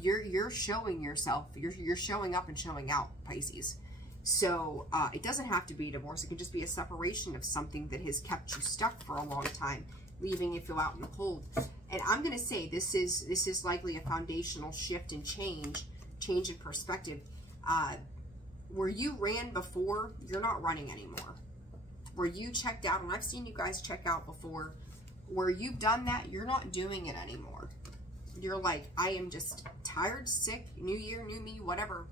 You're showing yourself, you're showing up and showing out, Pisces. So it doesn't have to be a divorce. It can just be a separation of something that has kept you stuck for a long time, leaving you feel out in the cold. And I'm gonna say this is likely a foundational shift and change in perspective. Where you ran before, you're not running anymore. Where you checked out, and I've seen you guys check out before, where you've done that, you're not doing it anymore. You're like, I am just tired, sick, new year, new me, whatever.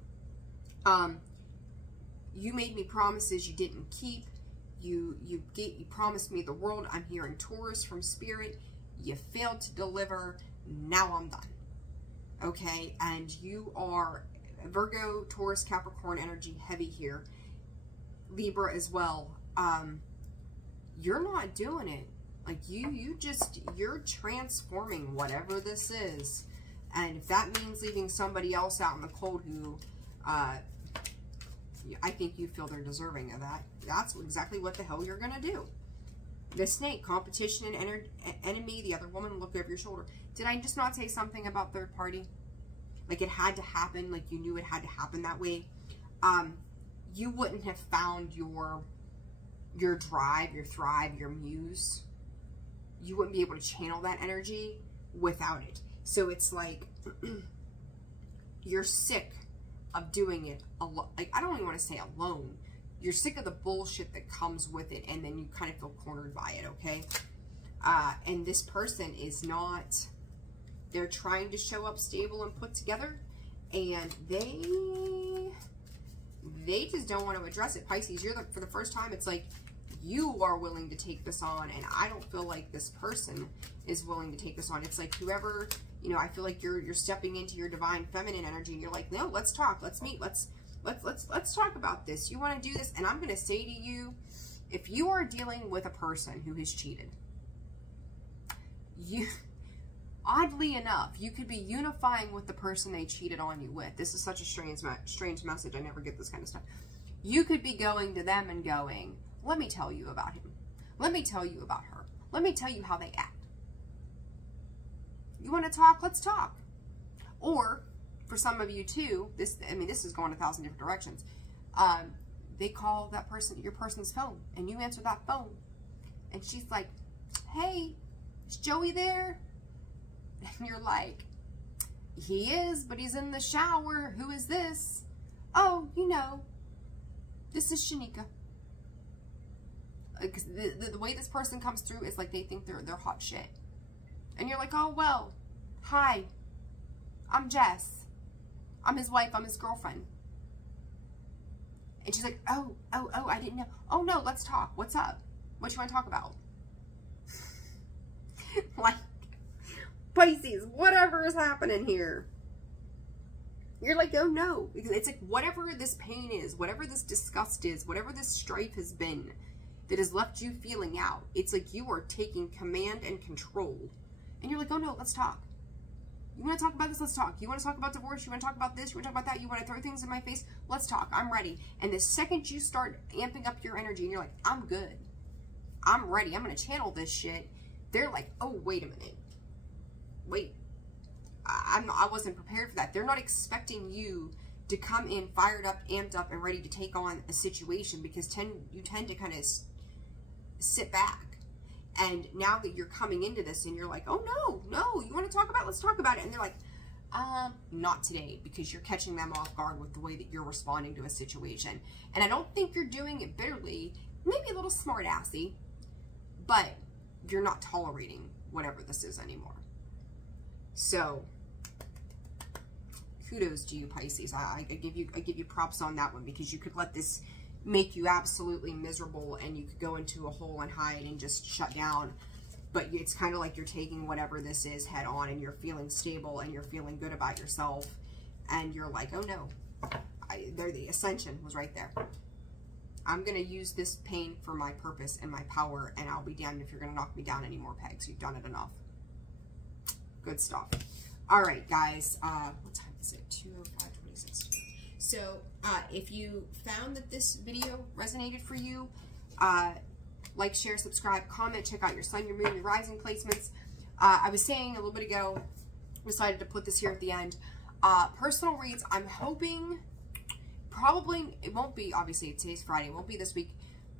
You made me promises you didn't keep. You promised me the world. I'm hearing Taurus from Spirit. You failed to deliver. Now I'm done. Okay, and you are Virgo, Taurus, Capricorn energy heavy here. Libra as well. You're not doing it. Like, you're transforming whatever this is. And if that means leaving somebody else out in the cold who, I think you feel they're deserving of that, that's exactly what the hell you're going to do. The Snake, competition and enemy, the other woman, look over your shoulder. Did I just not say something about third party? Like, it had to happen, like you knew it had to happen that way. You wouldn't have found your drive, your thrive, your muse. You wouldn't be able to channel that energy without it. So it's like, you're sick of doing it alone. Like, I don't even want to say alone. You're sick of the bullshit that comes with it, and then you kind of feel cornered by it, okay? And this person is not, they're trying to show up stable and put together, and they just don't want to address it. Pisces, for the first time, it's like, you are willing to take this on, and I don't feel like this person is willing to take this on. It's like, whoever, you know, I feel like you're stepping into your divine feminine energy, and you're like, no, let's talk, let's meet, let's talk about this. You want to do this? And I'm going to say to you, if you are dealing with a person who has cheated, oddly enough, you could be unifying with the person they cheated on you with. This is such a strange message. I never get this kind of stuff. You could be going to them and going, let me tell you about him. Let me tell you about her. Let me tell you how they act. You want to talk? Let's talk. Or, for some of you too, this is going 1,000 different directions. They call that person, your person's phone, and you answer that phone, and she's like, hey, is Joey there? And you're like, he is, but he's in the shower. Who is this? Oh, you know, this is Shanika. The way this person comes through is like they think they're hot shit. And you're like, oh, well, hi, I'm Jess. I'm his wife, I'm his girlfriend. And she's like, oh, I didn't know. Oh, no, let's talk. What's up? What you want to talk about? Like, Pisces, whatever is happening here. You're like, oh, no. Because it's like, whatever this pain is, whatever this disgust is, whatever this strife has been that has left you feeling out, it's like you are taking command and control. And you're like, oh, no, let's talk. You want to talk about this? Let's talk. You want to talk about divorce? You want to talk about this? You want to talk about that? You want to throw things in my face? Let's talk. I'm ready. And the second you start amping up your energy and you're like, I'm good. I'm ready. I'm going to channel this shit. They're like, oh, wait a minute. wait, I wasn't prepared for that. They're not expecting you to come in fired up, amped up, and ready to take on a situation, because you tend to kind of sit back. And now that you're coming into this and you're like, oh no, you want to talk about it? Let's talk about it. And they're like, not today, because you're catching them off guard with the way that you're responding to a situation. And I don't think you're doing it bitterly, maybe a little smart-assy, but you're not tolerating whatever this is anymore. So kudos to you, Pisces. I give you props on that one, because you could let this make you absolutely miserable and you could go into a hole and hide and just shut down. But it's kind of like you're taking whatever this is head on, and you're feeling stable and you're feeling good about yourself, and you're like, oh no, the ascension was right there. I'm going to use this pain for my purpose and my power, and I'll be damned if you're going to knock me down any more pegs. You've done it enough. Good stuff. All right, guys. What time is it? 2:05:26. So, if you found that this video resonated for you, like, share, subscribe, comment, check out your sun, your moon, your rising placements. I was saying a little bit ago, decided to put this here at the end. Personal reads, I'm hoping, probably, it won't be, obviously, today's Friday, it won't be this week.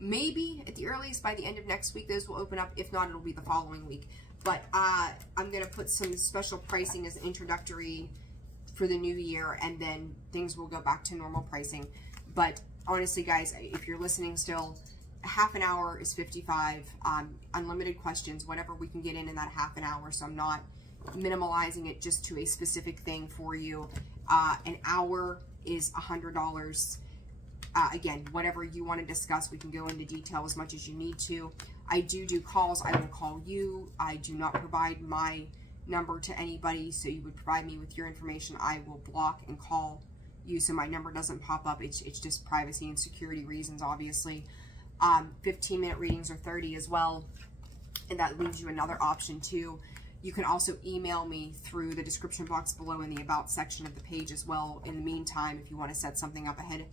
Maybe at the earliest by the end of next week, those will open up. If not, it'll be the following week. But I'm going to put some special pricing as introductory for the new year, and then things will go back to normal pricing. But honestly, guys, if you're listening still, half an hour is $55. Unlimited questions, whatever we can get in that half an hour. So I'm not minimalizing it just to a specific thing for you. An hour is $100. Again, whatever you want to discuss, we can go into detail as much as you need to. I do calls. I will call you. I do not provide my number to anybody, so you would provide me with your information. I will block and call you, so my number doesn't pop up. It's just privacy and security reasons, obviously. 15-minute readings are 30 as well, and that leaves you another option too. You can also email me through the description box below in the about section of the page as well. In the meantime, if you want to set something up ahead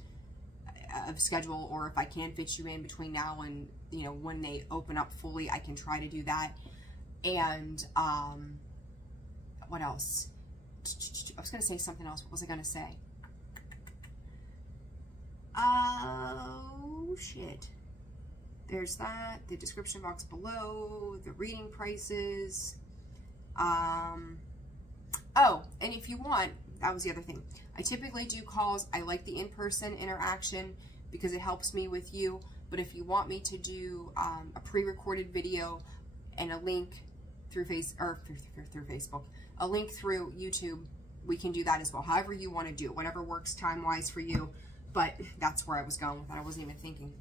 of schedule, or if I can fit you in between now and, you know, when they open up fully, I can try to do that. And what else? I was going to say something else. What was I going to say? Oh, shit. There's that. The description box below. The reading prices. Oh, and if you want, that was the other thing. I typically do calls. I like the in-person interaction because it helps me with you. But if you want me to do a pre-recorded video and a link through through Facebook, a link through YouTube, we can do that as well. However you want to do it, whatever works time-wise for you. But that's where I was going with that. I wasn't even thinking.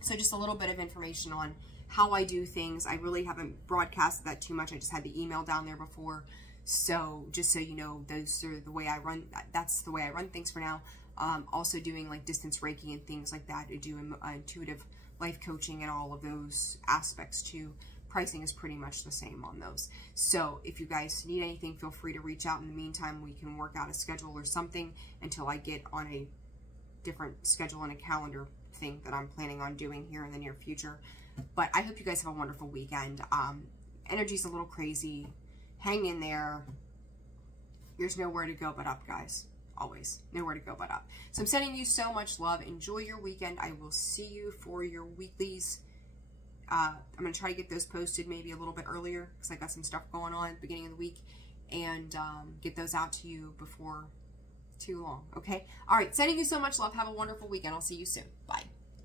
So just a little bit of information on how I do things. I really haven't broadcasted that too much. I just had the email down there before. So just so you know, those are the way I run. That's the way I run things for now. Also doing like distance Reiki and things like that. I do intuitive life coaching and all of those aspects too. Pricing is pretty much the same on those. So if you guys need anything, feel free to reach out. In the meantime, we can work out a schedule or something until I get on a different schedule and a calendar thing that I'm planning on doing here in the near future. But I hope you guys have a wonderful weekend. Energy's a little crazy. Hang in there. There's nowhere to go but up, guys. Always. Nowhere to go but up. So I'm sending you so much love. Enjoy your weekend. I will see you for your weeklies. I'm going to try to get those posted maybe a little bit earlier because I got some stuff going on at the beginning of the week. And get those out to you before too long. Okay? All right. Sending you so much love. Have a wonderful weekend. I'll see you soon. Bye.